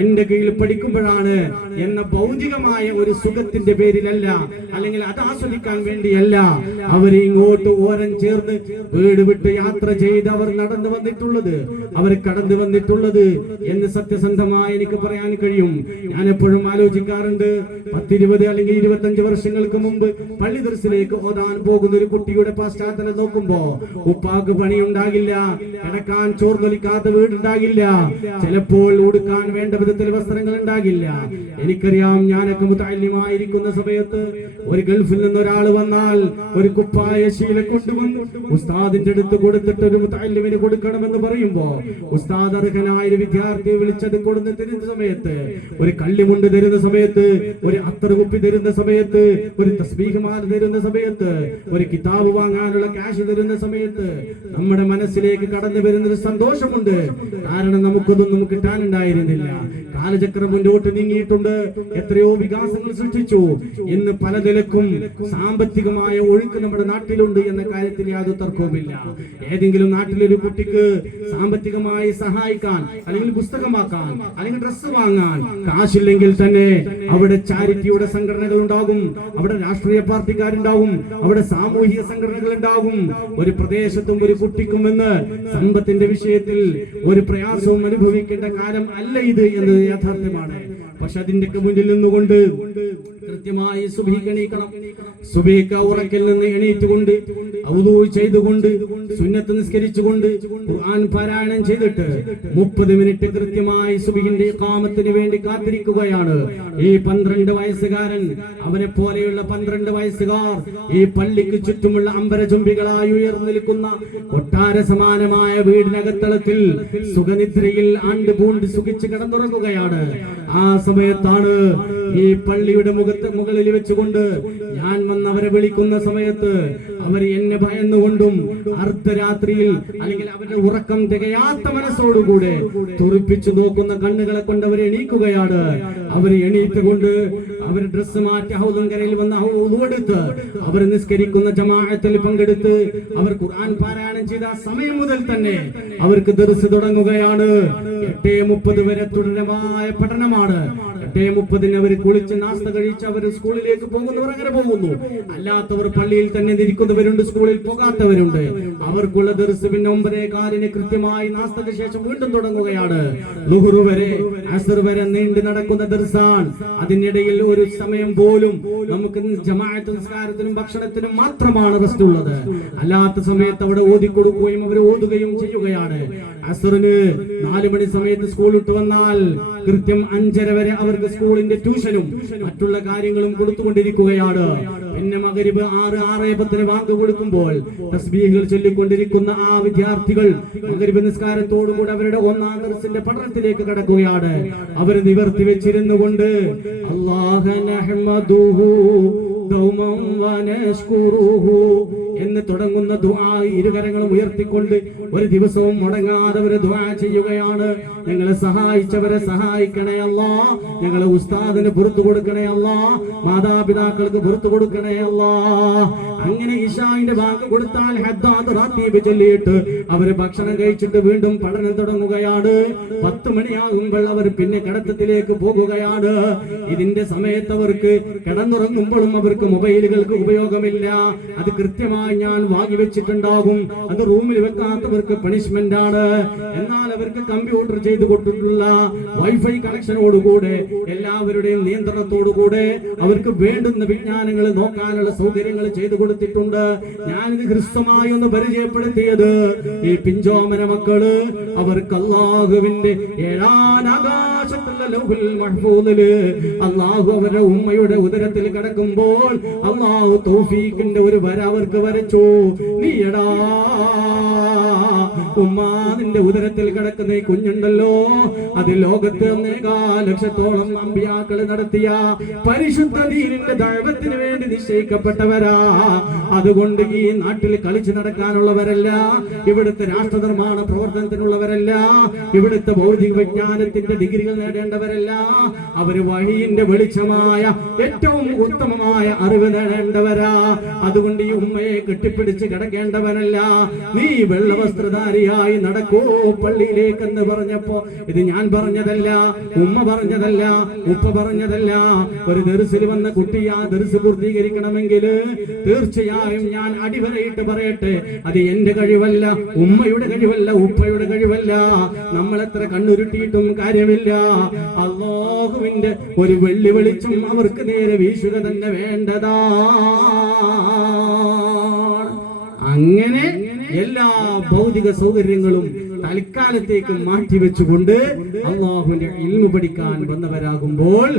എന്റെ കീഴിൽ പഠിക്കുമ്പോഴാണ് എന്ന ഭൗതികമായ ഒരു സുഖത്തിന്റെ പേരിലല്ല, അല്ലെങ്കിൽ അത് ആസ്വദിക്കാൻ വേണ്ടിയല്ല അവർ ഇങ്ങോട്ട് ഓരം ചേർന്ന് വീട് വിട്ട് യാത്ര ചെയ്ത് അവർ നടന്നു വന്നിട്ടുള്ളത്, അവർ കടന്നു വന്നിട്ടുള്ളത് എന്ന് സത്യസന്ധമായി എനിക്ക് പറയാൻ കഴിയും. ഞാൻ എപ്പോഴും ആലോചിക്കാറുണ്ട്, 10, 20 അല്ലെങ്കിൽ 25 വർഷങ്ങൾക്ക് മുമ്പ് പള്ളി ദർസിലേക്ക് ഓതാൻ പോകുന്ന ഒരു കുട്ടിയുടെ പശ്ചാത്തലം നോക്കുമ്പോ ഉപ്പാക്ക് പണിയുണ്ടാകില്ല, കിടക്കാൻ ചോർന്നൊലിക്കാത്ത വീടുണ്ടാകില്ല, ചിലപ്പോൾ ഉടുക്കാൻ വേണ്ട വിധത്തിൽ വസ്ത്രങ്ങൾ ഉണ്ടാകില്ല. എനിക്കറിയാം, ഞാനൊക്കെ മുതഅല്ലിമായിരിക്കുന്ന സമയത്ത് ഒരു ഗൾഫിൽ നിന്ന് ഒരാൾ വന്നാൽ ഒരു കുപ്പായ ശീല കൊണ്ടുവന്ന് ഉസ്താദിന്റെ അടുത്ത് കൊടുത്തിട്ട് ഒരു മുതഅല്ലിമിന് കൊടുക്കണമെന്ന് പറയുമ്പോ ഉസ്താദ് അർഹനായ ഒരു വിദ്യാർത്ഥിയെ വിളിച്ചത് കൊടുന്ന് തരുന്ന സമയത്ത്, ഒരു കള്ളിമുണ്ട് തരുന്ന സമയത്ത്, ഒരു അത്തർ കുപ്പി തരുന്ന സമയത്ത്, ഒരു തസ്ബീഹ് മാല തരുന്ന സമയത്ത്, ഒരു കിതാബ് വാങ്ങാനുള്ള ക്യാഷ് തരുന്ന സമയത്ത് നമ്മുടെ മനസ്സിലേക്ക് കടന്നു വരുന്നൊരു സന്തോഷമുണ്ട്. കാരണം നമുക്കൊന്നും കിട്ടാനുണ്ടായിരുന്നില്ല. കാലചക്രം മുന്നോട്ട് നീങ്ങിയിട്ടുണ്ട്, എത്രയോ വികാസങ്ങൾ സൃഷ്ടിച്ചു. ഇന്ന് പല നിലക്കും സാമ്പത്തികമായ ഒഴുക്ക് നമ്മുടെ നാട്ടിലുണ്ട് എന്ന കാര്യത്തിൽ യാതൊരു തർക്കവുമില്ല. ഏതെങ്കിലും നാട്ടിലൊരു കുട്ടിക്ക് സാമ്പത്തികമായി സഹായിക്കാൻ, അല്ലെങ്കിൽ പുസ്തകം വാക്കാൻ, അല്ലെങ്കിൽ ഡ്രസ്സ് വാങ്ങാൻ കാശില്ലെങ്കിൽ തന്നെ അവിടെ ചാരിറ്റിയുടെ സംഘടനകൾ ഉണ്ടാകും, അവിടെ രാഷ്ട്രീയ പാർട്ടിക്കാരുണ്ടാവും, അവിടെ സാമൂഹിക സംഘടനകൾ ഉണ്ടാകും. ഒരു പ്രദേശത്തും ഒരു കുട്ടിക്കും എന്ന് സമ്പത്തിന്റെ വിഷയത്തിൽ ഒരു പ്രയാസവും അനുഭവിക്കേണ്ട കാലം അല്ല ഇത് എന്നത് യാഥാർത്ഥ്യമാണ്. പക്ഷെ അതിന്റെ മുന്നിൽ നിന്നുകൊണ്ട് കൃത്യമായി സുബ്ഹിക്ക് എണീക്കണം. സുബ്ഹിക്ക് ഉറക്കിൽ നിന്ന് എണീറ്റുകൊണ്ട് വുളൂ ചെയ്തുകൊണ്ട് സുന്നത്ത് നിസ്കരിച്ചുകൊണ്ട് ഖുർആൻ പാരായണം ചെയ്തിട്ട് 30 മിനിറ്റ് കൃത്യമായി സുബ്ഹിന്റെ ഇഖാമത്തിന് വേണ്ടി കാത്തിരിക്കുകയാണ് ഈ 12 വയസ്സുകാരൻ. അവനെ പോലെയുള്ള 12 വയസ്സുകാർ ഈ പള്ളിക്ക് ചുറ്റുമുള്ള അമ്പരചുംബികളായി ഉയർന്നു നിൽക്കുന്ന കൊട്ടാര സമാനമായ വീടിനകത്തളത്തിൽ സുഖനിദ്രയിൽ ആണ്ട് പൂണ്ട് സുഖിച്ച് കിടന്നുറങ്ങുകയാണ്. ആ സമയത്താണ് ഈ പള്ളിയുടെ മുകളിൽ വെച്ചുകൊണ്ട് ഞാൻ വന്നവരെ വിളിക്കുന്ന സമയത്ത് അവർ എന്നെ ഭയന്നുകൊണ്ടും അർദ്ധരാത്രിയിൽ അല്ലെങ്കിൽ അവരുടെ ഉറക്കം തികയാത്ത മനസ്സോടുകൂടെ തുറിപ്പിച്ചു നോക്കുന്ന കണ്ണുകളെ കൊണ്ട് അവർ എണീക്കുകയാണ്. അവർ എണീറ്റുകൊണ്ട് അവർ ഡ്രസ്സ് മാറ്റി ഹൗദുങ്കരയിൽ വന്ന് ഹൗദുവെടുത്ത് അവർ നിസ്കരിക്കുന്ന ജമാഅത്തിൽ പങ്കെടുത്ത് അവർ ഖുർആൻ പാരായണം ചെയ്ത സമയം മുതൽ തന്നെ അവർക്ക് ദർസ് തുടങ്ങുകയാണ്. 8:30 വരെ തുടരമായ പഠനമാണ്. 8:30 അവർ കുളിച്ച് നാസ്ത കഴിച്ച് അവർ സ്കൂളിലേക്ക് പോകുന്നവർ അങ്ങനെ പോകുന്നു. അല്ലാത്തവർ പള്ളിയിൽ തന്നെ ഇരിക്കുന്നവരുണ്ട്, സ്കൂളിൽ പോകാത്തവരുണ്ട്. അവർക്കുള്ള ദർസ് പിന്നെ 9:15 കൃത്യമായി നാസ്തയ്ക്ക് ശേഷം വീണ്ടും തുടങ്ങുകയാണ്. ളുഹർ വരെ അസ്ർ വരെ നീണ്ടു നടക്കുന്ന ദർസാൻ. അതിനിടയിൽ ഒരു സമയം പോലും നമുക്ക് ജമാഅത്ത് നിസ്കാരത്തിനും ഭക്ഷണത്തിനും മാത്രമാണ് റെസ്റ്റ് ഉള്ളത്. അല്ലാത്ത സമയത്ത് അവിടെ ഓതിക്കൊടുക്കുകയും അവർ ഓതുകയും ചെയ്യുകയാണ്. അസ്റിന് 4 മണി സമയത്ത് സ്കൂൾ വിട്ടു വന്നാൽ കൃത്യം 5:30 വരെ അവർക്ക് സ്കൂളിന്റെ ട്യൂഷനും മറ്റുള്ള കാര്യങ്ങളും കൊടുത്തുകൊണ്ടിരിക്കുകയാണ്. പിന്നെ മഗ്‌രിബ് 6:10 വാങ്ക് കൊടുക്കുമ്പോൾ തസ്ബീഹുകൾ ചൊല്ലിക്കൊണ്ടിരിക്കുന്ന ആ വിദ്യാർത്ഥികൾ മഗ്‌രിബ് നിസ്കാരത്തോടുകൂടി അവരുടെ 1ാം ദർസിന്റെ പഠനത്തിലേക്ക് കടക്കുകയാണ്. അവർ നിവർത്തി വെച്ചിരുന്നു കൊണ്ട് അല്ലാഹ നഹ്മദുഹു ദൗമൻ വനശ്കുറുഹു എന്ന് തുടങ്ങുന്ന ദുആ ഇരുകരങ്ങളും ഉയർത്തിക്കൊണ്ട് ഒരു ദിവസവും മുടങ്ങാതെ അവർ ദുആ ചെയ്യുകയാണ്. ഞങ്ങളെ സഹായിച്ചവരെ സഹായിക്കണേ അല്ലാ, ഞങ്ങളെ ഉസ്താദിന് പുറത്തു കൊടുക്കണേ അല്ലാ, മാതാപിതാക്കൾക്ക് പുറത്തു കൊടുക്കണേ അല്ലാ. അങ്ങനെ ഇശാഇന്റെ വാക്ക് കൊടുത്താൽ ഹദ്ദാദ് റാത്തീബ് ചൊല്ലിയിട്ട് അവർ ഭക്ഷണം കഴിച്ചിട്ട് വീണ്ടും പഠനം തുടങ്ങുകയാണ്. 10 മണിയാകുമ്പോൾ അവർ പിന്നെ കിടത്തത്തിലേക്ക് പോകുകയാണ്. ഇതിന്റെ സമയത്ത് അവർക്ക് കിടന്നുറങ്ങുമ്പോഴും അവർക്ക് മൊബൈലുകൾക്ക് ഉപയോഗമില്ല. അത് കൃത്യമായി ഞാൻ വാങ്ങി വെച്ചിട്ടുണ്ടാകും. അത് റൂമിൽ വെക്കാത്തവർക്ക് പണിഷ്മെന്റ് ആണ്. എന്നാൽ അവർക്ക് കമ്പ്യൂട്ടർ ചെയ്തു കൊടുത്തിട്ടുള്ള വൈഫൈ കണക്ഷനോടുകൂടെ എല്ലാവരുടെയും നിയന്ത്രണത്തോടുകൂടെ അവർക്ക് വേണ്ടുന്ന വിജ്ഞാനങ്ങൾ നോക്കാനുള്ള സൗകര്യങ്ങൾ ചെയ്തു കൊടുത്തിട്ടുണ്ട്. ഞാനിത് ഹ്രസ്വമായി ഒന്ന് പരിചയപ്പെടുത്തിയത് ഈ പിഞ്ചോമന മക്കള് അവർക്ക് അല്ലാഹുവിന്റെ 7ാം ആകാശത്തുള്ള ലൗഹുൽ മഹ്ഫൂദില് അല്ലാഹു അവരുടെ ഉമ്മയുടെ ഉദരത്തിൽ കിടക്കുമ്പോൾ അല്ലാഹു തൗഫീഖിന്റെ ഒരു വര അവർക്ക് വരച്ചു. നീയടാ ഉമ്മ നിന്റെ ഉദരത്തിൽ കിടക്കുന്ന ഈ കുഞ്ഞുണ്ടല്ലോ, അത് ലോകത്ത് 1.25 ലക്ഷത്തോളം അമ്പിയാക്കൾ നടത്തിയ പരിശുദ്ധ ദീനിന്റെ ദഅവത്തിന് വേണ്ടി നിശ്ചയിക്കപ്പെട്ടവരാ. അതുകൊണ്ട് ഈ നാട്ടിൽ കളിച്ചു നടക്കാനുള്ളവരല്ല, ഇവിടുത്തെ രാഷ്ട്ര നിർമ്മാണ പ്രവർത്തനത്തിനുള്ളവരല്ല, ഇവിടുത്തെ ഭൗതിക വിജ്ഞാനത്തിന്റെ ഡിഗ്രികൾ നേടേണ്ടവരല്ല. അവര് വഴിയിന്റെ വെളിച്ചമായ ഏറ്റവും ഉത്തമമായ അറിവ് നേടേണ്ടവരാ. അതുകൊണ്ട് ഈ ഉമ്മയെ കെട്ടിപ്പിടിച്ച് കിടക്കേണ്ടവനല്ല. നീ വെള്ളവസ്ത്രധാരിയായി നടക്കൂ പള്ളിയിലേക്ക് എന്ന് പറഞ്ഞപ്പോ ഇത് ഞാൻ പറഞ്ഞതല്ല, ഉമ്മ പറഞ്ഞതല്ല, ഉപ്പ പറഞ്ഞതല്ല. ഒരു ദർസിൽ വന്ന കുട്ടി ആ ദർസ് പൂർത്തീകരിക്കണമെങ്കിൽ തീർച്ചയായും ഞാൻ അടിവരയിട്ട് പറയട്ടെ, അത് എന്റെ കഴിവല്ല, ഉമ്മയുടെ കഴിവല്ല, ഉപ്പയുടെ കഴിവല്ല. നമ്മൾ എത്ര കണ്ണുരുട്ടിയിട്ടും കാര്യമില്ല. അല്ലാഹുവിന്റെ ഒരു വെള്ളി വെളിച്ചം അവർക്ക് നേരെ വീശുക തന്നെ വേണ്ടതാ. അങ്ങനെ എല്ലാ ഭൗതിക സൗകര്യങ്ങളും തൽക്കാലത്തേക്ക് മാറ്റിവെച്ചുകൊണ്ട് അള്ളാഹുവിന്റെ ഇൽമു പഠിക്കാൻ വന്നവരാകുമ്പോൾ,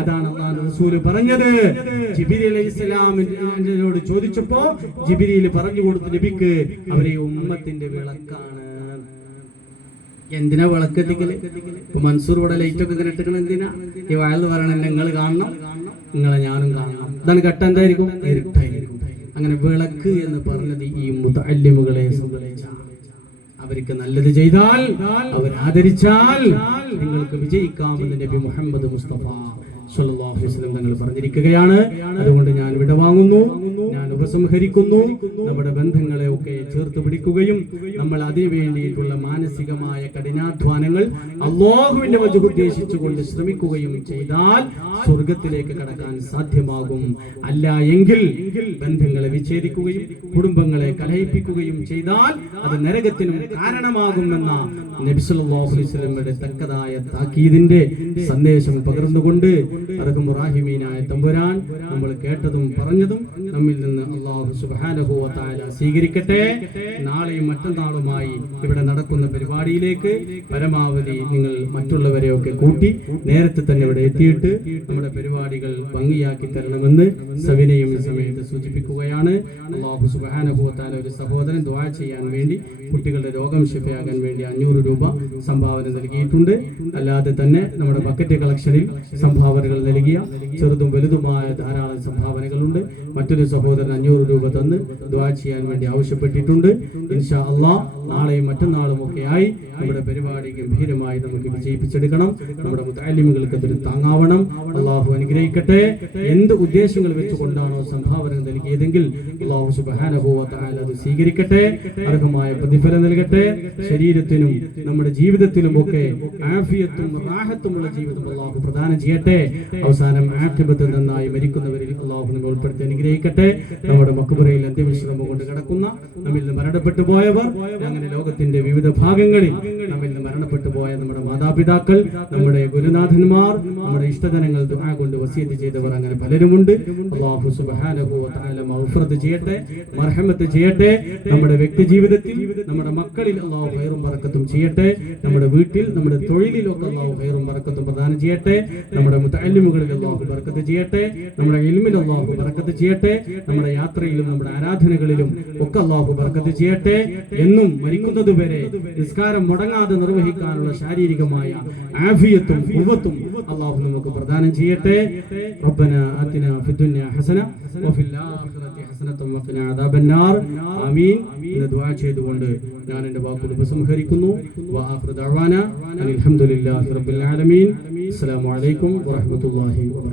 അതാണ് അല്ലാഹു റസൂൽ പറഞ്ഞത്. ജിബ്രീൽ അലൈഹിസ്സലാമിനോട് ചോദിച്ചപ്പോ ജിബ്രീൽ പറഞ്ഞു കൊടുത്തു നബിക്ക്, അവരെ ഉമ്മത്തിന്റെ വിളക്കാണ്. എന്തിനാ വിളക്ക് എത്തിക്കല്? ഇപ്പൊ മൻസൂർ ഇവിടെ ലൈറ്റ് ഒക്കെ ഇങ്ങനെ ഇട്ടിക്കണം. എന്തിനാ? ഈ വയൽ പറയണ നിങ്ങൾ കാണണം, നിങ്ങളെ ഞാനും കാണണം. ഇതാണ് ഘട്ടം എന്തായിരിക്കും? ഇരുട്ടായിരിക്കും. അങ്ങനെ വിളക്ക് എന്ന് പറഞ്ഞത് ഈ മുതഅല്ലിമുകളെ സംബന്ധിച്ചാണ്. അവർക്ക് നല്ലത് ചെയ്താൽ, അവർ ആദരിച്ചാൽ നിങ്ങൾക്ക് വിജയിക്കാമെന്ന് നബി മുഹമ്മദ് മുസ്തഫ സ്വല്ലല്ലാഹു അലൈഹി വസല്ലം തങ്ങൾ പറഞ്ഞിരിക്കുകയാണ്. അതുകൊണ്ട് ഞാൻ വിടവാങ്ങുന്നു, ഞാൻ ഉപസംഹരിക്കുന്നു. നമ്മുടെ ബന്ധങ്ങളെ ഒക്കെ ചേർത്ത് പിടിക്കുകയും നമ്മൾ അതിനു വേണ്ടിയിട്ടുള്ള മാനസികമായ കഠിനാധ്വാനങ്ങൾ അല്ലാഹുവിന്റെ വജഹ് ഉദ്ദേശിച്ചുകൊണ്ട് ശ്രമിക്കുകയും ചെയ്താൽ സ്വർഗത്തിലേക്ക് കടക്കാൻ സാധ്യമാകും. അല്ല എങ്കിൽ ബന്ധങ്ങളെ വിച്ഛേദിക്കുകയും കുടുംബങ്ങളെ കലഹിപ്പിക്കുകയും ചെയ്താൽ അത് നരകത്തിനും കാരണമാകുമെന്ന നബി സല്ലല്ലാഹു അലൈഹി വസല്ലമയുടെ തക്കതായ താക്കീദിന്റെ സന്ദേശം പകർന്നുകൊണ്ട് അർഹമുറാഹിമീനായ തമ്പുരാൻ നമ്മൾ കേട്ടതും പറഞ്ഞതും നമ്മിൽ നിന്ന് അല്ലാഹു സുബ്ഹാനഹു വ തആല സ്വീകരിക്കട്ടെ. നാളെയും മറ്റന്നാളുമായി ഇവിടെ നടക്കുന്ന പരിപാടിയിലേക്ക് പരമാവധി നിങ്ങൾ മറ്റുള്ളവരെയൊക്കെ കൂട്ടി നേരത്തെ തന്നെ ഇവിടെ എത്തിയിട്ട് നമ്മുടെ പരിപാടികൾ ഭംഗിയാക്കി തരണമെന്ന് സവിനയം ഈ സമയത്ത് സൂചിപ്പിക്കുകയാണ്. അല്ലാഹു സുബ്ഹാനഹു വ തആല ഒരു സഹോദരൻ ദുആ ചെയ്യാൻ വേണ്ടി, കുട്ടികളുടെ രോഗം ശിഫയാകാൻ വേണ്ടി 500 രൂപ സംഭാവന നൽകിയിട്ടുണ്ട്. അല്ലാതെ തന്നെ നമ്മുടെ ബക്കറ്റ് കളക്ഷനിൽ സംഭാവനകൾ നൽകിയ ചെറുതും വലുതുമായ ധാരാളം സംഭാവനകളുണ്ട്. മറ്റൊരു സഹോദരൻ 500 രൂപ തന്ന് ദുആ ചെയ്യാൻ വേണ്ടി ആവശ്യപ്പെട്ടിട്ടുണ്ട്. ഇൻഷാ അല്ലാഹ് നാളെയും മറ്റന്നാളും ഒക്കെ ആയി നമ്മുടെ പരിപാടി ഗംഭീരമായി നമുക്ക് വിജയിപ്പിച്ചെടുക്കണം. നമ്മുടെ മുതഅല്ലിമുകൾക്ക് അതൊരു താങ്ങാവണം. അല്ലാഹു അനുഗ്രഹിക്കട്ടെ. എന്ത് ഉദ്ദേശങ്ങൾ വെച്ചുകൊണ്ടാണോ സംഭാവന നൽകിയതെങ്കിൽ അല്ലാഹു സുബ്ഹാനഹു വ തആല അത് സ്വീകരിക്കട്ടെ, അർഹമായ പ്രതിഫലം നൽകട്ടെ. ശരീരത്തിനും നമ്മുടെ ജീവിതത്തിലും ഒക്കെ ആഫിയത്തും റാഹത്തുമുള്ള ജീവിതം അല്ലാഹു പ്രദാനം ചെയ്യട്ടെ. അവസാനം ആഖിബത്ത് നന്നായി മരിക്കുന്നവരിൽ അല്ലാഹു നമ്മെ ഉൾപ്പെടുത്തി അനുഗ്രഹിക്കട്ടെ. നമ്മുടെ മഖ്ബറയിൽ അന്ത്യവിശ്രമം കൊണ്ട് കിടക്കുന്ന നമ്മിൽ നിന്ന് മരണപ്പെട്ടു പോയവർ, അങ്ങനെ ലോകത്തിന്റെ വിവിധ ഭാഗങ്ങളിൽ നമ്മിൽ നിന്ന് മരണപ്പെട്ടു പോയ നമ്മുടെ മാതാപിതാക്കൾ, നമ്മുടെ ഗുരുനാഥന്മാർ, നമ്മുടെ ഇഷ്ടജനങ്ങൾ ദുആ കൊണ്ട് വസിയത്ത് ചെയ്തവർ, അങ്ങനെ പലരുമുണ്ട്. അല്ലാഹു സുബ്ഹാനഹു വ തആല മഗ്ഫിറത്ത് ചെയ്യട്ടെ, മർഹമത്ത് ചെയ്യട്ടെ. നമ്മുടെ വ്യക്തി ജീവിതത്തിൽ, നമ്മുടെ മക്കളിൽ അല്ലാഹു ഖൈറും ബറക്കത്തും ചെയ്യട്ടെ. നമ്മുടെ വീട്ടിൽ, നമ്മുടെ തൊഴിലിലൊക്കെ അല്ലാഹു ഖൈറും ബറക്കത്തും പ്രദാനം ചെയ്യട്ടെ. നമ്മുടെ മുതഅല്ലിമുകളിൽ അല്ലാഹു ബറക്കത്ത് ചെയ്യട്ടെ. നമ്മുടെ ഇൽമിൽ അല്ലാഹു ബറക്കത്ത് ചെയ്യട്ടെ. നമ്മുടെ യാത്രയിലും നമ്മുടെ ആരാധനകളിലും ഒക്കെ അല്ലാഹു ബറക്കത്ത് ചെയ്യട്ടെ. എന്നും മരിക്കുന്നതുവരെ നിസ്കാരം മുടങ്ങാതെ നിർവഹിക്കാനുള്ള ശാരീരികമായ ആഫിയത്തും ഖുവ്വത്തും അല്ലാഹു നമുക്ക് പ്രദാനം ചെയ്യട്ടെ. റബ്ബനാ ആതിനാ ഫിദ്ദുനിയ ഹസന വഫിൽ ആഖിറതി ഹസനത വഖിനാ അദാബന്നാർ. ആമീൻ എന്ന് ദുആ ചെയ്തുകൊണ്ട് ഞാൻ എൻ്റെ വാക്കുകൾ ഉപസംഹരിക്കുന്നു. വആഖിറു ദഅവാനാ അൽഹംദുലില്ലാഹി റബ്ബിൽ ആലമീൻ. അസ്സലാമു അലൈക്കും വറഹ്മത്തുള്ളാഹി വബറകാതുഹു.